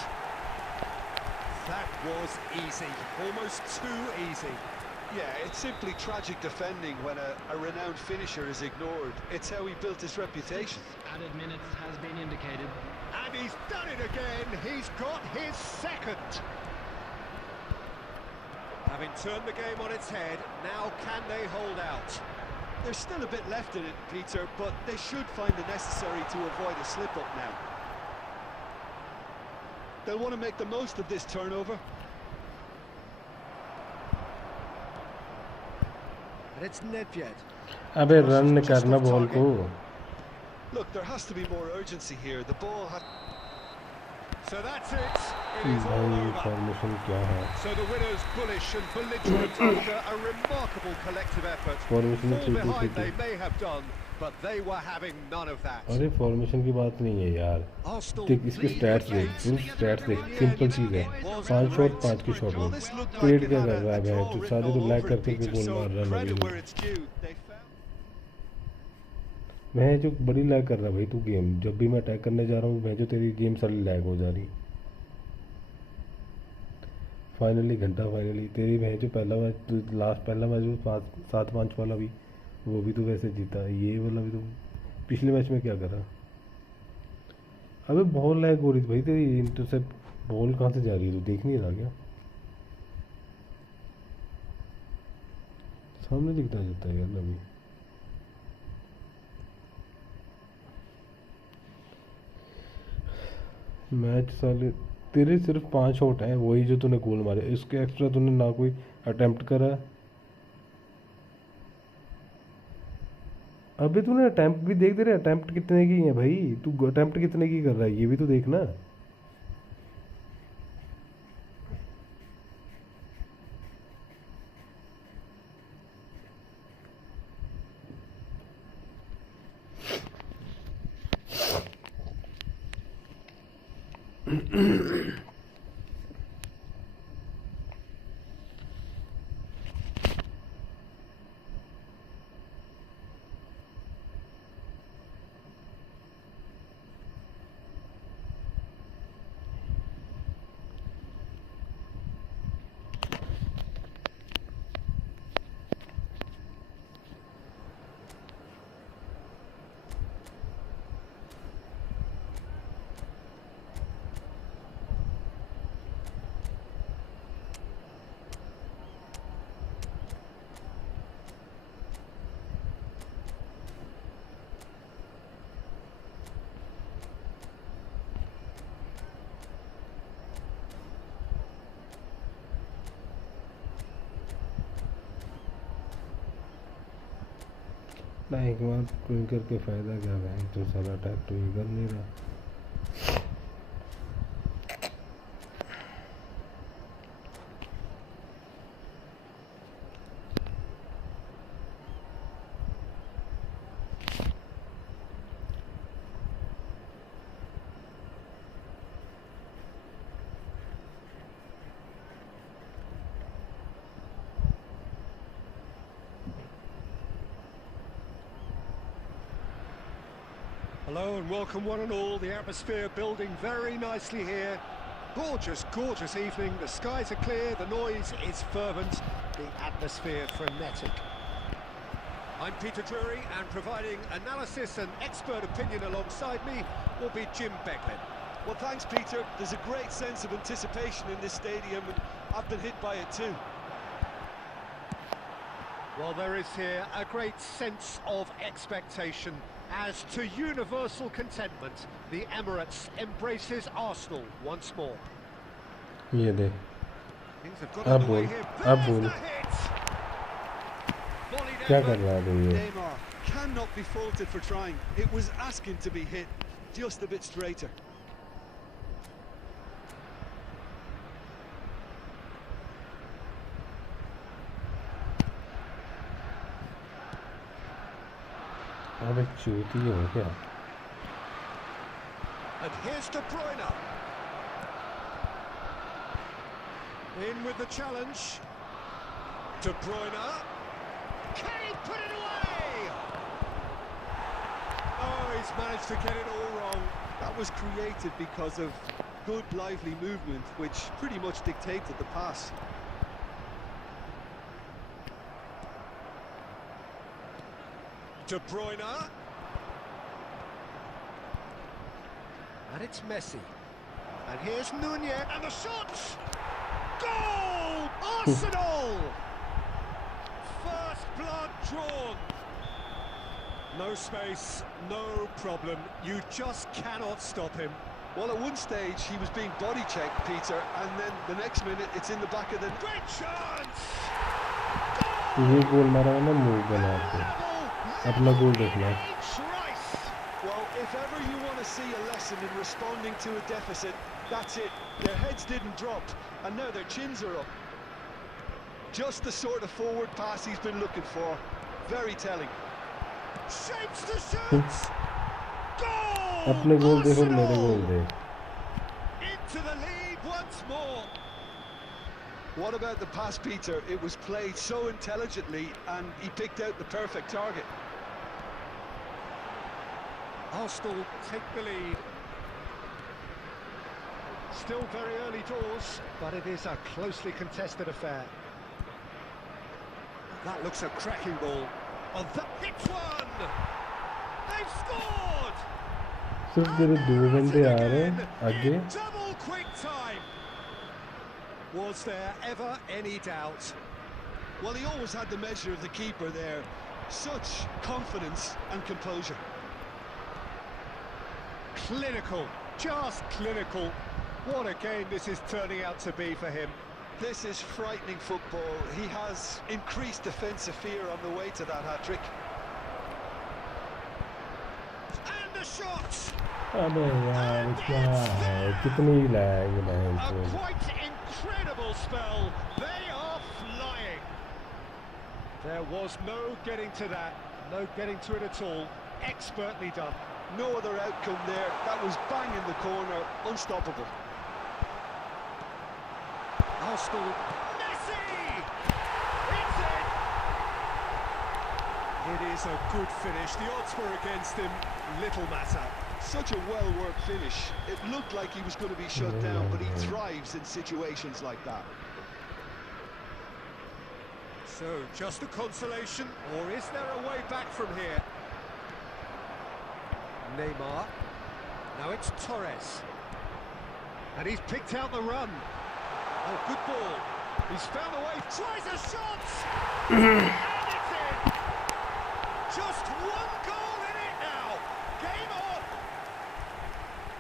That was easy, almost too easy. Yeah, it's simply tragic defending when a renowned finisher is ignored. It's how he built his reputation. Added minutes has been indicated. And he's done it again, he's got his second. Having turned the game on its head, now can they hold out? There's still a bit left in it, Peter, but they should find the necessary to avoid a slip-up now. They'll want to make the most of this turnover. And it's Nedved. अबे run करना ball को. Look, there has to be more urgency here. The ball has... So that's it. It is all भाई over. Formation क्या है? So the winners bullish and belligerent after a remarkable collective effort. Formation Fall behind they may have done, but they were having none of that. अरे formation की बात नहीं है यार. देख इसके स्टैट्स देख, सिर्फ स्टैट्स देख, सिंपल चीज है. 5 शॉट 5 की शॉट में क्रिएट क्या कर रहा है भाई? तो सारे तो ब्लैक करके भी गोल मार रहा है लगी. मैं जो बड़ी लैग कर रहा है भाई तू गेम. जब भी मैं अटैक करने जा रहा हूँ मैं जो तेरी गेम सारी लैग हो जा रही. फाइनली घंटा फाइनली तेरी मैं जो पहला मैच लास्ट पहला मैच जो 7-5 वाला भी वो भी तो वैसे जीता. ये वाला भी तो पिछले मैच में क्या करा. अबे बॉल लैग हो रही थी भाई तेरी. इंटरसेप्ट बॉल कहाँ से जा रही है तू देख नहीं रहा क्या? सामने दिखता जाता है यार अभी. मैच साले तेरे सिर्फ 5 शॉट हैं वही जो तूने गोल मारे. इसके एक्स्ट्रा तूने ना कोई अटेम्प्ट करा. अबे तूने अटेम्प्ट भी देख दे रहे. अटेम्प्ट कितने की है भाई? तू अटेम्प्ट कितने की कर रहा है ये भी तो देखना. नहीं एक बार ट्विन करके फ़ायदा क्या है? तो सारा अटैक तो ये कर नहीं रहा. Hello and welcome one and all. The atmosphere building very nicely here. Gorgeous, gorgeous evening. The skies are clear, the noise is fervent, the atmosphere frenetic. I'm Peter Drury, and providing analysis and expert opinion alongside me will be Jim Becklin. Well, thanks, Peter. There's a great sense of anticipation in this stadium, and I've been hit by it too. Well, there is here a great sense of expectation. As to universal contentment, the Emirates embraces Arsenal once more. ये दे. Things have got underway here. अब बोल. क्या कर रहा है ये? Neymar cannot be faulted for trying. It was asking to be hit just a bit straighter. अरे चूती हो क्या? And here's De Bruyne. In with the challenge. De Bruyne. Can he put it away? Oh, he's managed to get it all wrong. That was created because of good, lively movement, which pretty much dictated the pass. De Bruyne. And it's Messi. And here's Nunez. And the shots! Goal! Arsenal! First blood drawn. No space, no problem. You just cannot stop him. Well, at one stage he was being body checked, Peter, and then the next minute it's in the back of the... Great chance! ये गोल मारा है ना move बना के अपना गोल देखना. Well, if ever you want to see a lesson in responding to a deficit, that's it. Their heads didn't drop, and now their chins are up. Just the sort of forward pass he's been looking for. Very telling. Shapes the shoots! Goal! अपने गोल देखो मेरे गोल देख. Into the lead once more. What about the pass, Peter? It was played so intelligently, and he picked out the perfect target. Arsenal take the lead. Still very early doors, but it is a closely contested affair. That looks a cracking ball. Oh, that hits one! They've scored! सिर्फ तेरे दो बंदे आ रहे हैं आगे. Double quick time! Was there ever any doubt? Well, he always had the measure of the keeper there. Such confidence and composure. Clinical, just clinical. What a game this is turning out to be for him. This is frightening football. He has increased defensive fear on the way to that hat-trick. And the shot! अबे यार क्या है कितनी lag है A इसमें. quite incredible spell. They are flying. There was no getting to that, no getting to it at all. Expertly done. No other outcome there. That was bang in the corner, unstoppable. Arsenal. Messi! It's in! It is a good finish. The odds were against him. Little matter. Such a well-worked finish. It looked like he was going to be shut down, but he thrives in situations like that. So, just a consolation, or is there a way back from here? Neymar. Now it's Torres. And he's picked out the run. Oh, good ball. He's found a way, tries a shot! And it's in! Just one goal in it now! Game on!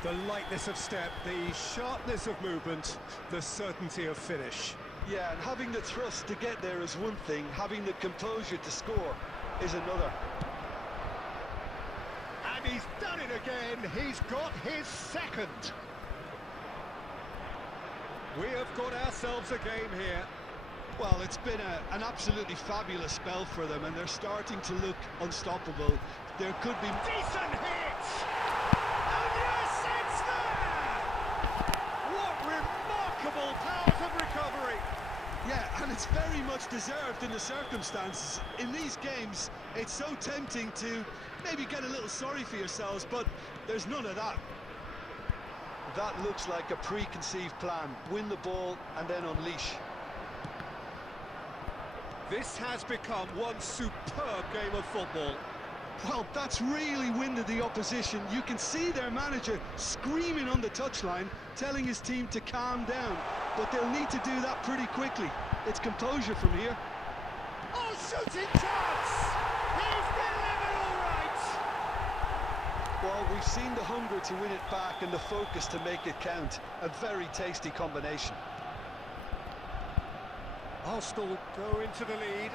The lightness of step, the sharpness of movement, the certainty of finish. Yeah, and having the thrust to get there is one thing, having the composure to score is another. And he's done it again, he's got his second. We have got ourselves a game here. Well, it's been an absolutely fabulous spell for them, and they're starting to look unstoppable. There could be... Decent hit! And yes, it's there! What remarkable powers of recovery! Yeah, and it's very much deserved in the circumstances. In these games, it's so tempting to maybe get a little sorry for yourselves, but there's none of that. That looks like a preconceived plan. Win the ball and then unleash. This has become one superb game of football. Well, that's really winded the opposition. You can see their manager screaming on the touchline, telling his team to calm down. But they'll need to do that pretty quickly. It's composure from here. Oh, shooting chance! He's delivered all right! Well, we've seen the hunger to win it back and the focus to make it count. A very tasty combination. Arsenal go into the lead.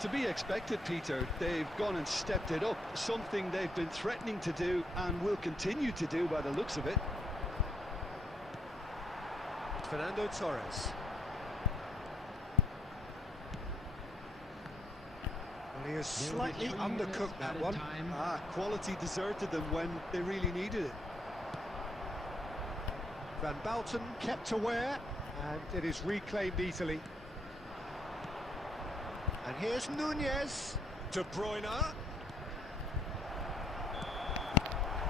To be expected, Peter. They've gone and stepped it up, something they've been threatening to do and will continue to do by the looks of it. Fernando Torres. He has slightly undercooked that one. Quality deserted them when they really needed it. Van Bouten kept aware, and it is reclaimed easily. And here's Nunez. De Bruyne.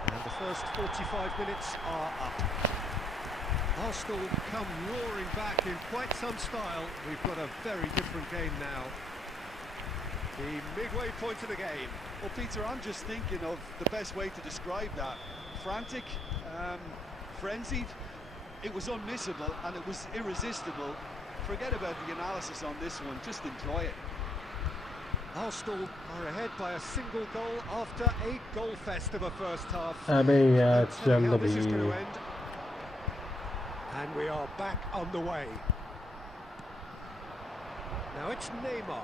And the first 45 minutes are up. Arsenal come roaring back in quite some style. We've got a very different game now. The midway point of the game. Well, Peter, I'm just thinking of the best way to describe that. Frantic, frenzied. It was unmissable and it was irresistible. Forget about the analysis on this one, just enjoy it. Arsenal are ahead by a single goal after a goal fest of a first half. अबे यार Let's see how चल this is going to भाई end. And we are back on the way. Now it's Neymar.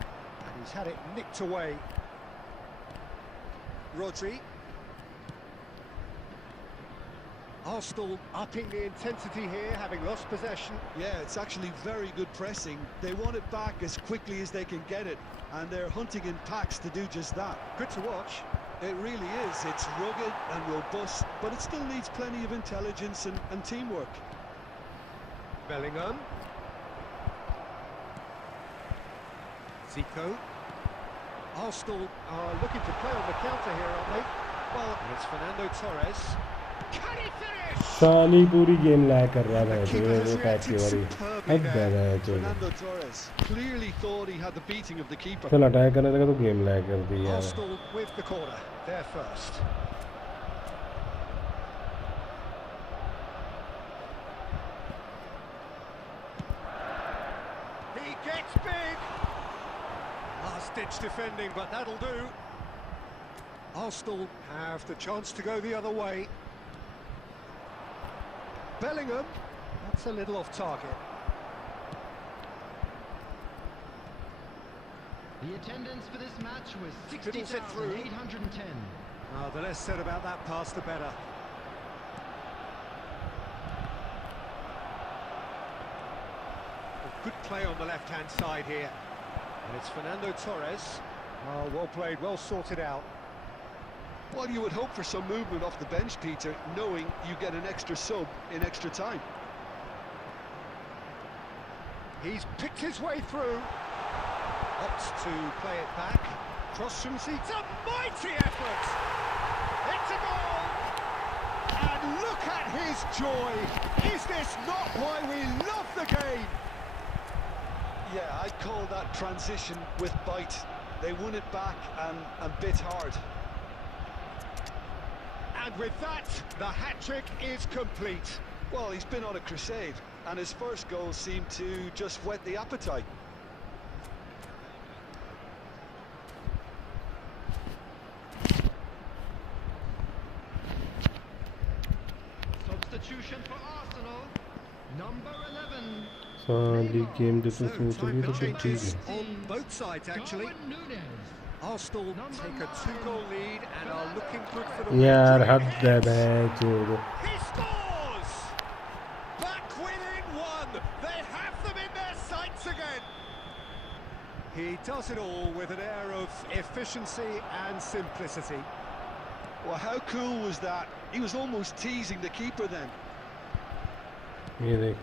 And he's had it nicked away. Rodri. Arsenal upping the intensity here, having lost possession. Yeah, it's actually very good pressing. They want it back as quickly as they can get it, and they're hunting in packs to do just that. Good to watch. It really is. It's rugged and robust, but it still needs plenty of intelligence and teamwork. Bellingham. Zico. Arsenal are looking to play on the counter here, aren't they? Well, and it's Fernando Torres. Can he finish? साली पूरी game lag कर रहा The है keeper has वो pack की reacted बारी superbly अब there. बना है चलो Fernando Torres clearly thought he had the beating of the keeper. चल अटैक करने लगा तो गेम लैग कर दी यार Arsenal with the corner, there first. He gets big. Last-ditch defending, but that'll do. Arsenal have the chance to go the other way. Bellingham, that's a little off target. The attendance for this match was Fiddles it through. 60,810. The less said about that pass, the better. Good play on the left-hand side here. And it's Fernando Torres. Well played, well sorted out. Well, you would hope for some movement off the bench, Peter, knowing you get an extra sub in extra time. He's picked his way through. Opts to play it back. Cross from seat. It's a mighty effort! It's a goal! And look at his joy! Is this not why we love the game? Yeah, I'd call that transition with bite. They won it back and bit hard. And with that, the hat-trick is complete. Well, he's been on a crusade, and his first goal seemed to just whet the appetite. Substitution for Arsenal, number 11. साली game जो तो So, सोच time रही for तो फिर ठीक changes है on both sides, actually. Darwin Núñez. Arsenal take a 2-goal lead and are looking good for the यार win. हद दे भाई चोद He scores! Back within one. They have them in their sights again. He does it all with an air of efficiency and simplicity. Well, how cool was that? He was almost teasing the keeper then. ये देख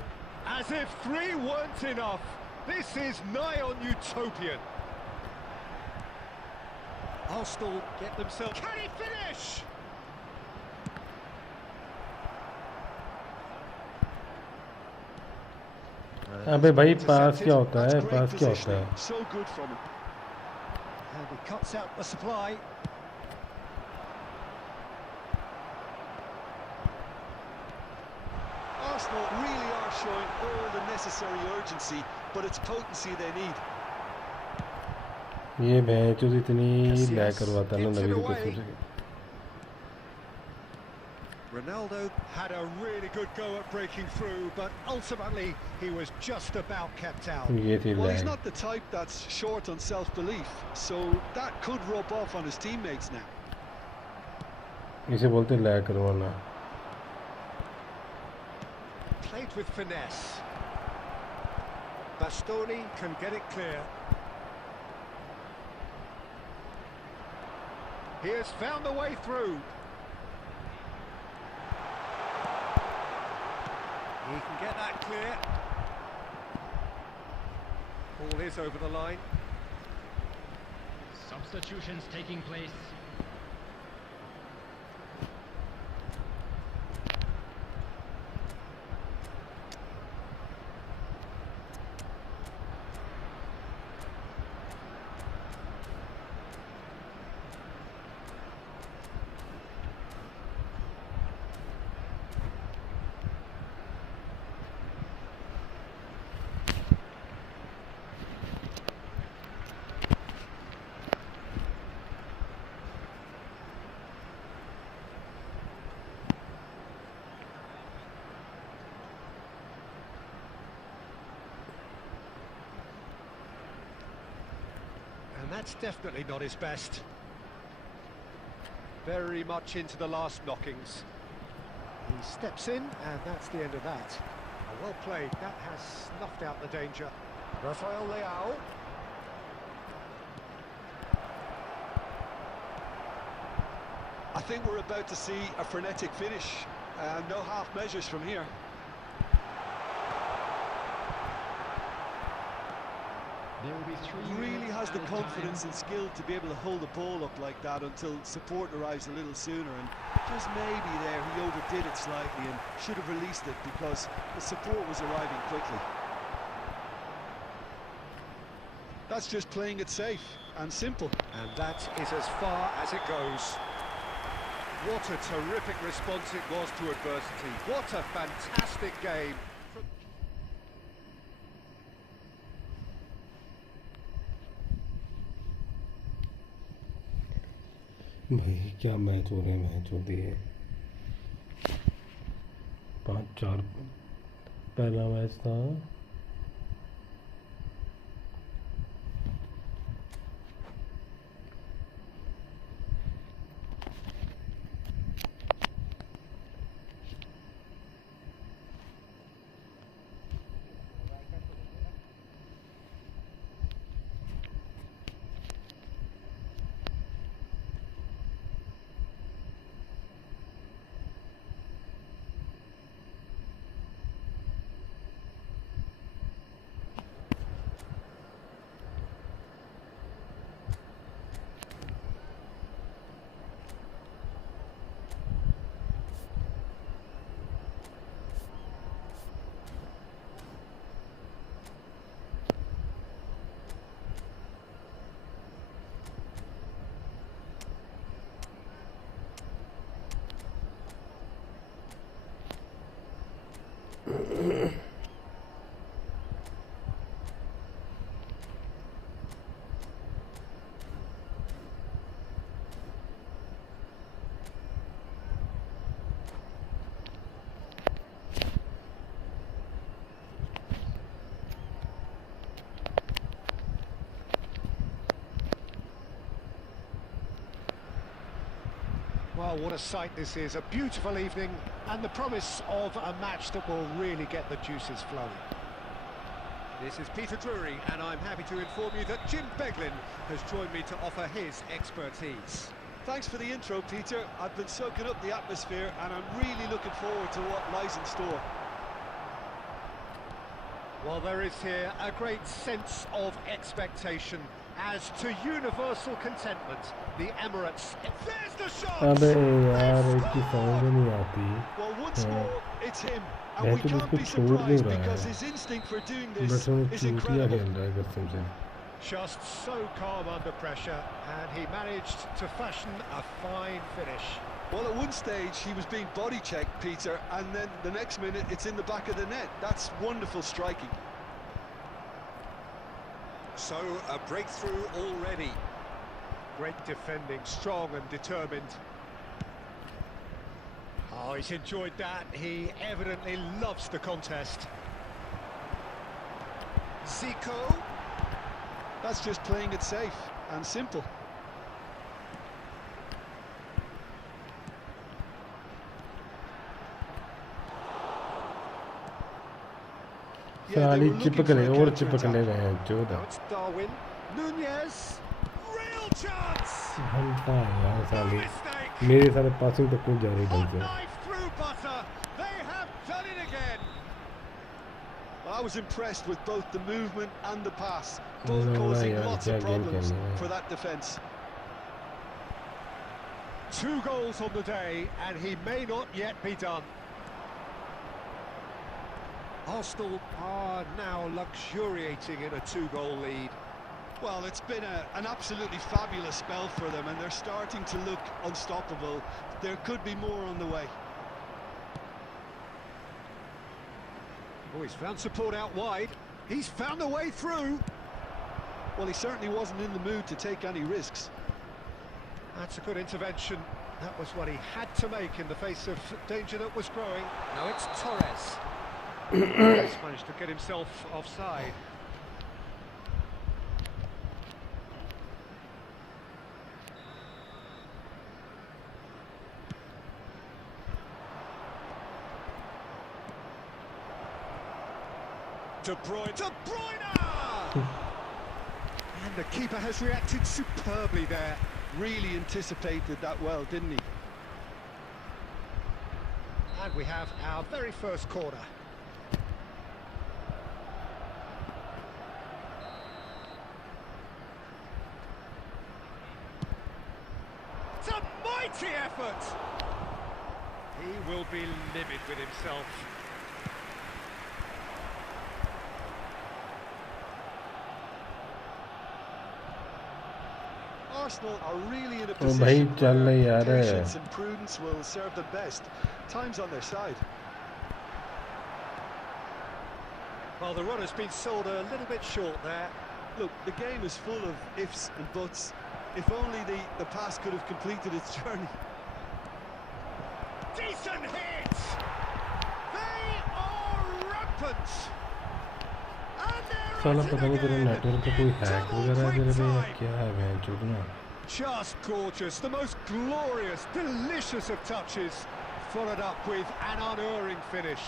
As if 3 weren't enough. This is nigh on utopian. Arsenal get themselves... Can he finish? अबे भाई पास क्या होता है पास क्या होता है So good from him. And he cuts out the supply. Arsenal really are showing all the necessary urgency, but it's potency they need. ये भाई चोद इतनी लैग करवाता ना नबी को कसम से Ronaldo had a really good go at breaking through, but ultimately he was just about kept out. ये थी Well, he's lag not the type that's short on self-belief, so that could rub off on his teammates now. इसे बोलते lag करवाना Played with finesse. Bastoni can get it clear. He has found the way through. He can get that clear. Ball is over the line. Substitutions taking place. And that's definitely not his best. Very much into the last knockings. He steps in, and that's the end of that. Well played, that has snuffed out the danger. Rafael Leao. I think we're about to see a frenetic finish. No half measures from here. There will be 3 Really minutes has the added confidence time. and skill to be able to hold the ball up like that until support arrives a little sooner, and just maybe there he overdid it slightly and should have released it because the support was arriving quickly. That's just playing it safe and simple. And that is as far as it goes. What a terrific response it was to adversity. What a fantastic game. भाई क्या match हो रहे हैं, match हो दिए 5-4 पहला match था। Well, what a sight this is. A beautiful evening and the promise of a match that will really get the juices flowing. This is Peter Drury, and I'm happy to inform you that Jim Beglin has joined me to offer his expertise. Thanks for the intro, Peter. I've been soaking up the atmosphere and I'm really looking forward to what lies in store. Well, there is here a great sense of expectation as to universal contentment. The Emirates. There's the shot! अबे यार इसकी समझ नहीं आती। Well, once more, it's him. मैं And we तो can't इसको be छोड़ नहीं surprised रहा because है, his instinct for doing बस this वो is चूतिया incredible. खेल रहा है कसम से। Just so calm under pressure, and he managed to fashion a fine finish. Well, at one stage he was being body checked, Peter, and then the next minute it's in the back of the net. That's wonderful striking. So, a breakthrough already. Great defending, strong and determined. Oh, he's enjoyed that. He evidently loves the contest. Zico. That's just playing it safe and simple. साली चिपक रहे और चिपकने रहे हैं Now it's Darwin. Nunez. Real chance. घंटा है यार No साले mistake. मेरे सारे पासिंग तक को जा रही ढंग Hot से knife through butter. They have done it again. Well, I was impressed with both the movement and the pass, No, both no, causing yeah, lots yeah, of game problems can, yeah. for that defence. 2 goals on the day, and he may not yet be done. Arsenal are now luxuriating in a 2-goal lead. Well, it's been an absolutely fabulous spell for them, and they're starting to look unstoppable. There could be more on the way. Oh, he's found support out wide. He's found a way through. Well, he certainly wasn't in the mood to take any risks. That's a good intervention. That was what he had to make in the face of danger that was growing. Now it's Torres. He's managed to get himself offside. De Bruyne! De Bruyne! And the keeper has reacted superbly there. Really anticipated that well, didn't he? And we have our very first corner. It's a mighty effort! He will be livid with himself. Arsenal are really in a भाई position चल where यार patience and prudence will serve them best. Time's on their side. Well, the run has been sold a little bit short there. Look, the game is full of ifs and buts. If only the pass could have completed its journey. Decent hit! They are rampant! And they're साला at it पता नहीं तेरे again! Network का कोई hack Double वगैरह है तेरे पे या quick क्या है बहन चोदना Just gorgeous, the most glorious, delicious of touches, followed up with an unerring finish.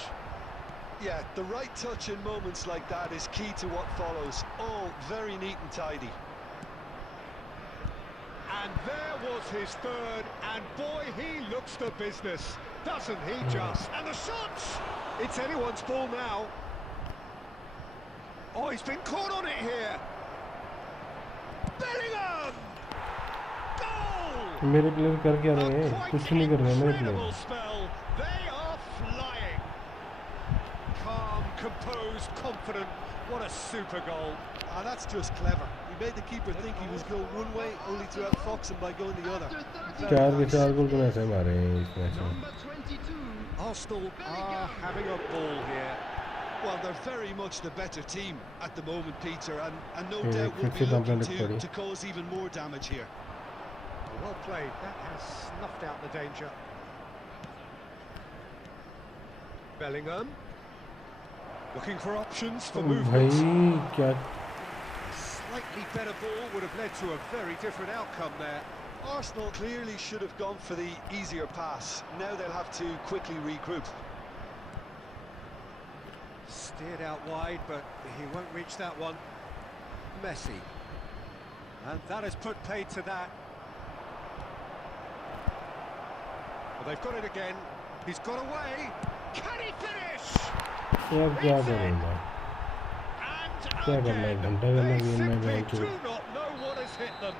Yeah, the right touch in moments like that is key to what follows. All very neat and tidy. And there was his third, and boy, he looks the business, doesn't he just? And the shots! It's anyone's ball now. Oh, he's been caught on it here. Bellingham! Goal! मेरे player कर क्या रहे हैं A quite कुछ नहीं कर रहे मेरे incredible player spell. They are flying. Calm, composed, confident. What a super goal. Ah, that's just clever. He made the keeper think he was going one way, only to outfox him by going the other. चार के चार गोल तो ऐसे मारे हैं इस match में Number 22. Arsenal are having a ball here. Well, they're very much the better team at the moment, Peter, and no Yeah, doubt will be fifty looking complaint to ready. cause even more damage here. Well played. That has snuffed out the danger. Bellingham. Looking for options for movement. भाई क्या Slightly better ball would have led to a very different outcome there. Arsenal clearly should have gone for the easier pass. Now they'll have to quickly regroup. Steered out wide, but he won't reach that one. Messi. And that has put paid to that. Well, they've got it again. He's got away. Can he finish? यार क्या करूँगा And क्या करना है again, घंटा करना they game में simply बहन do चोद not know what has hit them.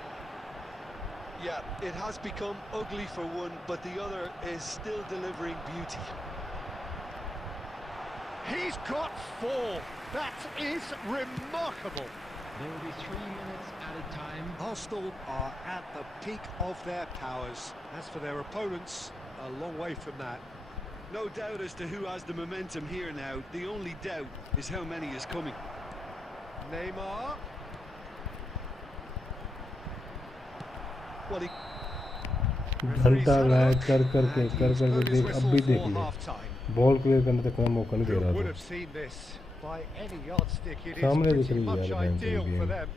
Yeah, it has become ugly for one, but the other is still delivering beauty. He's got 4. That is remarkable. There will be 3 minutes added time. Arsenal are at the peak of their powers. As for their opponents, a long way from that. No doubt as to who has the momentum here now. The only doubt is how many is coming. Neymar. Well, he घंटा lag कर करके देख अब भी देख ले half-time. Ball clear करने तक का मौका नहीं दे Who रहा would था have seen this? By any yardstick, it is सामने दिख pretty रही है much यार bank ideal for game them.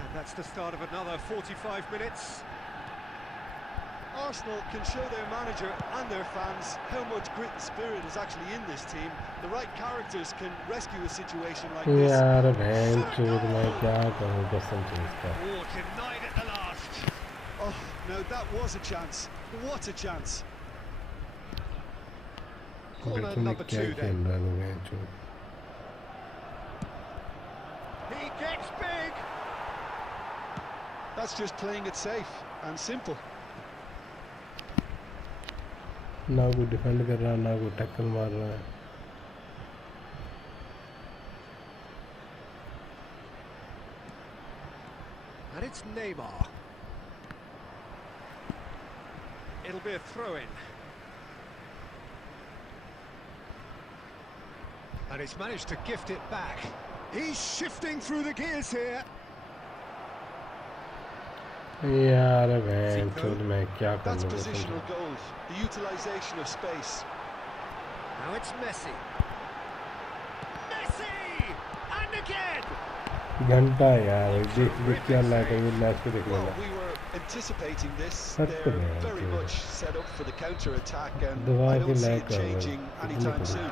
And that's the start of another 45 minutes. Arsenal can show their manager and their fans how much grit and spirit is actually in this team. The right characters can rescue a situation like this. यार बहन चोद मैं क्या करूं कसम से इसका Oh, denied at the last. Oh, no, that was a chance. What a chance. Corner देखो मैं number क्या 2 खेल then. रहा हूं बहन चोद He gets big. That's just playing it safe and simple. ना कोई डिफेंड कर रहा ना कोई टैकल मार रहा है And it's Neymar. It'll be a throw-in. And he's managed to gift it back. He's shifting through the gears here. यार बहन चोद मैं क्या कर That's लूं कसम positional goals, the utilisation of space. Now it's Messi. Messi! And again! से घंटा यार देख क्या लाइक है ये मैच पे देख Well, लेना we were anticipating this. That's They're good, yeah, very okay. much set up for the counter-attack, and दबा I के don't see लाइक it कर changing anytime soon.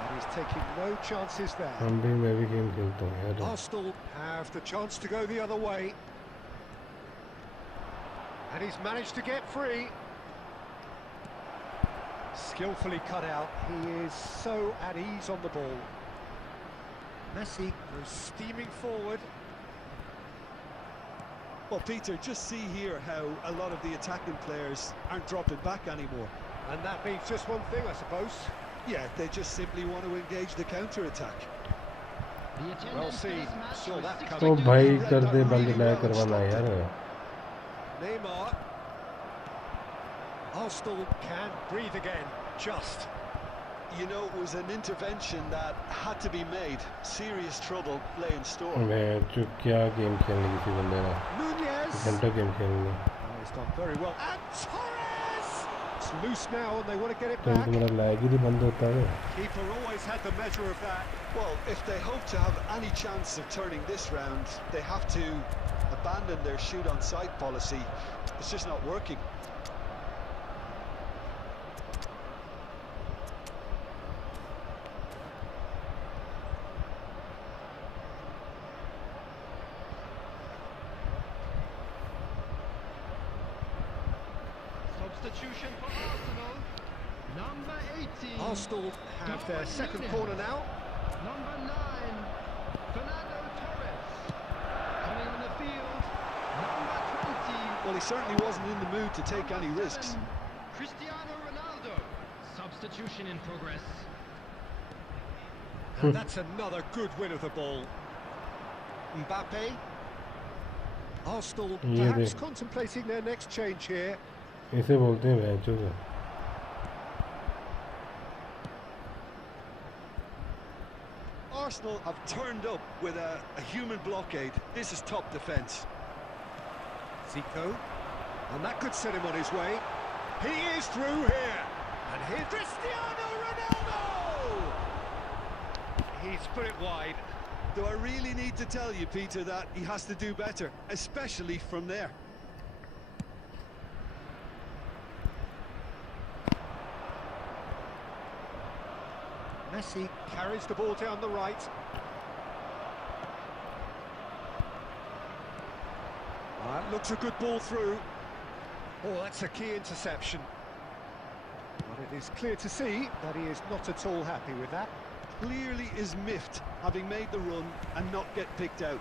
And he's taking no chances there. हम भी मैं भी game खेलता हूँ यार Arsenal have the chance to go the other way. And he's managed to get free. Skillfully cut out. He is so at ease on the ball. Messi goes steaming forward. Well, Peter, just see here how a lot of the attacking players aren't dropping back anymore. And that means just one thing, I suppose. Yeah, they just simply want to engage the counter-attack. The attendance Well, for see, this match saw was that 62. तो coming. भाई read कर that they really बंद well like and करवाना stopped यार it. Neymar. Arsenal can breathe again, just. You know, it was an intervention that had to be made. Serious trouble lay in store. मैं जो क्या game खेलने किसी बंदे ने Nunez. घंटा गेम खेलने Oh, he's done very well. And Torres! It's loose now and they want to get it तो back. मेरा लाइक ही नहीं बंद होता है Keeper always had the measure of that. Well, if they hope to have any chance of turning this round, they have to abandon their shoot-on-sight policy. It's just not working. Substitution for Arsenal. Number 18. Arsenal have their second corner now. Number 9. Fernando Torres. Coming on the field. Number 20. Well, he certainly wasn't in the mood to take any risks. Cristiano Ronaldo. Substitution in progress. And that's another good win of the ball. Mbappe. Arsenal Yeah, perhaps they- contemplating their next change here. इसे बोलते हैं मैचों का Arsenal have turned up with a human blockade. This is top defence. Zico. And that could set him on his way. He is through here. And here's Cristiano Ronaldo! He's put it wide. Do I really need to tell you, Peter, that he has to do better, especially from there? Messi carries the ball down the right. That looks a good ball through. Oh, that's a key interception. But it is clear to see that he is not at all happy with that. Clearly is miffed, having made the run and not get picked out.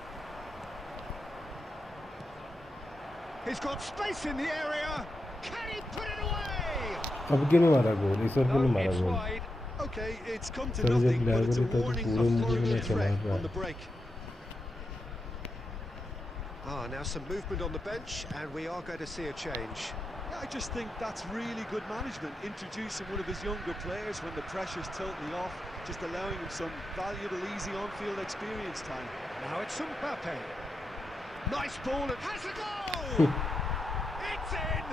He's got space in the area. Can he put it away? अब क्यों नहीं मारा गोल इस बार क्यों नहीं No, मारा it's goal wide. Okay, it's come to Sir, nothing, जब but it's a liability था तो warning पूरे of मुझे further भी threat चला on the break. Now some movement on the bench, and we are going to see a change. Yeah, I just think that's really good management, introducing one of his younger players when the pressure's totally off, just allowing him some valuable, easy on-field experience time. Now it's Mbappe. Nice ball, and has a goal! It's in!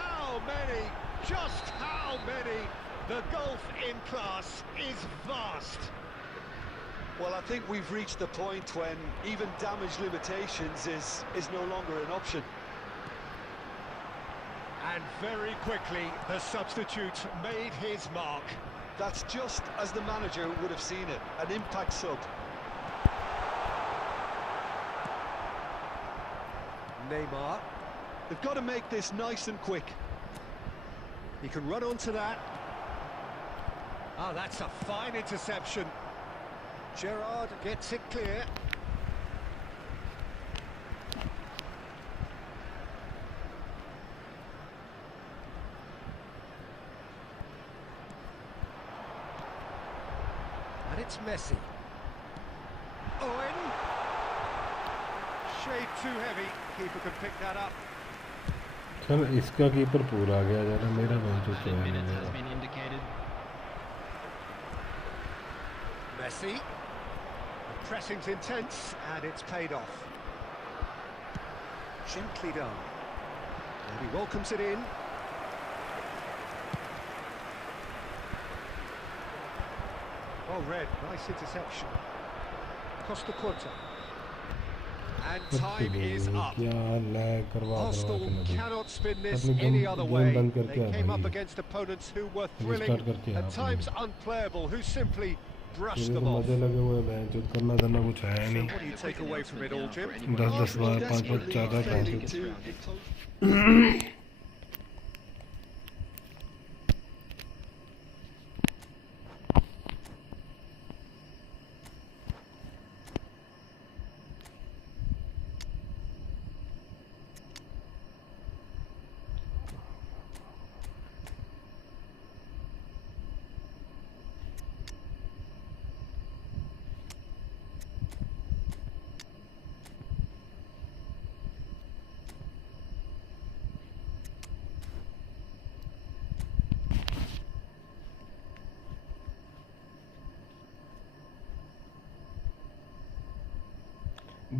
How many? Just how many? The gulf in class is vast. Well, I think we've reached the point when even damage limitations is no longer an option. And very quickly, the substitute made his mark. That's just as the manager would have seen it, an impact sub. Neymar. They've got to make this nice and quick. He can run onto that. Ah, that's a fine interception. Gerrard gets it clear. And it's Messi. Owen. Shade too heavy. Keeper can pick that up. चल इसका keeper पूरा आ गया जरा मेरा बहुत तो क्या है Messi. The pressing's intense and it's paid off. Gently done. And he welcomes it in. Well read, nice interception. Costa Curta. And time is up. Arsenal cannot spin this any other way. They came up against opponents who were thrilling, at times unplayable, who simply brushed them off. So what do you take away from it all, Jim? 10 बार 5 ज़्यादा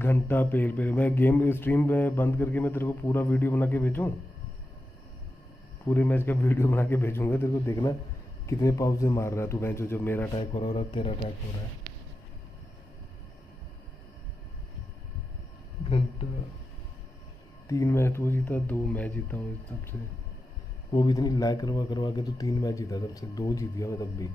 घंटा पेल पे मैं game stream में बंद करके मैं तेरे को पूरा वीडियो बना के भेजूं पूरे मैच का वीडियो बना के भेजूंगा तेरे को देखना कितने पाउस से मार रहा है तू बेंचो जब मेरा अटैक हो रहा है और अब तेरा अटैक हो रहा है घंटा 3 मैच तू जीता 2 मैच जीता हूँ सबसे वो भी इतनी लैग करवा के तो 3 मैच जीता सबसे 2 जीत गया मैं तब भी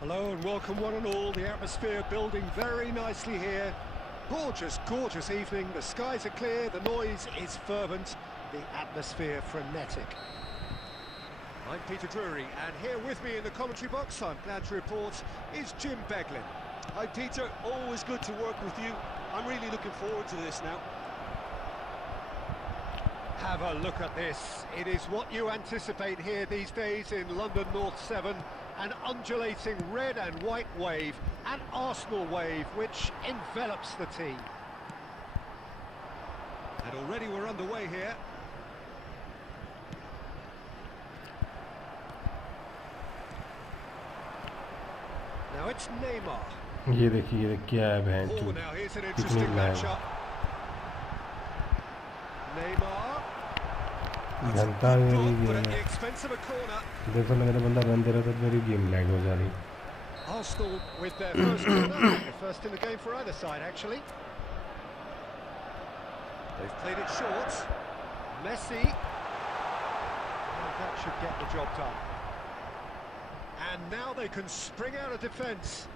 Hello and welcome one and all. The atmosphere building very nicely here. Gorgeous, gorgeous evening. The skies are clear, the noise is fervent, the atmosphere frenetic. I'm Peter Drury, and here with me in the commentary box, I'm glad to report, is Jim Beglin. Hi Peter, always good to work with you. I'm really looking forward to this now. Have a look at this. It is what you anticipate here these days in London North 7. An undulating red and white wave, an Arsenal wave which envelops the team. And already we're underway here. Now it's Neymar. ये देखिए क्या है बहन Oh, now here's an interesting matchup. Neymar. घंटा मेरी game देखो लग रहा बंदा रन दे रहा था मेरी गेम लैग हो जा रही Arsenal with their first corner, the first in the game for either side actually. They've played it short. Messi. And that should get the job done. And now they can spring out of defence.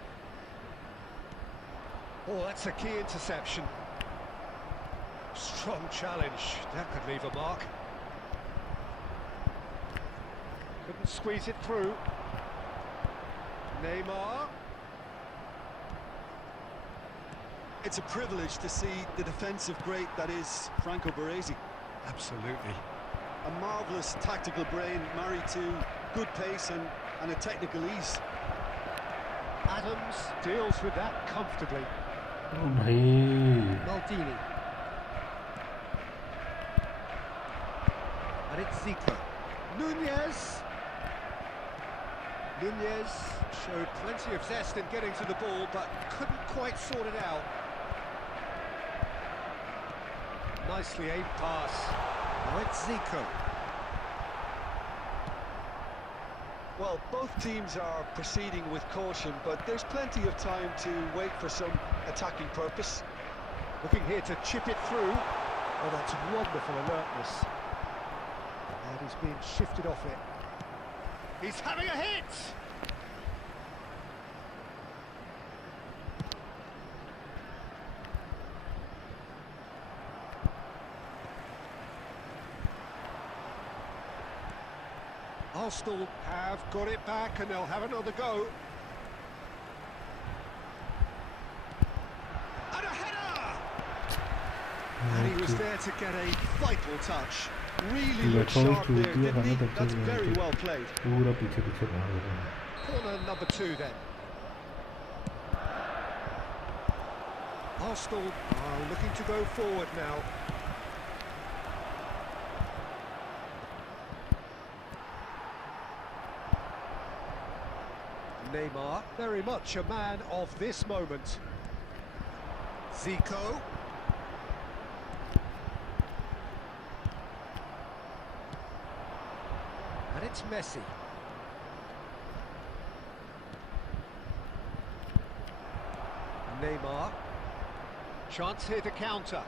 Oh, that's a key interception. Strong challenge. That could leave a mark. Couldn't couldn't squeeze it through. Neymar. It's a privilege to see the defensive great that is Franco Baresi. Absolutely. A marvellous tactical brain married to good pace and a technical ease. Adams deals with that comfortably. ओ भाई Maldini. And it's Zico. Nunez. Nunez showed plenty of zest in getting to the ball, but couldn't quite sort it out. Nicely aimed pass. Now it's Zico. Well, both teams are proceeding with caution, but there's plenty of time to wait for some attacking purpose. Looking here to chip it through. Oh, that's wonderful alertness. And he's being shifted off it. He's having a hit! Arsenal have got it back and they'll have another go. And a header! And he was there to get a vital touch. Really looked sharp there, didn't he? That's very well played. पूरा पीछे पीछे भाग रहा है Corner number 2 then. Arsenal are looking to go forward now. Neymar, very much a man of this moment. Zico. And it's Messi. Neymar. Chance here to counter.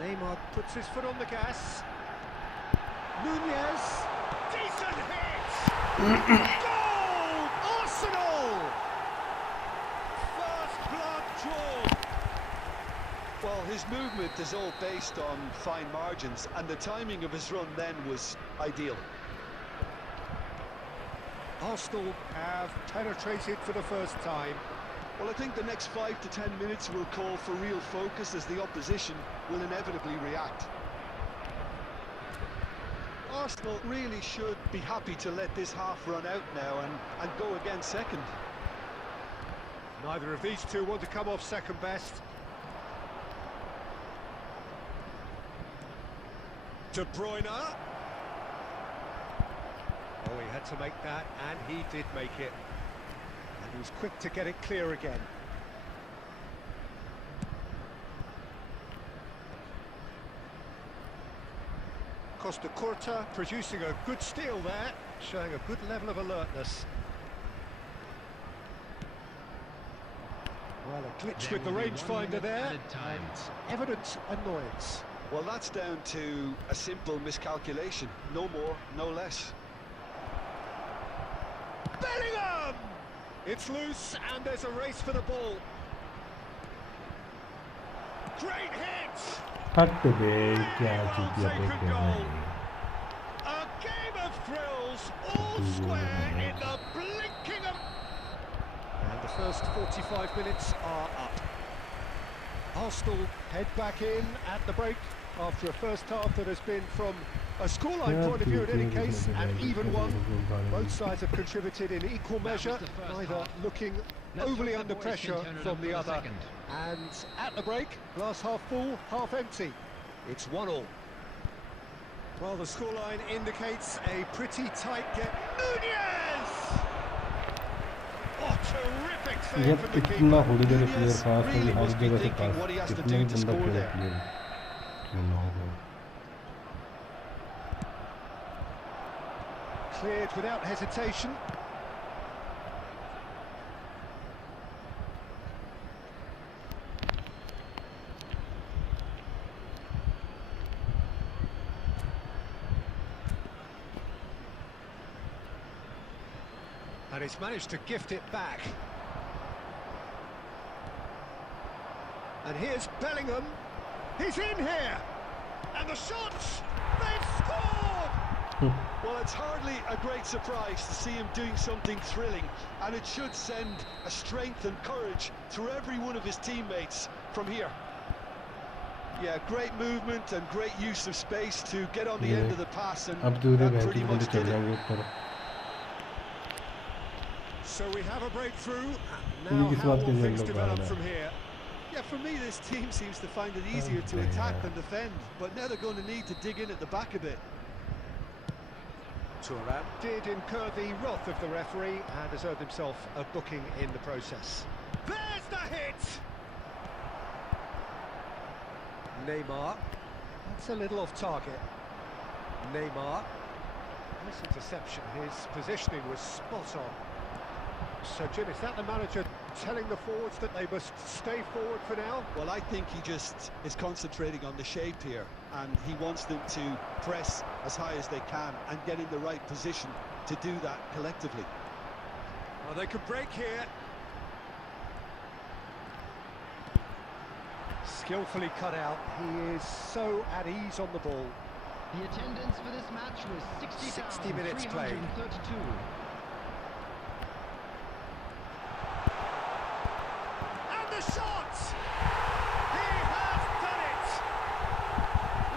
Neymar puts his foot on the gas. Nunez. Decent hit! Goal! Arsenal! First blood drawn. Well, his movement is all based on fine margins, and the timing of his run then was ideal. Arsenal have penetrated for the first time. Well, I think the next 5 to 10 minutes will call for real focus as the opposition will inevitably react. Arsenal really should be happy to let this half run out now and go again second. Neither of these two want to come off second best. De Bruyne. Oh, he had to make that, and he did make it. And he was quick to get it clear again. Costa Curta producing a good steal there, showing a good level of alertness. Well, a glitch with the rangefinder there, and evident annoyance. Well, that's down to a simple miscalculation. No more, no less. Bellingham! It's loose, and there's a race for the ball. Great hit! हट बे क्या चीज़ Taken goal. A game of thrills, all square in the blinking of... And the first 45 minutes are up. Arsenal head back in at the break after a first half that has been, from a scoreline point of view in any case, an even one. Both sides have contributed in equal measure, neither looking overly under pressure from the other. And at the break, glass half full, half empty. It's 1-1. Well, the scoreline indicates a pretty tight game. Nunez! Oh, terrific save from the keeper. इतना होली जगह player Nunez खास है really her must be जगह से thinking pass what he has to कितना ही do to बंदा score player there. क्यों ना हो Cleared without hesitation. And he's managed to gift it back. And here's Bellingham. He's in here. And the shots, they've scored! Well, it's hardly a great surprise to see him doing something thrilling, and it should send a strength and courage through every one of his teammates from here. Yeah, great movement and great use of space to get on the end of the pass, and that pretty much did it. So we have a breakthrough. Now how will things develop from here? Yeah, for me, this team seems to find it easier to attack than defend, but now they're going to need to dig in at the back a bit. Turnip did incur the wrath of the referee and has earned himself a booking in the process. There's the hit! Neymar. That's a little off target. Neymar. Nice interception. His positioning was spot on. So, Jim, is that the manager telling the forwards that they must stay forward for now? Well, I think he just is concentrating on the shape here, and he wants them to press as high as they can and get in the right position to do that collectively. Well, they could break here. Skillfully cut out. He is so at ease on the ball. The attendance for this match was 60 minutes played. 60,332. And the shot! He has done it!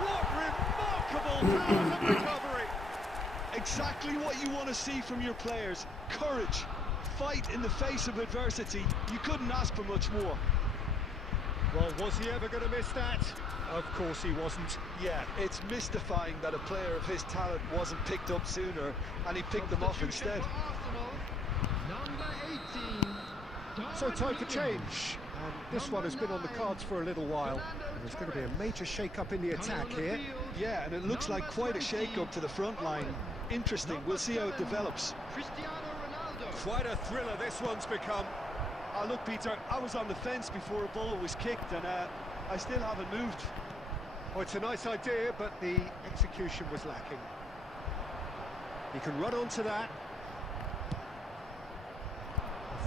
What remarkable powers of recovery! Exactly what you want to see from your players. Courage, fight in the face of adversity. You couldn't ask for much more. Well, was he ever going to miss that? Of course he wasn't. Yeah, it's mystifying that a player of his talent wasn't picked up sooner, and he picked them off instead. Number 18. So time for change. And this one has been on the cards for a little while. And there's going to be a major shake-up in the attack here. Yeah, and it looks like quite a shake-up to the front line. Interesting, we'll see how it develops. Quite a thriller this one's become. Look, Peter, I was on the fence before a ball was kicked, and I still haven't moved. Oh, it's a nice idea, but the execution was lacking. He can run onto that.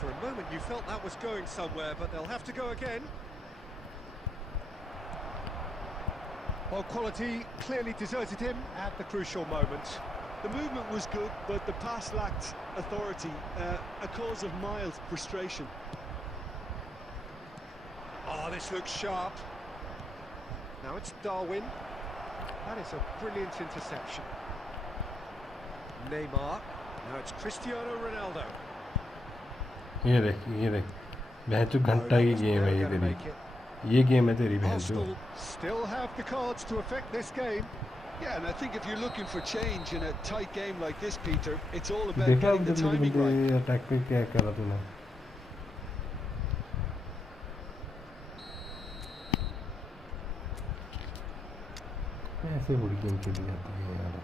For a moment you felt that was going somewhere, but they'll have to go again. Well, quality clearly deserted him at the crucial moment. The movement was good, but the pass lacked authority, a cause of mild frustration. Oh, this looks sharp. Now it's Darwin. That is a brilliant interception. Neymar. Now it's Cristiano Ronaldo. ये देख बहन चो घंटा की game है ये तेरी ये गेम है तेरी बहन चो Arsenal still have the cards to affect this game. Yeah, and I think if you're looking for change in a tight game like this, Peter, it's all about देखा getting the timing right. Attack पे क्या करा तूने ऐसे बुरी game खेली जाती है यार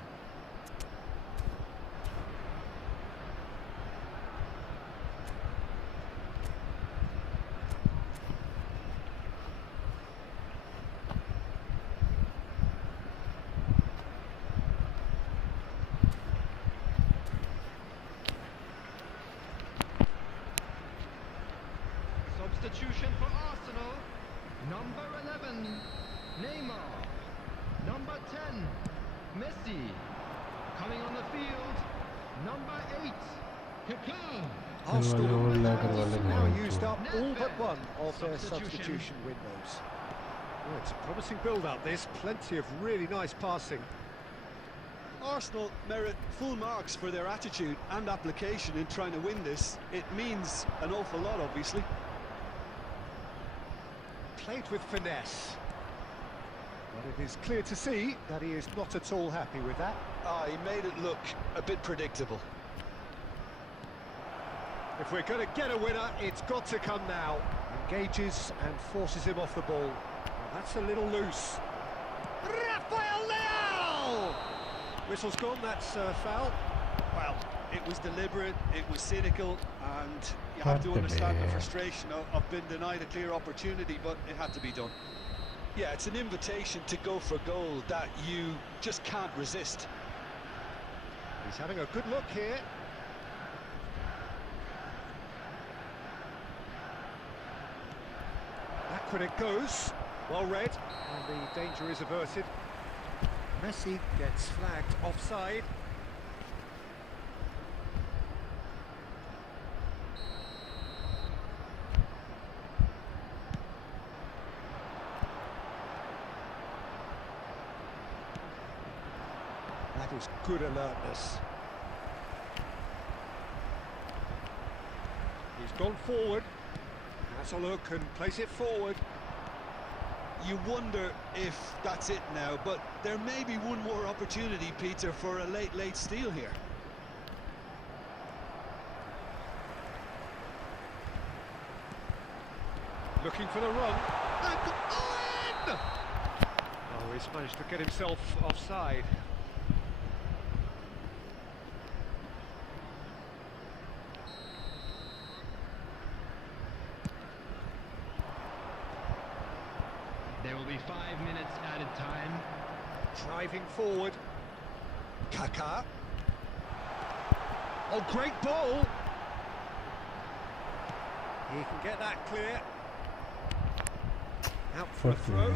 Substitution for Arsenal. Number 11, Neymar. Number 10, Messi. Coming on the field, number 8, Kaká. Arsenal have now used up all but one of their substitution windows. Well, it's a promising build-up, this. Plenty of really nice passing. Arsenal merit full marks for their attitude and application in trying to win this. It means an awful lot, obviously. Played with finesse. But it is clear to see that he is not at all happy with that. He made it look a bit predictable. If we're going to get a winner, it's got to come now. Engages and forces him off the ball. Well, that's a little loose. Rafael Leao! Whistle's gone, that's foul. Well, it was deliberate, it was cynical, and you have to understand the frustration of being denied a clear opportunity, but it had to be done. Yeah, it's an invitation to go for goal that you just can't resist. He's having a good look here. Back when it goes. Well read, and the danger is averted. Messi gets flagged offside. is good alertness. He's gone forward. Has a look and plays it forward. You wonder if that's it now, but there may be one more opportunity, Peter, for a late steal here. Looking for the run. And in! Oh, he's managed to get himself offside. There will be 5 minutes added time. Driving forward. Kaká. Oh, great ball! He can get that clear. Out for a throw.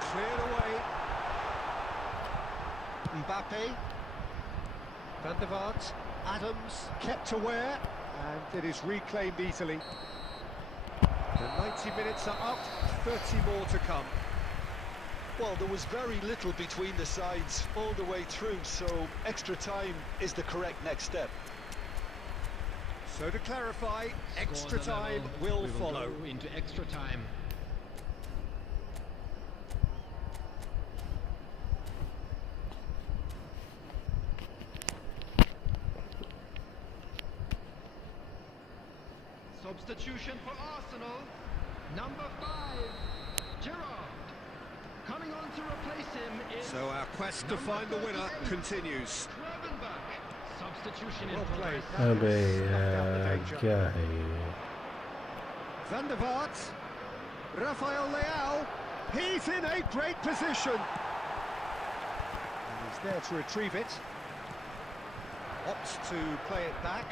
Cleared away. Mbappe. Van der Vaart. Adams kept aware, and it is reclaimed easily. The 90 minutes are up, 30 more to come. Well, there was very little between the sides all the way through, so extra time is the correct next step. So to clarify, extra time will follow. Go into extra time. Substitution for Arsenal, number 5, Gerrard. Coming on to replace him is... So our quest to find the winner continues. Substitution Well in played. progress. अबे यार क्या है ये? Van der Vaart. Rafael Leao. He's in a great position. And he's there to retrieve it. Opts to play it back.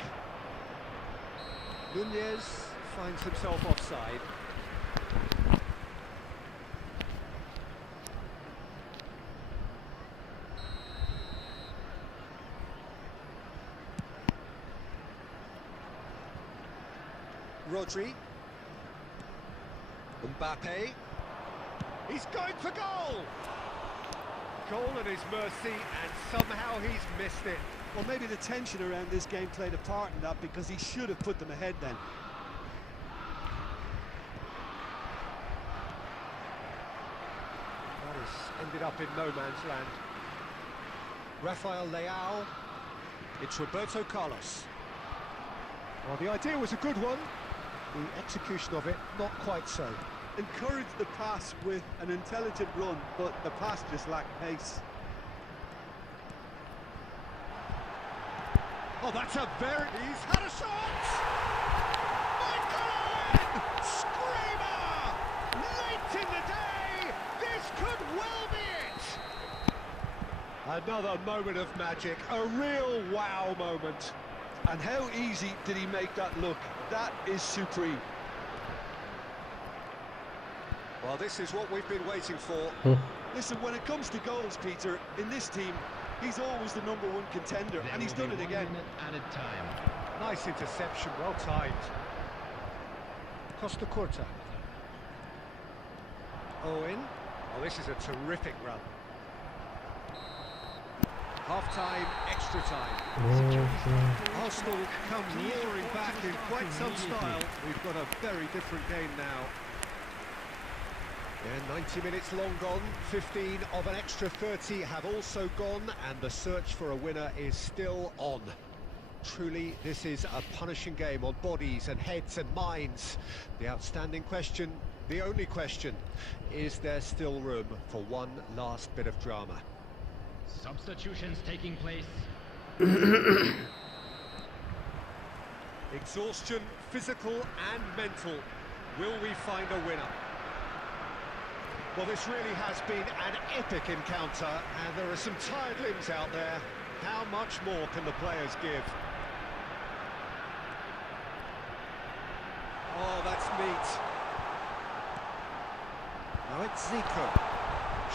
Nunez finds himself offside. Rodri. Mbappe. He's going for goal! Goal at his mercy, and somehow he's missed it. Well, maybe the tension around this game played a part in that, because he should have put them ahead then. That has ended up in no man's land. Rafael Leao. It's Roberto Carlos. Well, the idea was a good one. The execution of it, not quite so. Encouraged the pass with an intelligent run, but the pass just lacked pace. Oh, that's a very... He's had a shot! Michael Owen! Screamer! Late in the day! This could well be it! Another moment of magic, a real wow moment. And how easy did he make that look? That is supreme. Well, this is what we've been waiting for. Listen, when it comes to goals, Peter, in this team, he's always the #1 contender, and he's done it again. 1 minute added time. Nice interception, well timed. Costa Curta. Owen. Oh, this is a terrific run. Half-time, extra time. Arsenal come roaring back in quite some style. We've got a very different game now. Yeah, 90 minutes long gone, 15 of an extra 30 have also gone, and the search for a winner is still on. Truly, this is a punishing game on bodies and heads and minds. The outstanding question, the only question, is there still room for one last bit of drama? Substitutions taking place. Exhaustion, physical and mental. Will we find a winner? Well, this really has been an epic encounter, and there are some tired limbs out there. How much more can the players give? Oh, that's neat. Now it's Zico.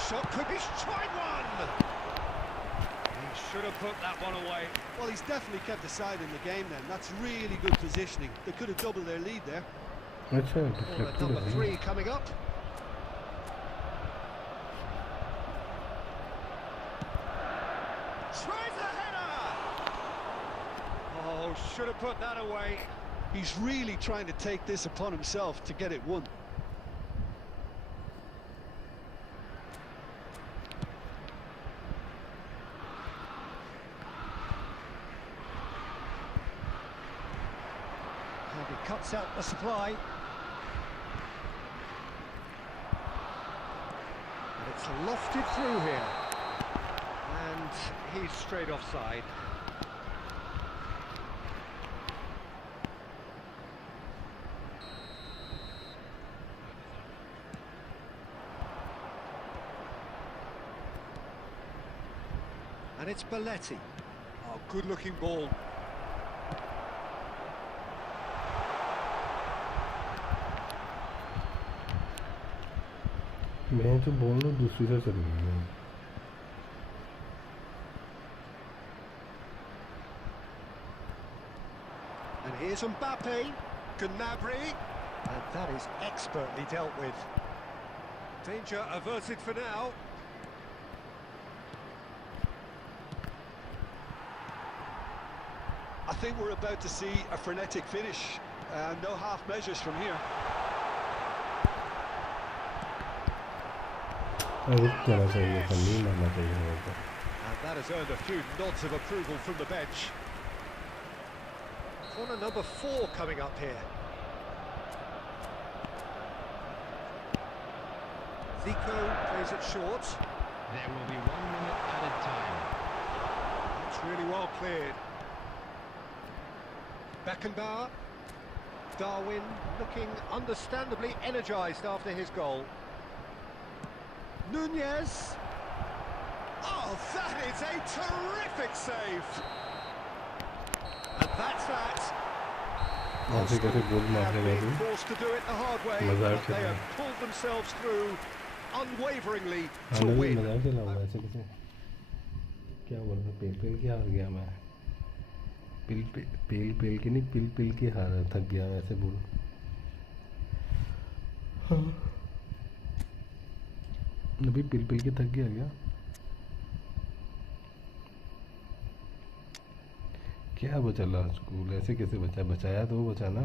Shot could be tried one! He Should have put that one away. Well, he's definitely kept the side in the game then. That's really good positioning. They could have doubled their lead there. अच्छा Well, number 3 coming up. Tries a header! Oh, should have put that away. He's really trying to take this upon himself to get it won. And he cuts out the supply. And it's lofted through here. And he's straight offside. And it's Belletti. Oh, good-looking ball. मैं तो बोल रहा हूँ दूसरी तरफ चली गई है। And here's Mbappe, Gnabry, and that is expertly dealt with. Danger averted for now. I think we're about to see a frenetic finish. No half measures from here. रुक जाना चाहिए था, नहीं मारना चाहिए था। And that has earned a few nods of approval from the bench. Corner number 4 coming up here. Zico plays it short. There will be 1 minute added time. It's really well cleared. Beckenbauer. Darwin looking understandably energised after his goal. Nunez. Oh, that is a terrific save. And that's that. ऐसे कैसे गोल मारने Have गए been थे? forced to do it the hard way, मजाक but they चल रहा have pulled themselves through unwaveringly to अंदर भी win. मजाक चला हुआ ऐसे कैसे? क्या बोल रहा पेल पेल के हार गया मैं। पेल पेल के नहीं पिल पिल के हार थक गया ऐसे बोल। हाँ। अभी पिल पिल के थक गया क्या? क्या बचा लास्ट स्कूल ऐसे कैसे बचा? बचाया तो बचा ना।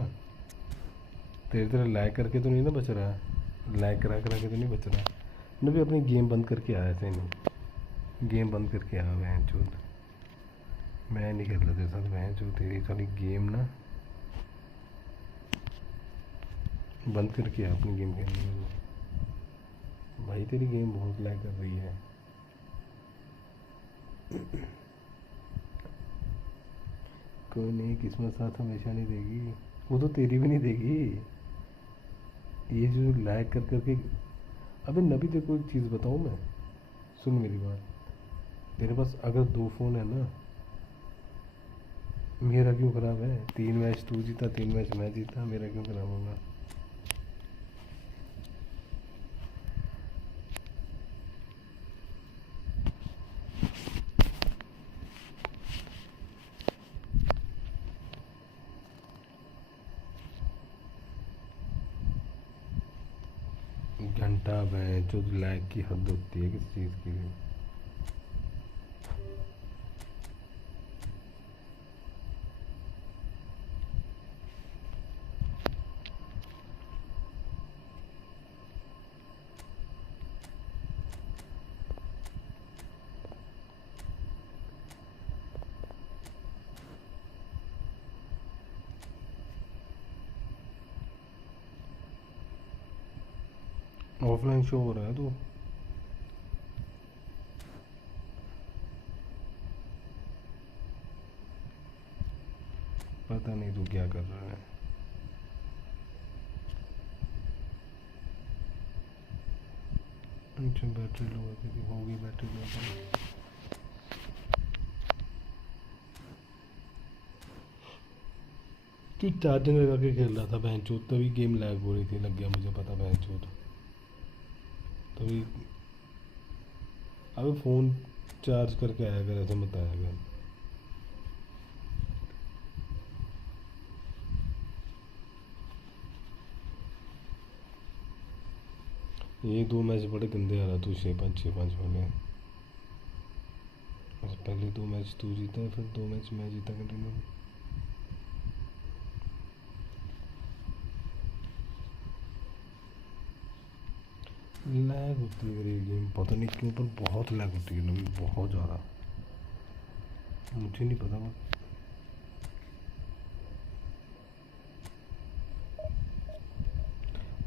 तेरी तरह लैग करके तो नहीं ना बच रहा है। लैग करा करा के तो नहीं बच रहा है। मैं भी अपनी गेम बंद करके आया ऐसे नहीं। गेम बंद करके आया बहन चोद। मैं नहीं खेल रहा तेरे साथ बहन चोद। तेरी सारी गेम ना बंद करके आया अपनी गेम खेलने में। भाई तेरी गेम बहुत लैग कर रही है। कोई नहीं, किस्मत साथ हमेशा नहीं देगी। वो तो तेरी भी नहीं देगी। ये जो लैग कर करके अबे नबी तेरे को एक चीज़ बताऊँ मैं, सुन मेरी बात। तेरे पास अगर 2 फ़ोन है ना, मेरा क्यों ख़राब है? 3 मैच तू जीता, 3 मैच मैं जीता, मेरा क्यों ख़राब होगा? घंटा है जो लैग की हद होती है किस चीज़ के लिए। ऑफलाइन शो हो रहा है तो पता नहीं तू क्या कर रहा है। अच्छा बैटरी लो होगी, बैटरी लो। तू चार्जिंग लगा के खेल रहा था बहन चोद, तभी गेम लैग हो रही थी। लग गया मुझे पता बहन चोद। तभी अबे फ़ोन चार्ज करके आया कर, ऐसे मत आया कर। ये 2 मैच बड़े गंदे आ रहा तू, 6-5 वाले। पहले 2 मैच तू जीता, फिर 2 मैच मैं जीता कंटिन्यू। लैग होती है मेरी गेम, पता नहीं क्यों, पर बहुत लैग होती है ना, बहुत ज़्यादा। मुझे नहीं पता।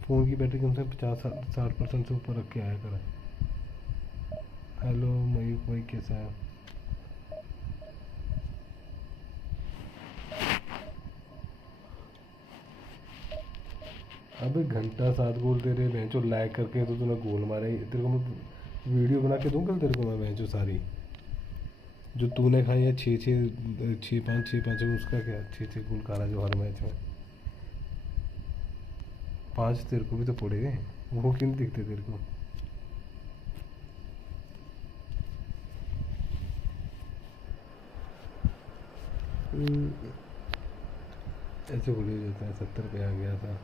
फ़ोन की बैटरी कम से कम 50-60% से ऊपर रख के आया करें। हेलो मयूर भाई, कैसा है? अबे घंटा 7 गोल दे रहे बेंचो लैग करके, तो तूने गोल मारे। तेरे को मैं वीडियो बना के दूँगा तेरे को मैं बेंचो सारी, जो तूने खाई है 6-5 उसका क्या 6 गोल खा रहा जो हर मैच में। 5 तेरे को भी तो पड़े, वो क्यों नहीं दिखते तेरे को? ऐसे बोल ही जाता है। 70 पे आ गया था।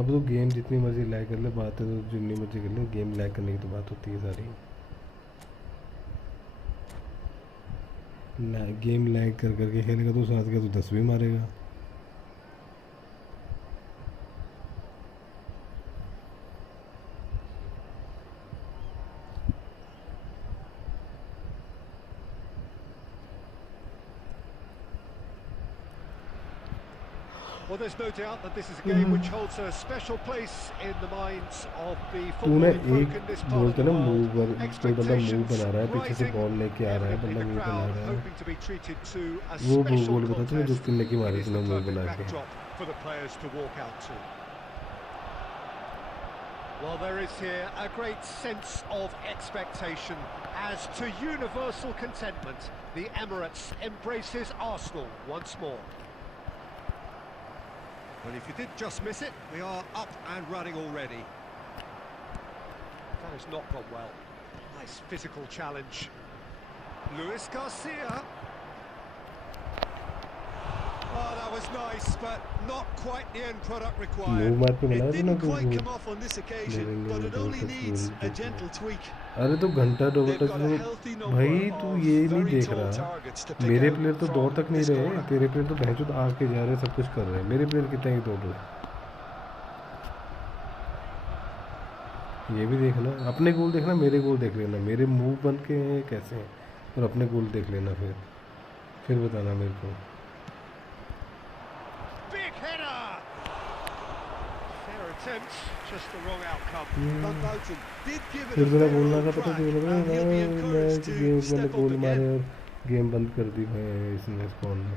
अब तो गेम जितनी मर्जी लैग कर ले, बात है तो जितनी मर्जी कर ले, गेम लैग करने की तो बात होती है सारी। गेम लैग कर करके खेलेगा तो साथ का तो 10 भी मारेगा। Well, there's no doubt that this is a game which holds a special place in the minds of the तूने footballing एक folk in this part of बोलते the ना world. कोई बंदा मूव बना रहा है, पीछे से Rising, बॉल लेके आ रहा है, evidently बंदा the मूव बना crowd रहा है। hoping to be treated to a वो special गोल बता तूने जो contest. किन्ने की It मारी is तूने the मूव perfect बना के। backdrop for the players to walk out to. Well, there is here a great sense of expectation as to universal contentment. The Emirates embraces Arsenal once more. Well, if you did just miss it, we are up and running already. That has not gone well. Nice physical challenge. Luis Garcia. Oh, that was nice, but not quite the end product required. Move मार के It बनाया तूने didn't कोई quite goal? come off on this occasion, but it only needs a gentle tweak. अरे तो घंटा 2 They've घंटा got a healthy number भाई तू of ये नहीं very देख tall रहा। targets to pick मेरे out प्लेयर तो दौड़ from तक नहीं this रहे, corner. तेरे प्लेयर तो भैंचो तो आके जा रहे, सब कुछ कर रहे हैं। मेरे प्लेयर कितना ही दौड़ रहे। ये भी देखना, अपने गोल देखना, मेरे गोल देख लेना। मेरे मूव बन के कैसे हैं और अपने गोल देख लेना, फिर बताना मेरे को। Big header! Fair attempt, just the wrong outcome. Van Buiten did give it फिर a तुमने fair बोलना old था, पता crack, तुझे लगा and he'll be encouraged to मैंने step गोल up मारे again. और गेम बंद कर दी भाई इसने स्कॉन ने।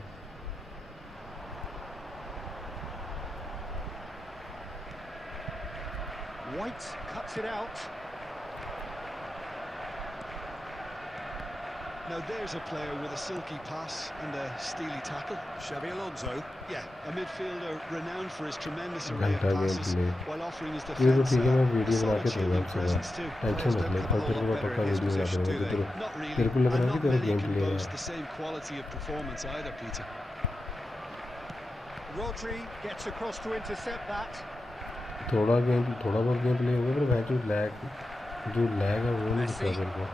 White cuts it out. Now there's a player with a silky pass and a steely tackle. Xabi Alonso. Yeah, a midfielder renowned for his tremendous array of घंटा game passes play. while offering his ये तो defence ठीक है, मैं a video बना solid के दूंगा shielding आपसे। presence too. टेंशन मत ले, कल तेरे को मैं पक्का वीडियो बना दूंगा। Not really, तेरे को लग रहा and है कि not तेरा many गेम can प्ले है। boast the same quality of performance either, Peter. Rodri gets across to intercept that. थोड़ा बहुत गेम प्ले होगा, पर भैंचो जो लैग है वो नहीं दिखा मेरे को।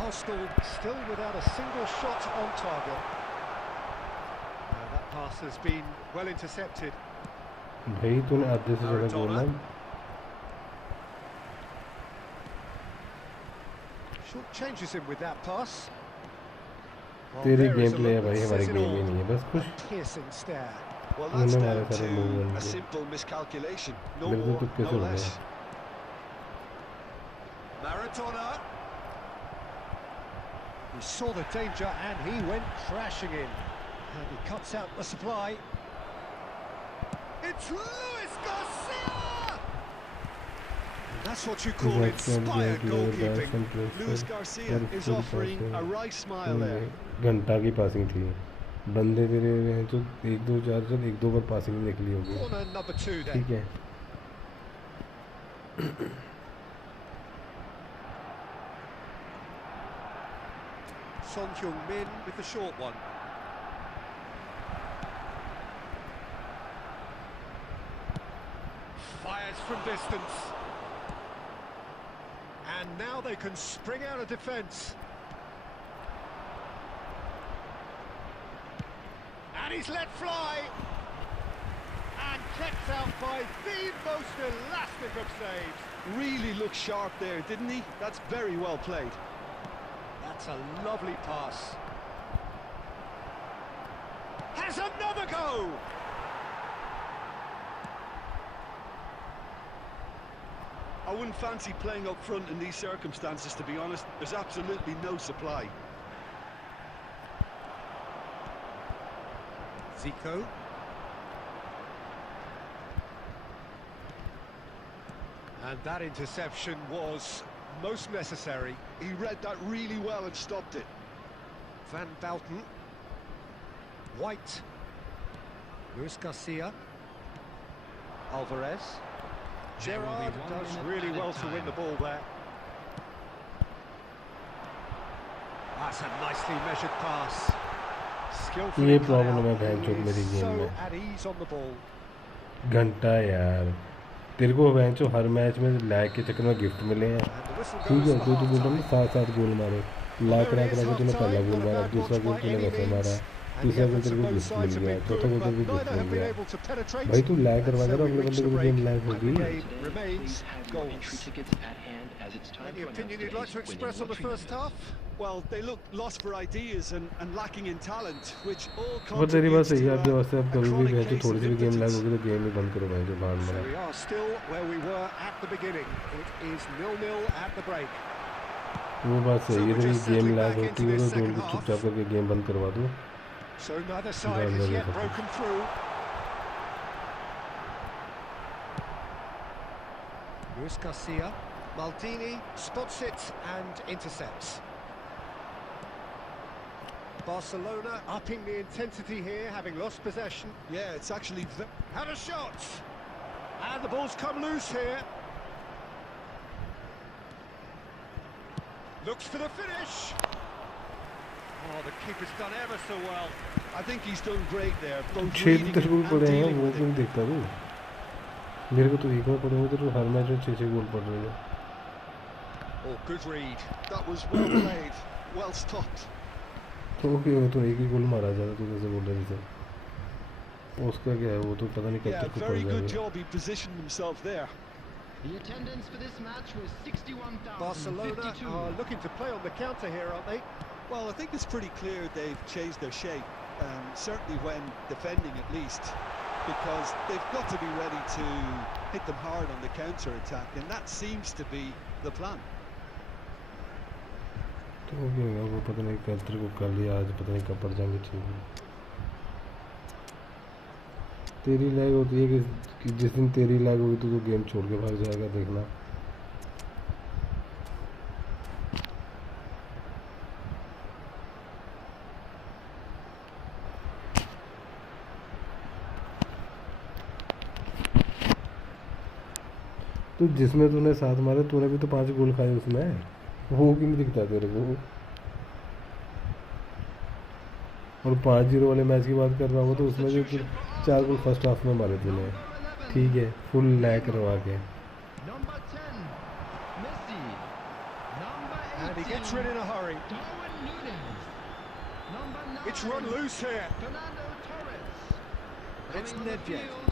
Arsenal still without a single shot on target. That pass has been well intercepted. भाई तूने आधे से ज़्यादा गोल ना। Short changes him with that pass. Well, तेरी there game is a play है look भाई, that हमारी says it game he all. नहीं है, बस कुछ। A piercing stare. Well, उन्होंने that's हमारे down सारे मूव to बन a गए। simple miscalculation. No मेरे को more, तुक्के से no हो गए। less. Maradona. He saw the danger and he went crashing in. And he cuts out the supply. It's Luis Garcia! And that's what you call inspired goalkeeping. Luis Garcia is offering a right smile there. घंटा की passing थी, बंदे तेरे हैं तो 1-2 बार passing निकली होगी। Corner number 2 then. ठीक है। Son Heung-min with the short one. Fires from distance. And now they can spring out of defence. And he's let fly. And kept out by the most elastic of saves. Really looked sharp there, didn't he? That's very well played. That's a lovely pass. Has another go! I wouldn't fancy playing up front in these circumstances, to be honest. There's absolutely no supply. Zico. And that interception was most necessary. He read that really well and stopped it. Van Bouten. White. Luis Garcia. Alvarez. Gerrard does really well to win the ball there. That's a nicely measured pass. Skillfully ये problem है बहन चोद मेरी game so में at ease on the ball. घंटा यार तेरे को बहन चो हर मैच में लैग के चक्कर में गिफ्ट मिले हैं ठीक है तो तू बोल रहा है 7-7 गोल मारे लाख करा के तूने पहला गोल मारा दूसरा गोल तूने वैसे मारा तीसरा गोल तेरे को गिफ्ट मिल गया चौथा गोल तेरे को गिफ्ट मिल गया भाई तू लैग करवा दे अगले बंदे को गेम लैग होगी Any opinion you'd like to express on the first half? Well, they look lost for ideas and lacking in talent, which all और तेरी बात contributes सही है to आपके वास्ते आप कभी भी chronic बहन चो case थोड़ी of सी भी गेम लैग impotence. होगी तो गेम ही बंद करो बहन चो भाग So मारा we are still where we were at the beginning. It is 0-0 at the break. वो बात सही है तेरी गेम लैग होती है तो गोल को चुपचाप करके गेम बंद करवा दो So neither side has yet broken through. Luis Garcia. Maldini spots it and intercepts. Barcelona upping the intensity here, having lost possession. Yeah, it's actually Had a shot! And the ball's come loose here. Looks for the finish. Oh, the keeper's done ever so well. I think he's done great there, both छेद reading तेरे it को and पड़े हैं dealing वो with क्यों it. देखता तू मेरे को तो एक बार पड़े हुए तेरे को हर मैच में 6-6 गोल पड़ रहे हैं Oh, good read. That was well played, well stopped. तो ओके वो तो एक ही गोल मारा जाता तू कैसे बोल रहे थे उसका क्या है वो तो पता नहीं कब Yeah, तक को पड़ very good जाएगा job. He positioned himself there. The attendance for this match was 61,052. Barcelona are looking to play on the counter here, aren't they? Well, I think it's pretty clear they've changed their shape, certainly when defending at least, because they've got to be ready to hit them hard on the counter-attack, and that seems to be the plan. तो हो गया वो पता नहीं कब तेरे को कर लिया आज पता नहीं कब पड़ जाएंगे ठीक है तेरी लैग होती है कि जिस दिन तेरी लैग होगी तो गेम छोड़ के भाग जाएगा देखना तो जिसमें तूने 7 मारे तूने भी तो 5 गोल खाए उसमें वो क्यों नहीं दिखता तेरे को और 5-0 वाले मैच की बात कर रहा हूँ तो उसमें जो 4 गोल फर्स्ट हाफ में मारे तूने ठीक है फुल लैग करवा के Number 10, Messi. Number 18, And he gets rid in a hurry. Darwin Núñez. Number 9, It's run loose here. Fernando Torres. It's Coming on the Nedved. field,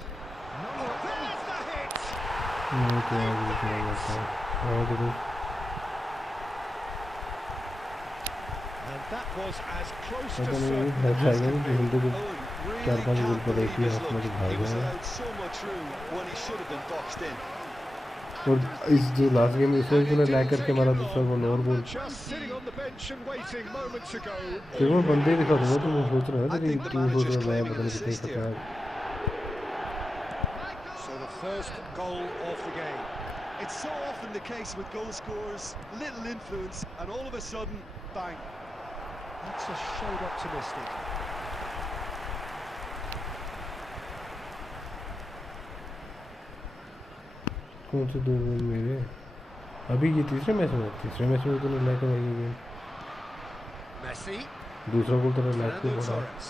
number There's the hit! नहीं तो आगे चला जाता है और तो And that was as close to पता नहीं certain है as जाएगा can कि be. हिंदू को Owen really 4-5 गोल can't पर एक believe ही his हाफ में luck. तो He भाग was गया allowed so much room when he should have been boxed in. और इस जो लास्ट गेम में इसमें तूने लैग करके मारा दूसरा गोल और गोल Just sitting on the bench and waiting moments ago. फिर मैं बंदे ही दिखा दूंगा तुम सोच रहे I हो तेरी think the टीम सोच manager's रहा है claiming पता an नहीं कितनी assist here. खतरनाक So the first goal of the game. It's so often the case with goal scorers, little influence, and all of a sudden, bang. That's a shade optimistic. कौन से 2 गोल मेरे अभी ये तीसरे मैच में तो नहीं लैग करवाएगी गेम Messi. दूसरा गोल तेरा लैग पे Fernando पड़ा Torres.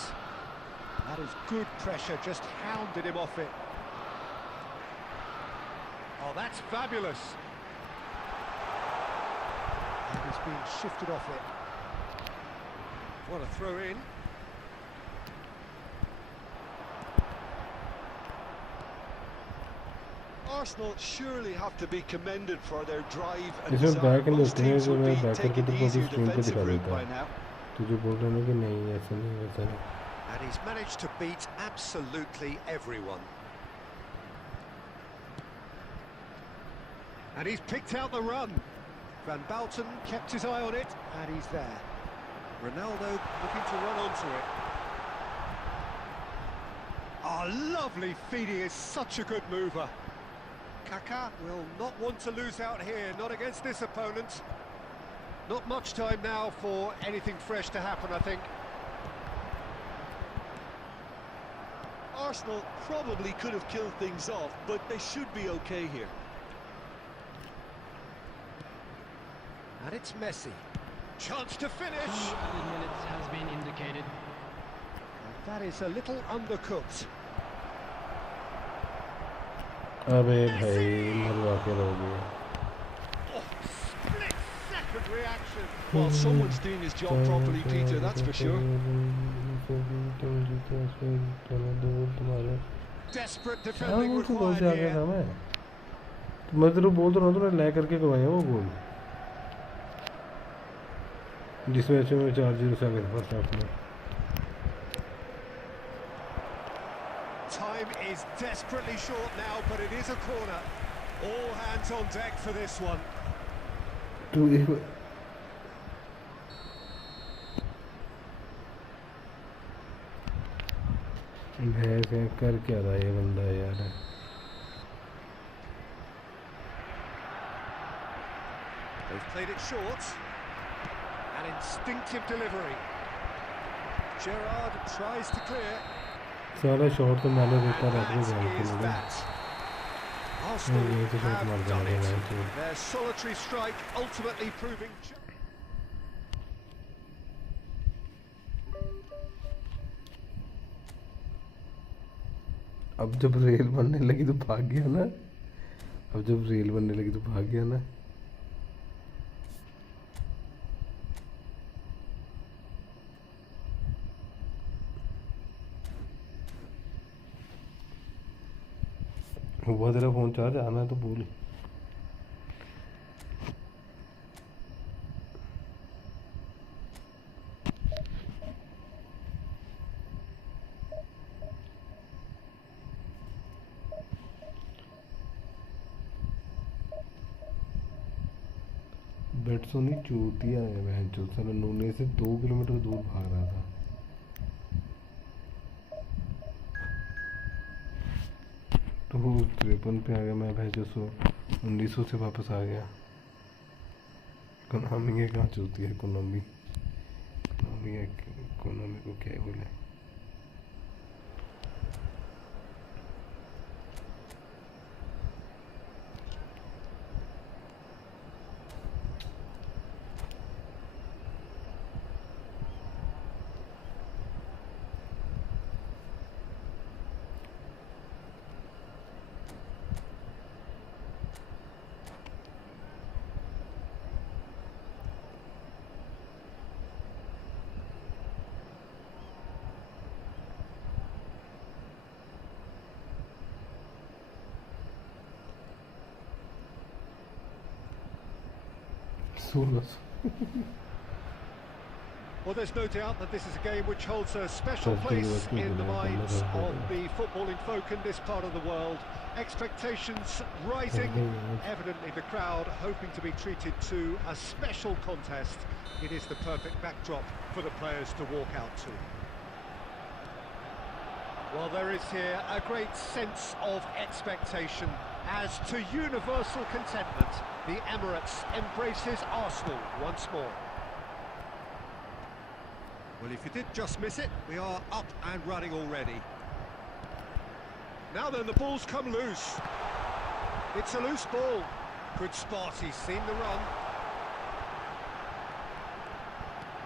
That is good pressure, just hounded him off it. Oh, that's fabulous. And he's been shifted off it. What a throw in. Arsenal surely have to be commended for their drive and इसमें desire. Back Most नहीं teams would मैं be back करके taking तो the कोई easier screen पे दिखा defensive route देता by now. तुझे बोल रहे हैं कि नहीं ऐसा नहीं वैसा नहीं And he's managed to beat absolutely everyone. And he's picked out the run. Van Balten kept his eye on it, and he's there. Ronaldo looking to run onto it. Oh, lovely feed, he is such a good mover. Kaká will not want to lose out here, not against this opponent. Not much time now for anything fresh to happen, I think. Arsenal probably could have killed things off, but they should be okay here. And it's Messi. Chance to finish. 2 added minutes has been indicated. And that is a little undercooked. अबे भाई मरवा के रहोगे Oh, split-second reaction. Well, someone's doing his job properly, Peter, that's for sure. Desperate क्या defending बोल तो required से आ गया था here. मैं तेरे को बोल तो रहा हूँ तूने लैग करके करवाया वो गोल जिस मैच में 4-0 से आ गया था फर्स्ट हाफ में Time is desperately short now, but it is a corner. All hands on deck for this one. तू एक भैंस है कर क्या रहा है ये बंदा यार They've played it short. An instinctive delivery. Gerrard tries to clear. सारा शॉट तो मैंने देता And रहता that है is लगा that. Arsenal ये तो शॉट मार have दिया done it. मैंने Their solitary strike ultimately proving... अब जब रेल बनने लगी तो भाग गया ना अब जब रेल बनने लगी तो भाग गया ना हुआ तेरा फोन चार्ज आना है तो बोल बेटसोनी चूतिया है बहन चूत साला नूने से 2 किलोमीटर दूर भाग रहा था तो 53 पे आ गया मैं भैंसो 1900 से वापस आ गया कोनामी कहाँ चूती है कोनामी कोनामी को क्या बोले Well, there's no doubt that this is a game which holds a special place in the minds of the footballing folk in this part of the world. Expectations rising, evidently the crowd hoping to be treated to a special contest. It is the perfect backdrop for the players to walk out to. Well, there is here a great sense of expectation as to universal contentment. The Emirates embraces Arsenal once more. Well, if you did just miss it, we are up and running already. Now then, the ball's come loose. It's a loose ball. Good spot, he's seen the run.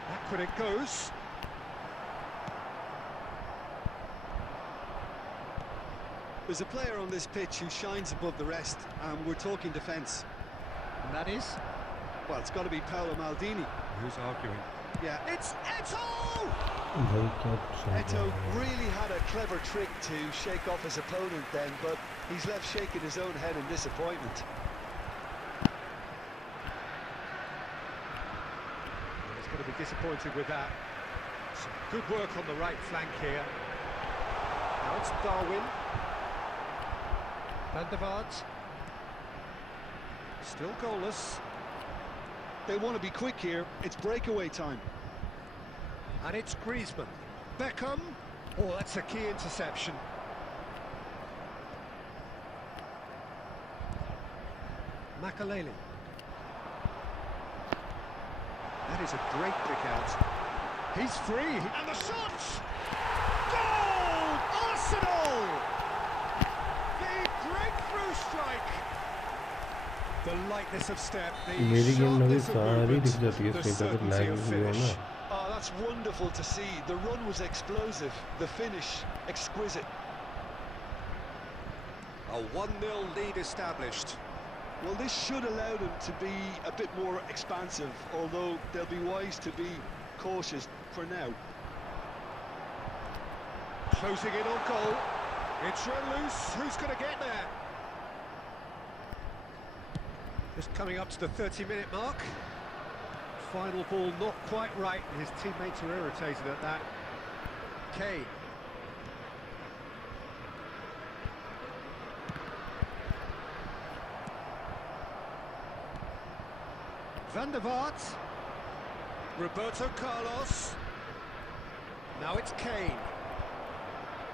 That open it goes. There's a player on this pitch who shines above the rest, and we're talking defence. And that is? Well, it's got to be Paolo Maldini. Who's arguing? Yeah, it's Eto! भाई क्या चल Eto रहा है? really had a clever trick to shake off his opponent then, but he's left shaking his own head in disappointment. He's going to be disappointed with that. Some good work on the right flank here. Now it's Darwin. Van der Vaart. Still goalless. They want to be quick here. It's breakaway time. And it's Griezmann. Beckham. Oh, that's a key interception. Makaleli. That is a great pick out. He's free. And the shot! Goal! Arsenal! The breakthrough strike. The lightness of step, the मेरी game लगी sharpness of सारी movement, दिख जाती है the इसमें अगर certainty lag of हुआ ना. finish. Oh, that's wonderful to see. The run was explosive. The finish, exquisite. A 1-0 lead established. Well, this should allow them to be a bit more expansive, although they'll be wise to be cautious for now. Closing in on goal. It's run loose. Who's going to get there? Just coming up to the 30-minute mark. Final ball not quite right. His teammates are irritated at that. Kane. Van der Vaart. Roberto Carlos. Now it's Kane.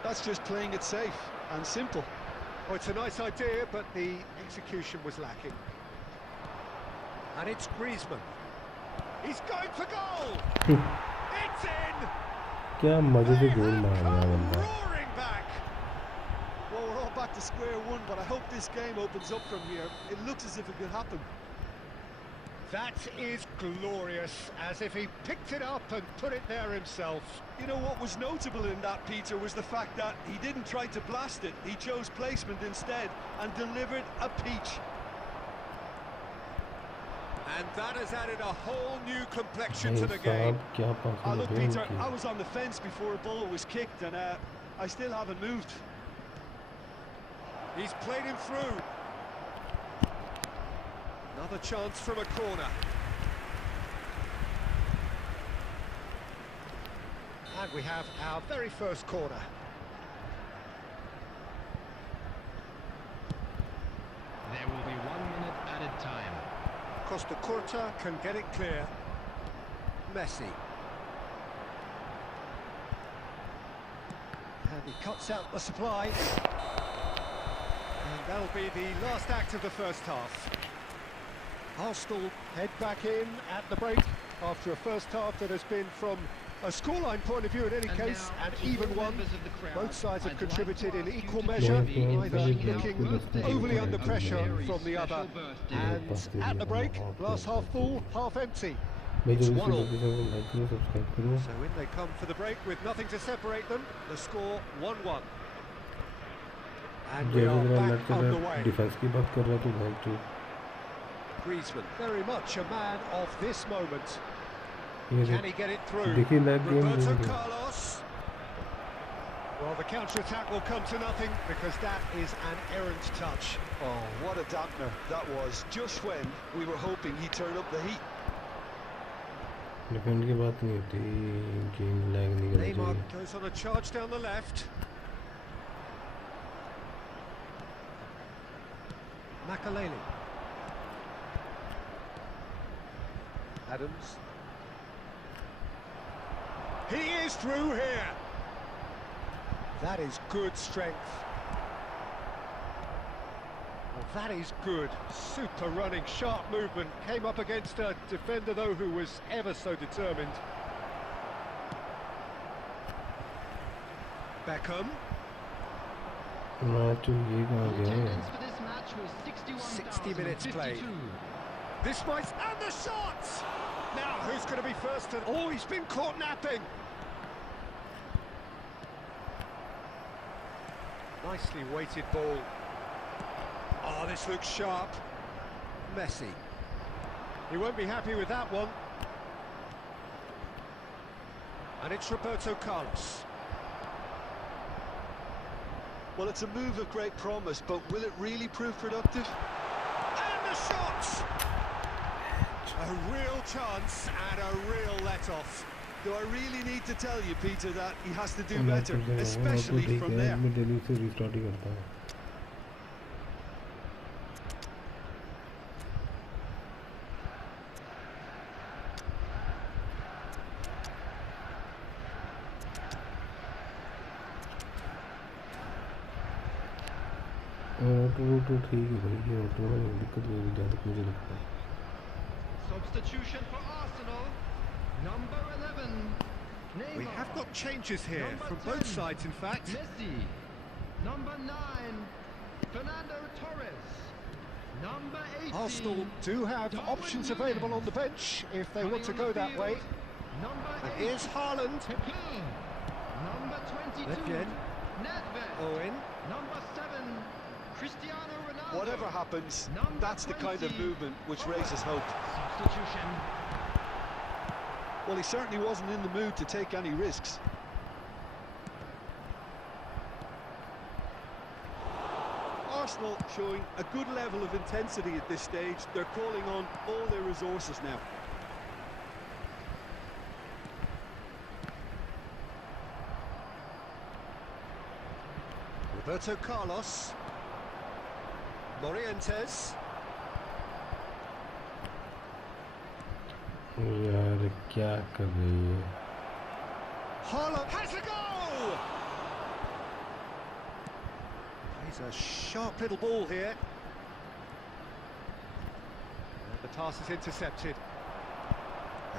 That's just playing it safe and simple. Oh, it's a nice idea, but the execution was lacking. And it's Griezmann. He's going for goal! It's in! क्या मजे से They goal have मार रहा है come बंदा. roaring back! Well, we're all back to square one, but I hope this game opens up from here. It looks as if it could happen. That is glorious, as if he picked it up and put it there himself. You know, what was notable in that, Peter, was the fact that he didn't try to blast it. He chose placement instead and delivered a peach. And that has added a whole new complexion भाई to the game. साहब क्या पास Look, लगे Peter, उनकी. I was on the fence before a ball was kicked, and I still haven't moved. He's played him through. Another chance from a corner. And we have our very first corner. There will be 1 minute added time. Costa Curta can get it clear. Messi. And he cuts out the supply. And that'll be the last act of the first half. Arsenal head back in at the break after a first half that has been, from a scoreline point of view in any And case, now, an to even all one. members of the crowd, Both sides have I'd like contributed to in ask you equal to measure, join me in neither singing looking birthday overly to under a pressure very from the other. special birthday. And at the break, glass half full, half empty. भाई It's जल्दी से 1-1. जल्दी से like करो subscribe करो. So in they come for the break with nothing to separate them. The score 1-1. And we जैसे are मेरा back लड़का underway. डिफेंस की बात कर रहा है तो भाई तो Griezmann, very much a man of this moment. ये Can he get it through? देखिए लैग गेम Roberto हो Carlos. Well, the counter-attack will come to nothing because that is an errant touch. Oh, what a dampener that was, just when we were hoping he'd turn up the heat. Defend की बात नहीं होती, game lag नहीं करना Neymar चाहिए. goes on a charge down the left. Makaleli. Adams. He is through here. That is good strength. Well, that is good. Super running, sharp movement. Came up against a defender, though, who was ever so determined. Beckham. Match ये कहाँ The गया है? attendance for this match was 60 minutes played. 61,052. This might... And the shot! Now, who's going to be first? Oh, he's been caught napping. Nicely weighted ball. Oh, this looks sharp. Messi. He won't be happy with that one. And it's Roberto Carlos. Well, it's a move of great promise, but will it really prove productive? And the shot! A real chance and a real let-off. Do I really need to tell you, Peter, that he has to do better, especially from there? मैं daily से restart ही करता हूँ. तो ठीक है भाई, ये auto में दिक्कत नहीं है ज़्यादा मुझे लगता है. Substitution for Arsenal. Number 11. Neymar. We have got changes here Number from 10, both sides, in fact. Messi. Number 9. Fernando Torres. Number 18. Arsenal do have Darwin options Núñez. available on the bench if they want to Coming go on the that way. field, Number And 8. here's Haaland. Pepe. Number 22. Ledgen. Nedved. Owen. Number 7. Cristiano Ronaldo. Whatever happens, Number that's the kind of 20. movement which raises hope. Substitution. Well, he certainly wasn't in the mood to take any risks. Arsenal showing a good level of intensity at this stage. They're calling on all their resources now. Roberto Carlos. Morientes. यार क्या कर रही है? Haaland has a goal! He's a sharp little ball here. And the pass is intercepted.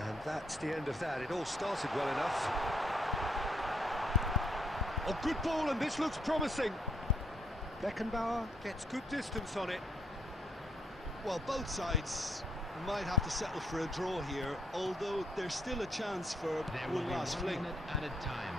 And that's the end of that. It all started well enough. Oh, good ball, and this looks promising. Beckenbauer gets good distance on it. Well, both sides might have to settle for a draw here, although there's still a chance for There will one be last 1 fling. minute added time.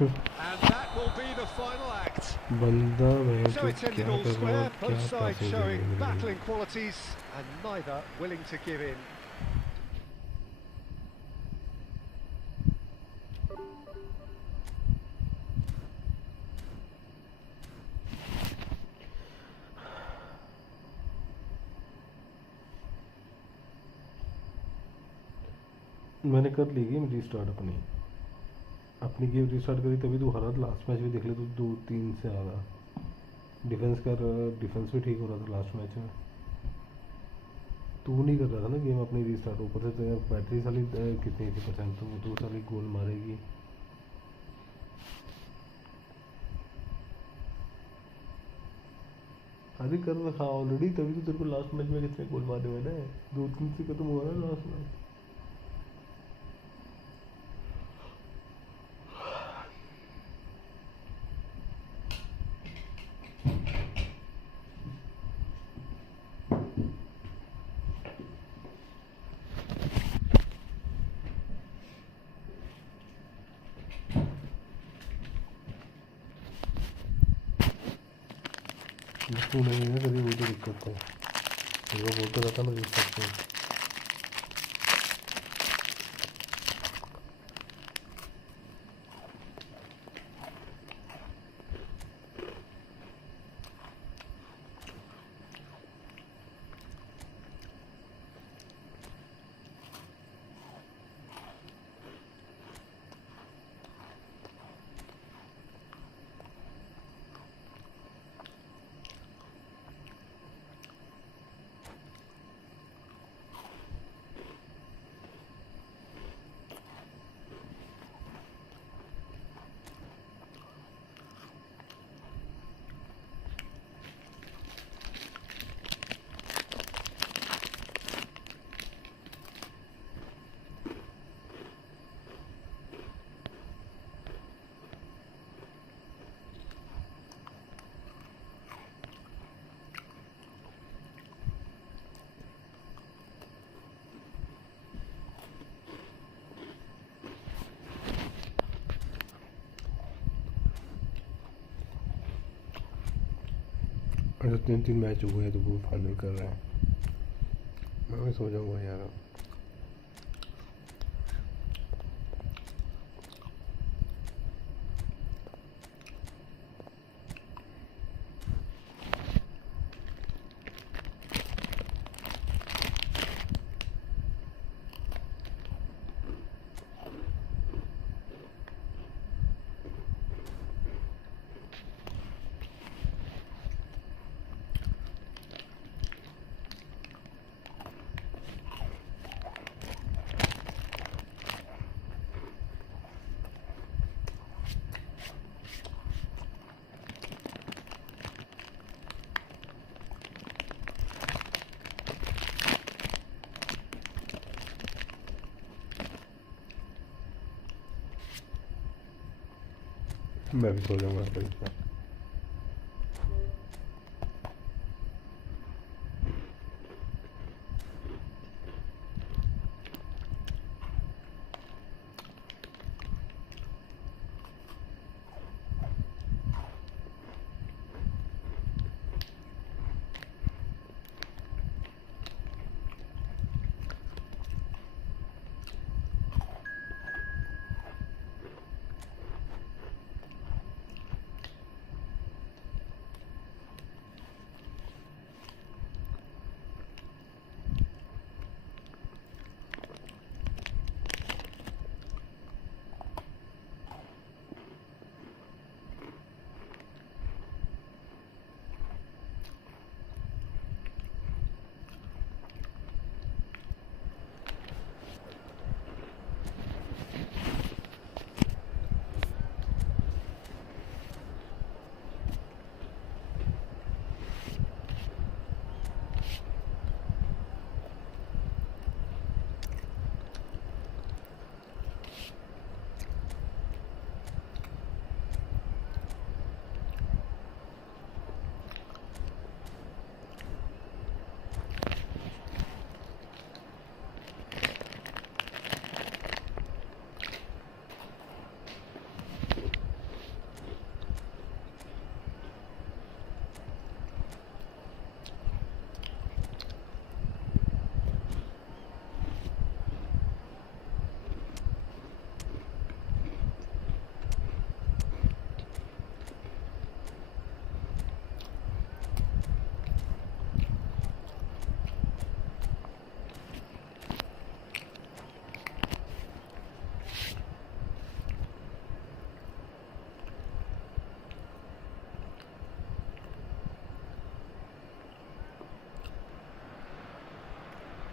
And that will be the final act. बंदा मैं So तो it's ended क्या all कर रहा square, हूँ, क्या both sides passing showing करने लगी. battling qualities and neither willing to give in. मैंने कर ली गेम रिस्टार्ट अपनी गेम रिस्टार्ट करी तभी तो हरा था. लास्ट मैच भी देख ले तो 2-3 से आ रहा. डिफेंस भी ठीक हो रहा था लास्ट मैच में. तू नहीं कर रहा था ना गेम अपनी रिस्टार्ट. ऊपर से तो बैटरी साली कितनी थी % तो वो साली गोल मारेगी. अरे कर रखा ऑलरेडी, तभी तो तेरे को लास्ट मैच में कितने गोल मारे हुए ना. 2-3 से खत्म हुआ ना लास्ट मैच. तू नहीं है कभी, वो तो दिक्कत है. वो बोलता रहता मैं रिस्टार्ट करूँ. ऐसे 3 मैच हुए हैं तो वो फाइनल कर रहे हैं। मैं भी सो जाऊँगा यार। मैं भी सो जाऊँगा फिर।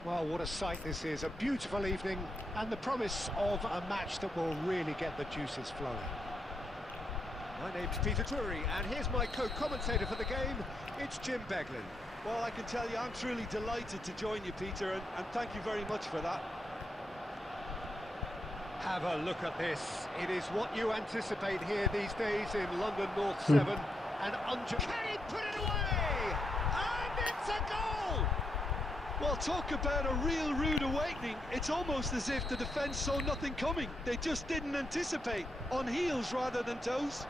Well, what a sight this is. A beautiful evening and the promise of a match that will really get the juices flowing. My name's Peter Drury, and here's my co-commentator for the game. It's Jim Beglin. Well, I can tell you, I'm truly delighted to join you, Peter, and thank you very much for that. Have a look at this. It is what you anticipate here these days in London North 7. And can he put it away? And it's a goal! Well, talk about a real rude awakening. It's almost as if the defence saw nothing coming. They just didn't anticipate. On heels rather than toes.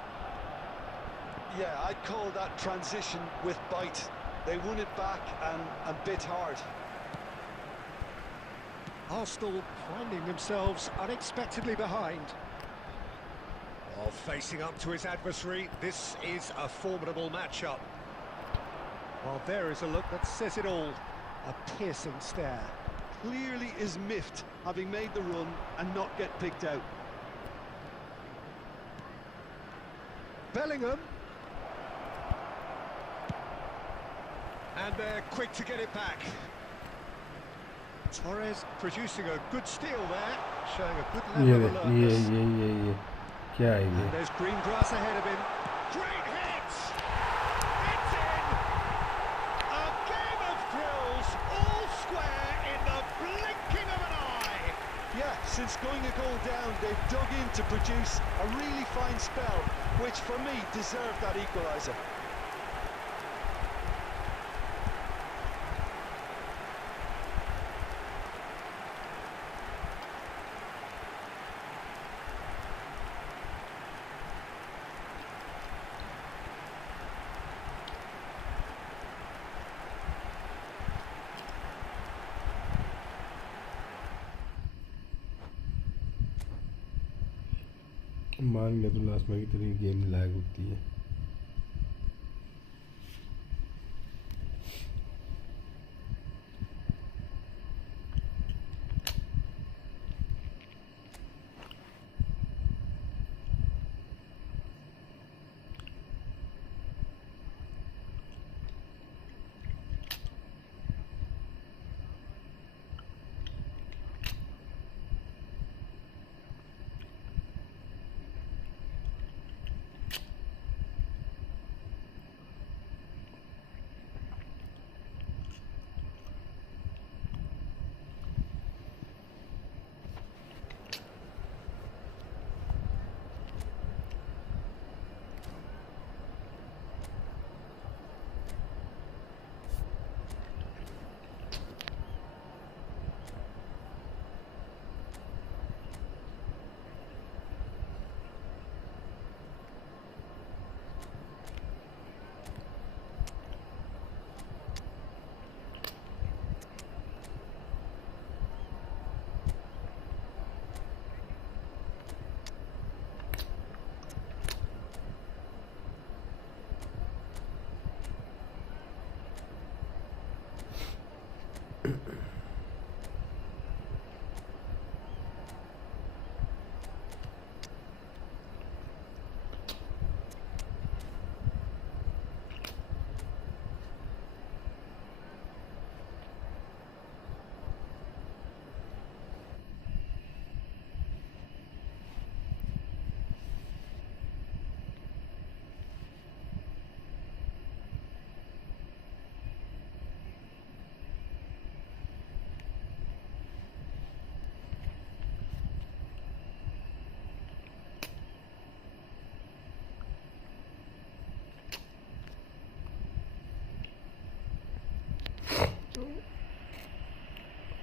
Yeah, I'd call that transition with bite. They won it back and bit hard. Arsenal finding themselves unexpectedly behind. While facing up to his adversary, this is a formidable matchup. Well, there is a look that says it all. A piercing stare. Clearly is miffed, having made the run and not get picked out. Bellingham. And they're quick to get it back. Torres producing a good steal there, showing a good level of alertness. And there's green grass ahead of him. Great hit! It's in! A game of thrills, all square in the blinking of an eye. Yeah, since going a goal down, they've dug in to produce a really fine spell, which for me deserved that equaliser. मान गया तो last में कि तेरी game lag होती है।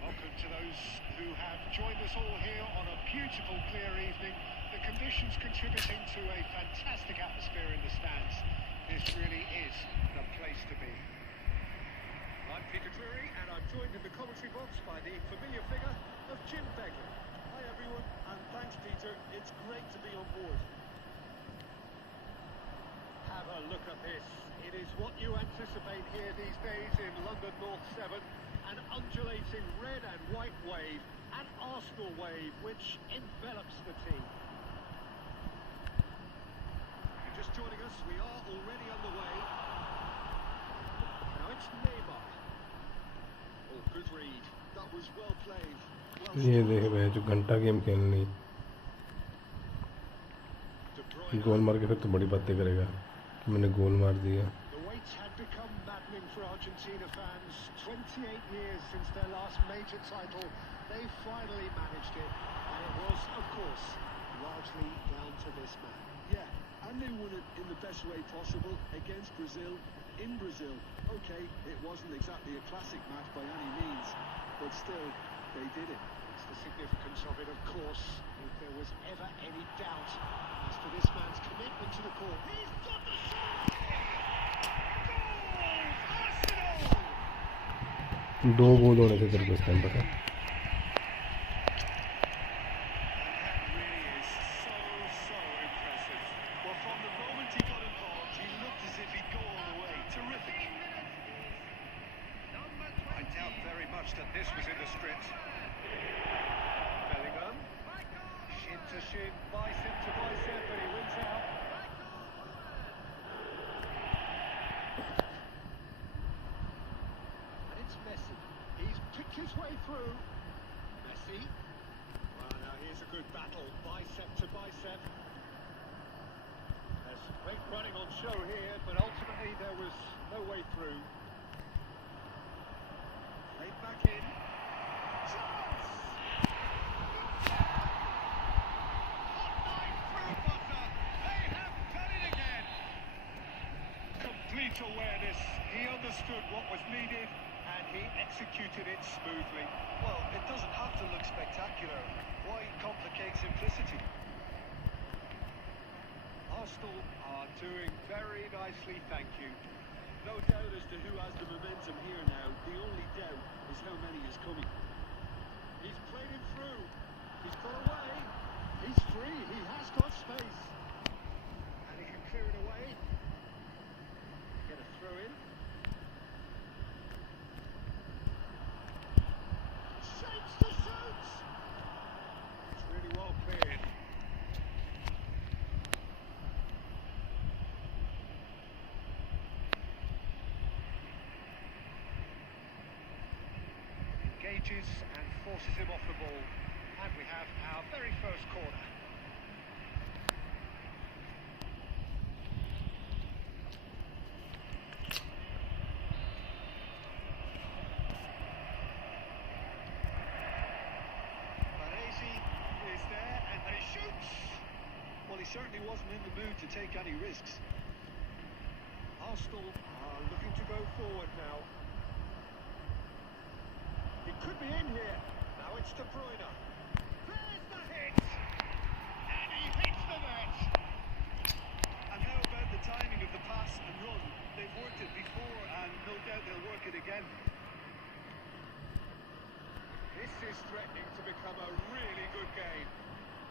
Welcome to those who have joined us all here on a beautiful, clear evening. The conditions contributing to a fantastic atmosphere in the stands. This really is the place to be. I'm Peter Drury, and I'm joined in the commentary box by the familiar figure of Jim Begley. Hi everyone, and thanks Peter. It's great to be on board. Have a look at this. It is what you anticipate here these days in London North 7. An undulating red and white wave, an Arsenal wave which envelops the team. If you're just joining us, we are already underway. Now it's Neymar. Oh, good read. That was well played. ये देख भाई जो घंटा game खेलनी गोल मार के फिर तो बड़ी बातें करेगा कि मैंने गोल मार दिया। The wait had become maddening for Argentina fans. 28 years since their last major title, they finally managed it, and it was, of course, largely down to this man. Yeah, and they won it in the best way possible against Brazil, in Brazil. Okay, it wasn't exactly a classic match by any means, but still, they did it. It's the significance of it, of course. If there was ever any doubt as to this man's commitment to the cause. He's got the shot! Goal! Arsenal! 2 गोल होने थे तेरे को इस time पर। That this was in the script. Bellingham, shin to shin, bicep to bicep, but he wins out. And it's Messi. He's picked his way through. Messi. Well, now here's a good battle, bicep to bicep. There's great running on show here, but ultimately there was no way through. Played back in. Chance! Hot knife through butter. They have done it again. Complete awareness. He understood what was needed and he executed it smoothly. Well, it doesn't have to look spectacular. Why complicate simplicity? Arsenal are doing very nicely, thank you. No doubt as to who has the momentum here now. The only doubt is how many is coming. He's played him through. He's got away. He's free, he has got space. And he can clear it away. Get a throw in. Shapes to shoot! It's really well cleared. Engages and forces him off the ball. And we have our very first corner. Well, he certainly wasn't in the mood to take any risks. Arsenal are looking to go forward now. It could be in here. Now it's De Bruyne. There's the hit! And he hits the net! And how about the timing of the pass and run? They've worked it before and no doubt they'll work it again. This is threatening to become a really good game.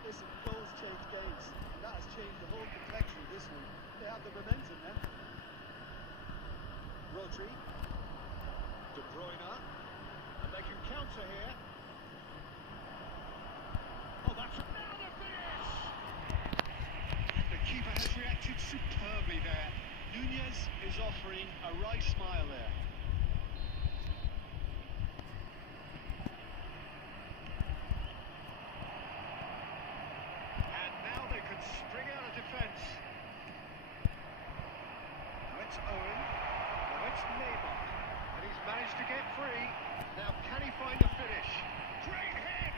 Listen, goals change games. And that has changed the whole complexion of this one. They have the momentum now. Rodri. De Bruyne. And they can counter here. Oh, that's another finish! The keeper has reacted superbly there. Nunez is offering a wry smile there. And now they can spring out of defence. Now it's Owen. Now it's Neymar. And he's managed to get free. Now can he find the finish? Great hit!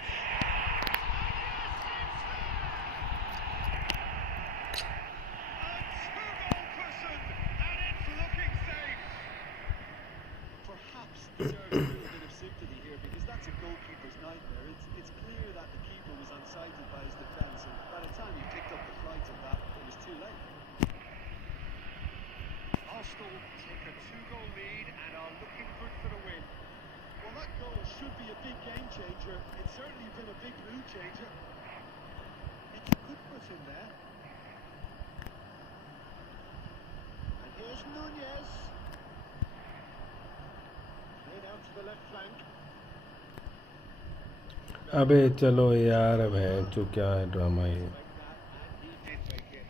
Perhaps deserves a little bit of sympathy here because that's a goalkeeper's nightmare. It's clear that the keeper was unsighted by his defence, and by the time he picked up the flight of that, it was too late. Arsenal take a 2-goal lead and are looking good for the win. Well, that goal should be a big game changer. It's certainly been a big mood changer. It's a good foot in there. And here's Nunez. Played out to the left flank. अबे चलो यार भैंस जो क्या है drama ये. Make that, and he did make it.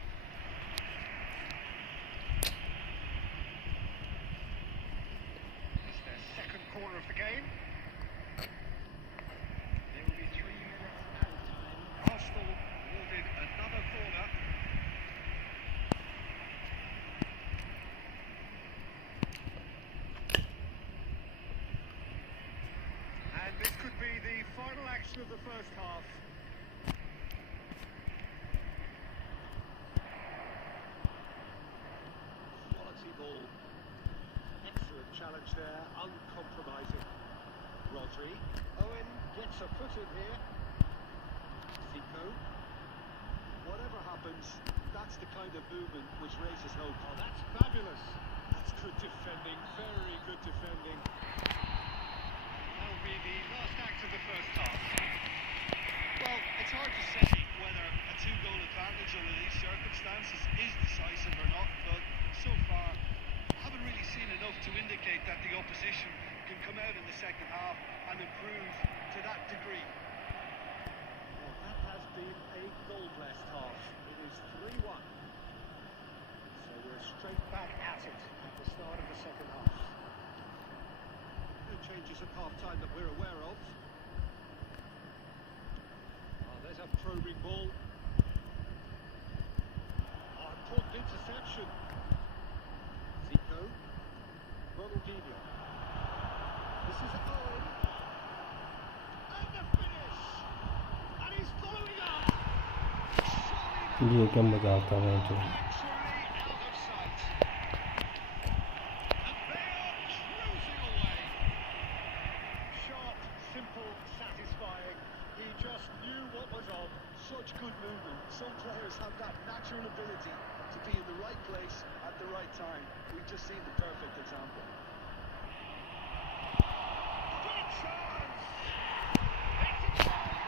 It's their second corner of the game. There will be 3 minutes added time. Arsenal awarded another corner. And this could be the final action of the first half. Quality ball. Excellent challenge there, uncompromising. Rodri. Owen gets a foot in here. Zico. Whatever happens, that's the kind of movement which raises hope. Oh, that's fabulous. That's good defending, very good defending. That'll be the last act of the first half. Well, it's hard to say whether a 2-goal advantage under these circumstances is decisive or not, but so far, I haven't really seen enough to indicate that the opposition can come out in the second half and improve to that degree. Well, that has been a goal-blessed half. It is 3-1. So we're straight back at it at the start of the second half. No changes at half-time that we're aware of. Oh, there's a probing ball. Oh, important interception. Zico. Ronaldinho. This is Owen. And the finish! And he's following up! ये क्या मजाक था मैं जो. Actually out of sight. And they are cruising away. Sharp, simple, satisfying. He just knew what was on. Such good movement. Some players have that natural ability to be in the right place at the right time. We've just seen the perfect example. Good chance! It's a goal!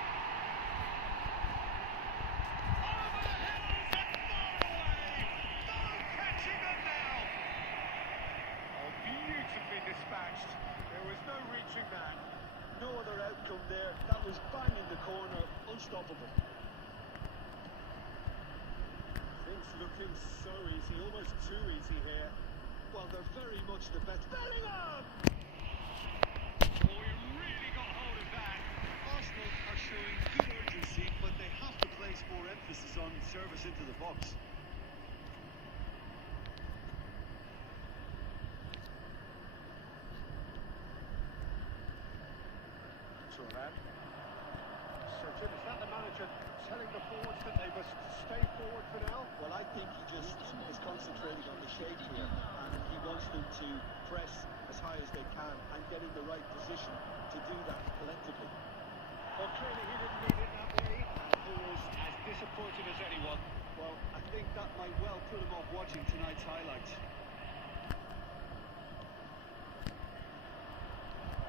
That was bang in the corner, unstoppable. Things looking so easy, almost too easy here. Well, they're very much the best. Bellingham! Oh, he really got hold of that. Arsenal are showing good urgency, but they have to place more emphasis on service into the box. So, Jim, is that the manager telling the forwards that they must stay forward for now? Well, I think he just is concentrating on the shape here, and he wants them to press as high as they can and get in the right position to do that collectively. Well, clearly he didn't mean it that way, and he was as disappointed as anyone. Well, I think that might well put him off watching tonight's highlights.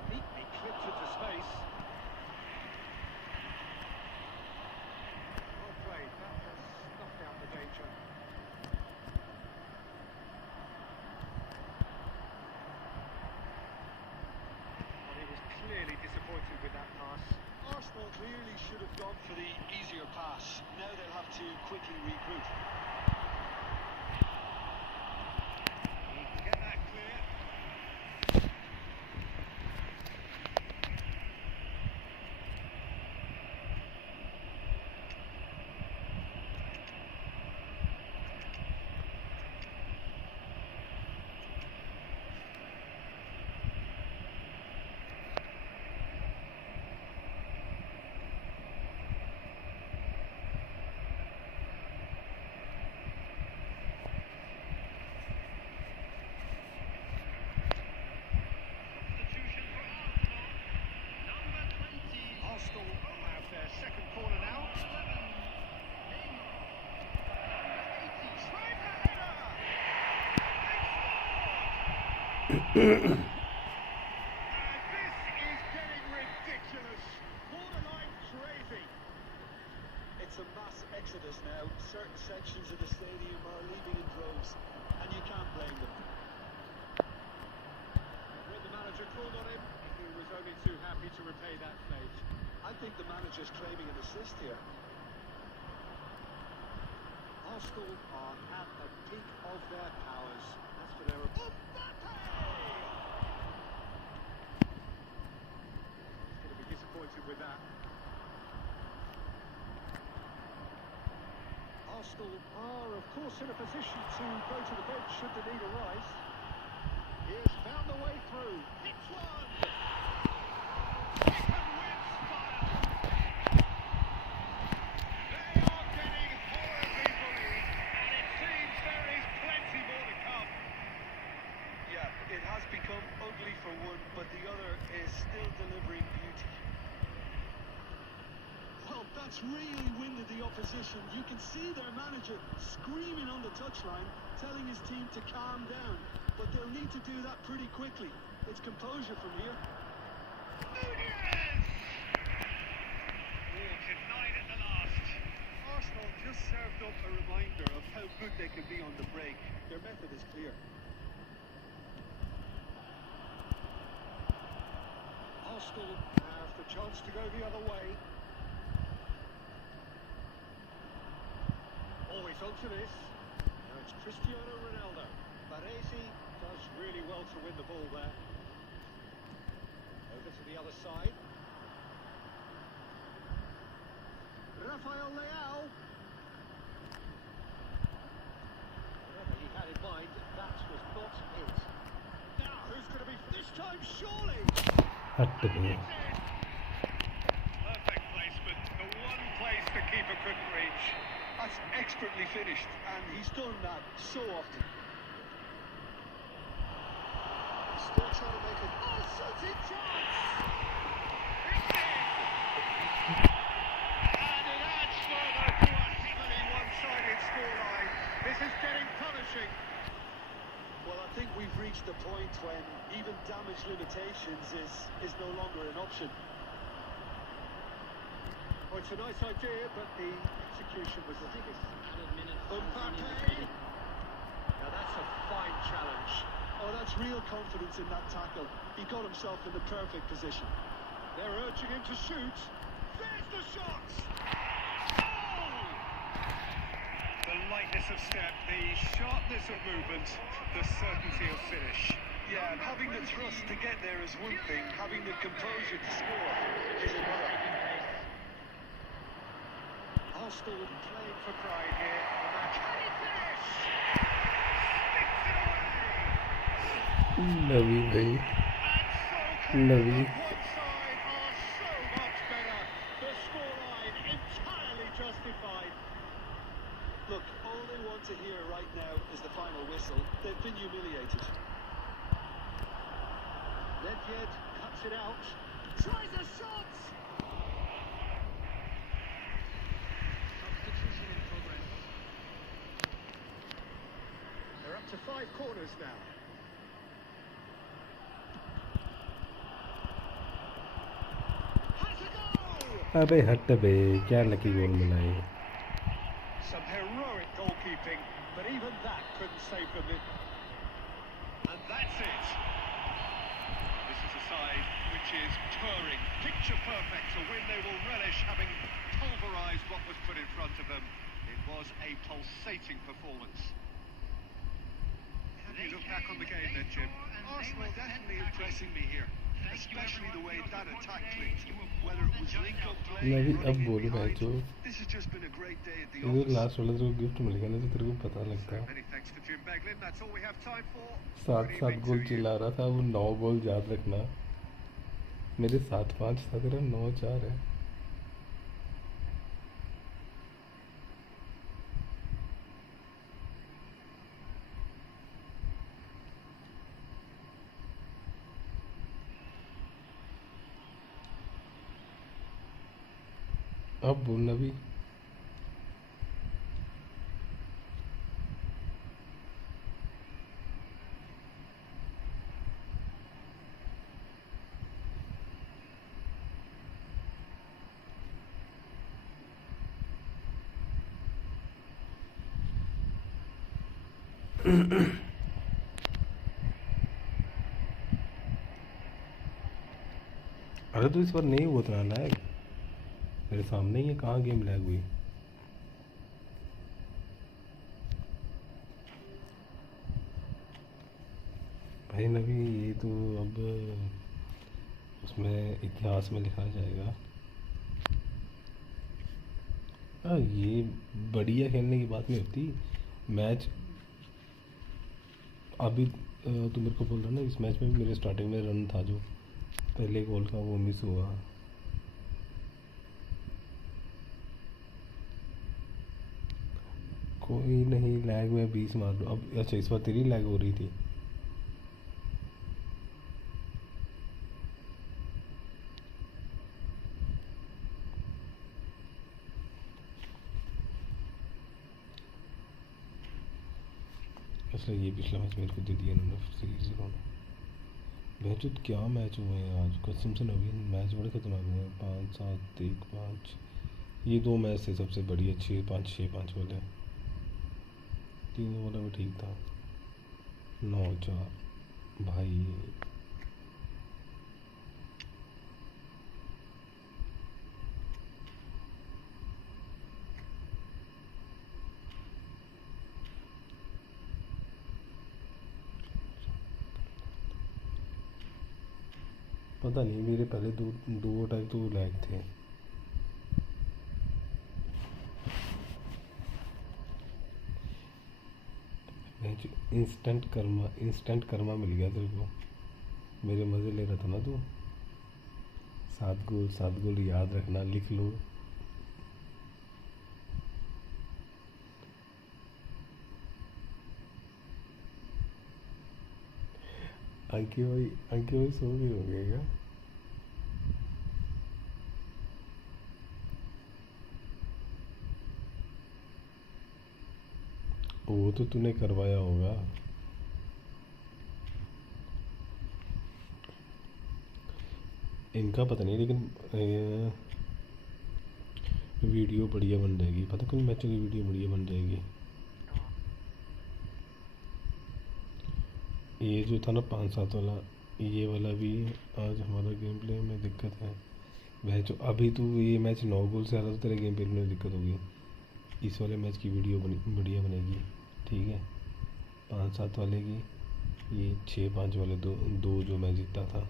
Neatly clipped into space. Well played, that has snuffed out the danger. Well, he was clearly disappointed with that pass. Arsenal clearly should have gone for the easier pass. Now they'll have to quickly regroup. He can get that clear. Arsenal will have their second corner now. And this is getting ridiculous. Borderline crazy. It's a mass exodus now. Certain sections of the stadium are leaving in droves, and you can't blame them. When the manager called on him, he was only too happy to repay that fate. I think the manager's claiming an assist here. Arsenal are at the peak of their powers. As for their opponent, going to be disappointed with that. Arsenal are, of course, in a position to go to the bench should the need arise. He has found the way through. Hits one! Second win style! They are getting horribly bullied, and it seems there is plenty more to come. Yeah, it has become ugly for one, but the other is still delivering beauty. Well, that's really winded the opposition. You can see their manager screaming on the touchline, telling his team to calm down. But they'll need to do that pretty quickly. It's composure from here. Nunez! Oh, denied at the last. Arsenal just served up a reminder of how good they can be on the break. Their method is clear. Arsenal have the chance to go the other way. Always onto this. Now it's Cristiano Ronaldo. Baresi does really well to win the ball there. Over to the other side. Rafael Leao. Whatever he had in mind, that was not it. Now, who's going to be this time, surely? Perfect placement. The one place the keeper couldn't reach. That's expertly finished, and he's done that so often. Still trying to make it. Oh, shooting chance! And it adds further to a heavily one-sided scoreline. This is getting punishing. Well, I think we've reached the point when even damage limitations is no longer an option. Well, it's a nice idea, but the execution was ridiculous. Mbappe! Now that's a fine challenge. Oh, that's real confidence in that tackle. He got himself in the perfect position. They're urging him to shoot. There's the shot! Oh! The lightness of step, the sharpness of movement, the certainty of finish. Yeah, and having the thrust to get there is one thing, having the composure to score is another. Arsenal playing for pride here. Can he finish? Sticks it away! लवी भाई And so Lavi one side are so much better. The scoreline entirely justified. Look, all they want to hear right now is the final whistle. They've been humiliated. Nedved cuts it out. Tries a shot! Substitution in progress. They're up to 5 corners now. Has a goal! अबे हट बे क्या lucky गोल मिला है Some heroic goalkeeping, but even that couldn't save them. And that's it. This is a side which is purring, picture perfect, a win they will relish, having pulverised what was put in front of them. It was a pulsating performance. How do you look back on the game then, Jim? Arsenal definitely impressing me here, especially the way that attack clicked. Whether it was link-up play, मैं भी अब running in बोलूँ behind, Macho this has just been a great day at the ये office. Last वाला तेरे को gift मिल गया ना तो तेरे को पता लगता है Many thanks to Jim Beglin. That's all we have time for. सात Good सात evening गोल to you. चिल्ला रहा था वो 9 गोल याद रखना मेरे 7-5 था तेरा 9-4 है अब बोलना भी अरे तो इस बार नहीं हुआ उतना लैग मेरे सामने ही है कहाँ गेम लैग हुई भाई नबी ये तो अब उसमें इतिहास में लिखा जाएगा ये बढ़िया खेलने की बात नहीं होती मैच अभी तू मेरे को बोल रहा ना इस मैच में भी मेरे स्टार्टिंग में रन था जो पहले गोल का वो मिस हुआ कोई नहीं लैग में 20 मार दो अब अच्छा इस बार तेरी लैग हो रही थी असला ये पिछला मैच मेरे को दे दिया इन्होंने सीरीज इन्होंने बेहतूत क्या मैच हुए हैं आज कसम से नवीन मैच बड़े खतरनाक हुए हैं 5-7-1-5 ये 2 मैच थे सबसे बड़ी अच्छी 5-6-5 वाले 3 वाला भी ठीक था 9-4 भाई पता नहीं मेरे पहले दो टाइप तो लैग थे इंस्टेंट कर्मा मिल गया तेरे को मेरे मज़े ले रहा था ना तू 7 गोल याद रखना लिख लो अंकी भाई सो गए हो गए क्या वो तो तूने करवाया होगा इनका पता नहीं लेकिन वीडियो बढ़िया बन जाएगी पता कल मैचों की वीडियो बढ़िया बन जाएगी ये जो था ना 5-7 वाला ये वाला भी आज हमारा गेम प्ले में दिक्कत है। वह जो अभी तो ये मैच 9 गोल से आ रहा, तो तेरे गेम प्ले में दिक्कत होगी। इस वाले मैच की वीडियो बढ़िया बनेगी, ठीक है। 5-7 वाले की, ये 6-5 वाले दो जो मैं जीता था,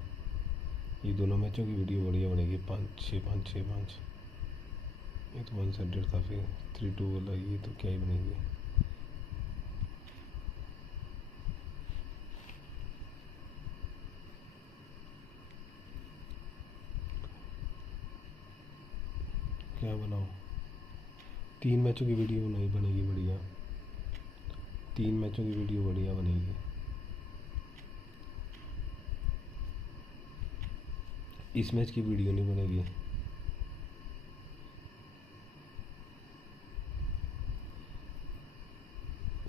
ये दोनों मैचों की वीडियो बढ़िया बनेगी। 5-6-5 ये तो 1 साइडेड था। फिर 3-2 वाला ये तो क्या ही बनेगी। क्या बनाओ? 3 मैचों की वीडियो नहीं बनेगी बढ़िया। 3 मैचों की वीडियो बढ़िया बनेगी। इस मैच की वीडियो नहीं बनेगी।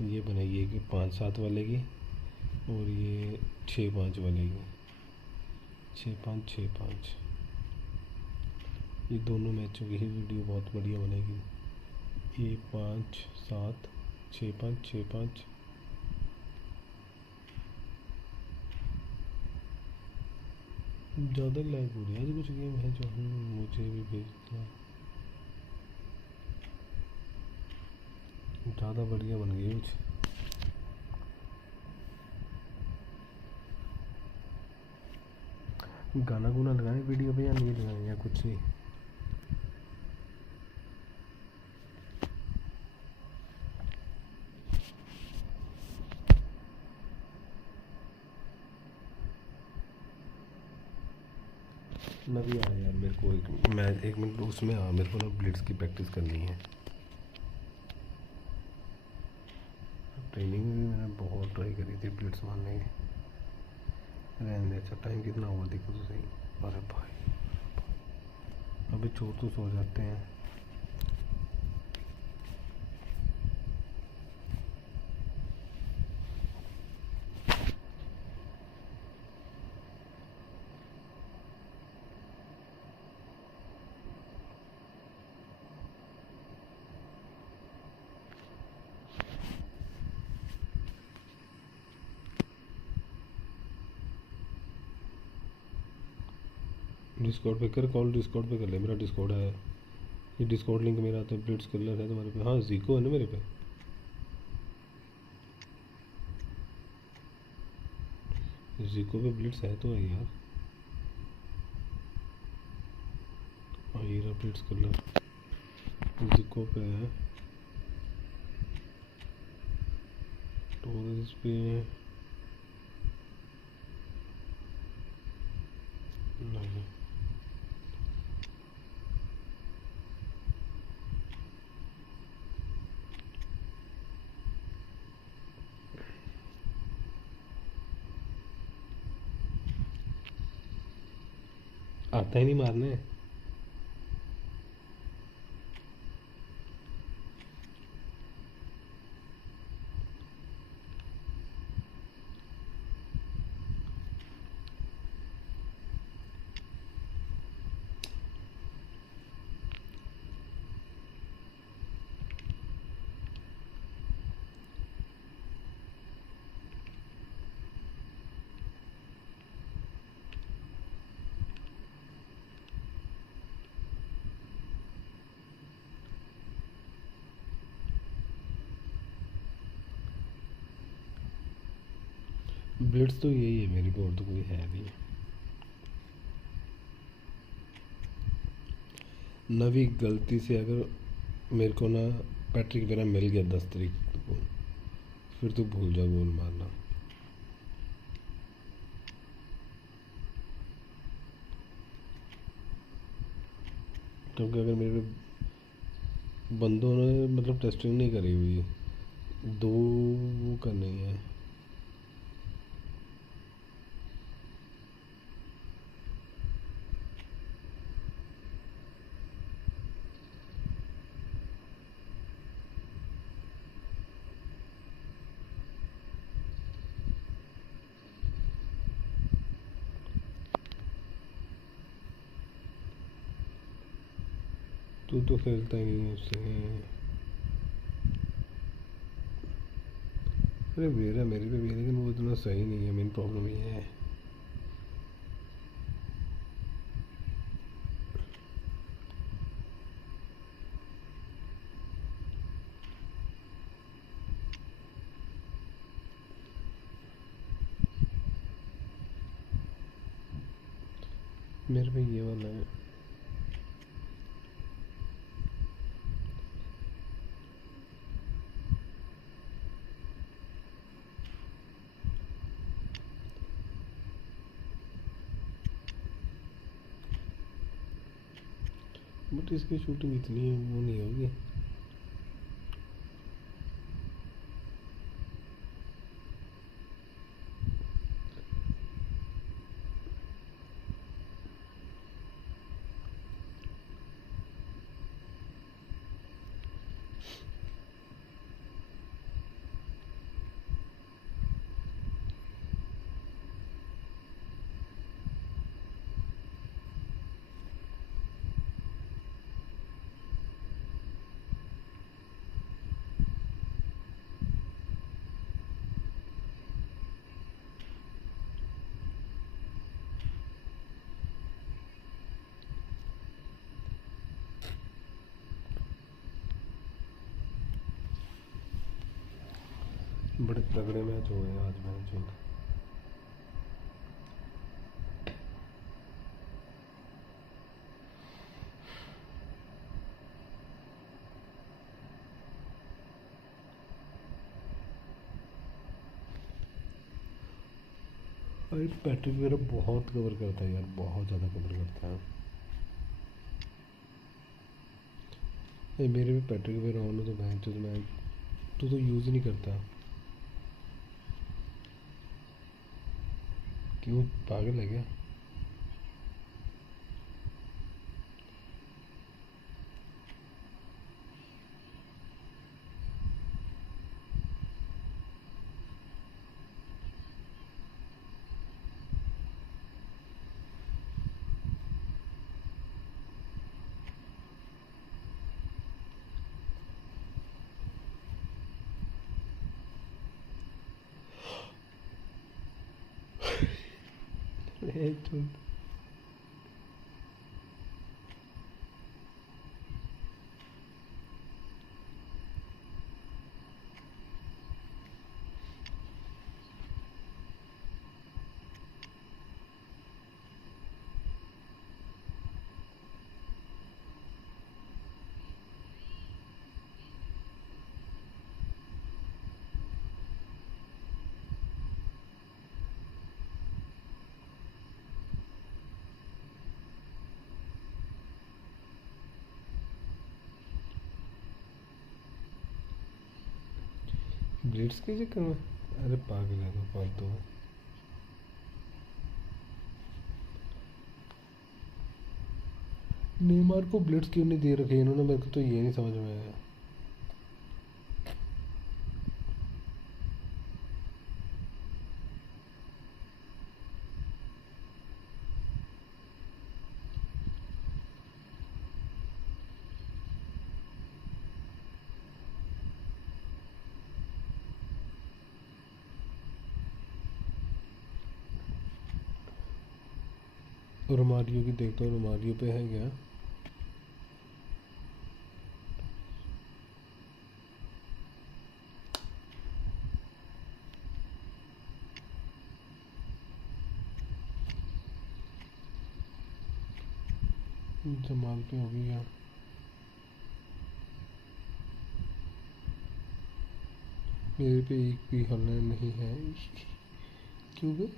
ये बनेगी कि 5-7 वाले की, और ये 6-5 वाले की। 6-5 ये दोनों मैचों की ही वीडियो बहुत बढ़िया बनेगी। ये 5-7 6-5 ज़्यादा लैग हो रही है। आज कुछ गेम है जो मुझे भी भेजना है। ज़्यादा बढ़िया बन गई कुछ। गाना गुना लगाए वीडियो पे या नहीं लगाए, या कुछ नहीं? नवी आ यार, मेरे को एक मिनट उसमें आ, मेरे को ना ब्लिट्स की प्रैक्टिस करनी है। ट्रेनिंग में भी मैंने बहुत ट्राई करी थी ब्लिट्स मारने की। रहने दे। अच्छा टाइम कितना हुआ देखो तो सही। अरे भाई अभी चोर तो सो जाते हैं। डिस्कॉर्ड पे कर कॉल, डिस्कॉर्ड पे कर ले। मेरा डिस्कॉर्ड है, ये डिस्कॉर्ड लिंक मेरा तो ब्लिट्स कलर है तुम्हारे पे। हाँ जीको है ना मेरे पे। जीको पे ब्लिट्स है तो है यार। हाँ ये रहा ब्लिट्स कलर जीको पे है। तो इस पे नहीं, आता ही नहीं मारने। ब्लिट्स तो यही है मेरी पे, और तो कोई है नहीं। नवी गलती से अगर मेरे को ना पैट्रिक वेरा मिल गया 10 तारीख को, फिर तो भूल जा गोल मारना। क्योंकि अगर मेरे पे बंदों ने मतलब टेस्टिंग नहीं करी हुई, 2 वो करनी है। तू तो खेलता ही नहीं है उससे। अरे वेरा मेरे पे भी है, लेकिन वो इतना सही नहीं है। मेन प्रॉब्लम ये है मेरे पे ये वाला है। बट इसकी शूटिंग इतनी वो नहीं होगी। बड़े तगड़े मैच हो गए आज मैच। पैट्रिक वगैरह बहुत कवर करता है यार, बहुत ज़्यादा कवर करता है। ये मेरे भी पैट्रिक वगैरह ऑन हो तो मैं तो यूज़ ही नहीं करता। क्यों, पागल है क्या? ब्लिट्स के चक्कर में? अरे पागल है तो फालतू है। नेमार को ब्लिट्स क्यों नहीं दे रखे इन्होंने, मेरे को तो ये नहीं समझ में आया। रोमारियो की देखता हूँ, रोमारियो पे है क्या? जमाल पे हो गया। मेरे पे एक भी हल्ला नहीं है। क्यों बे?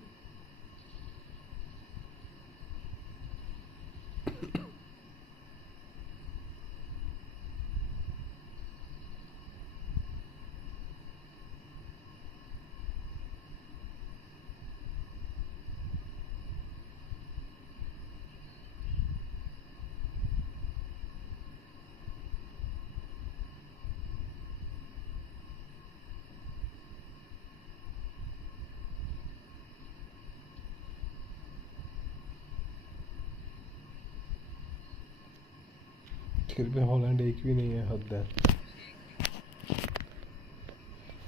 फिर भी हॉलैंड एक भी नहीं है, हद है।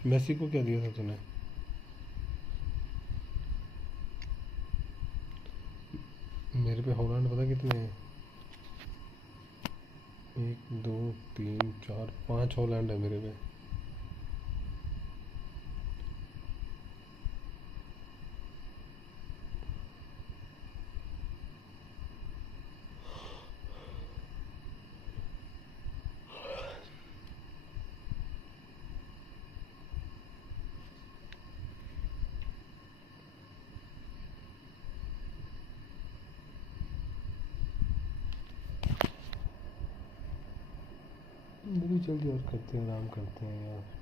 मेसी को क्या दिया था तूने? मेरे पे हॉलैंड पता कितने हैं? 1 2 3 4 5 हॉलैंड है मेरे पे। जल्दी जल्दी और करते हैं, आराम करते हैं यार।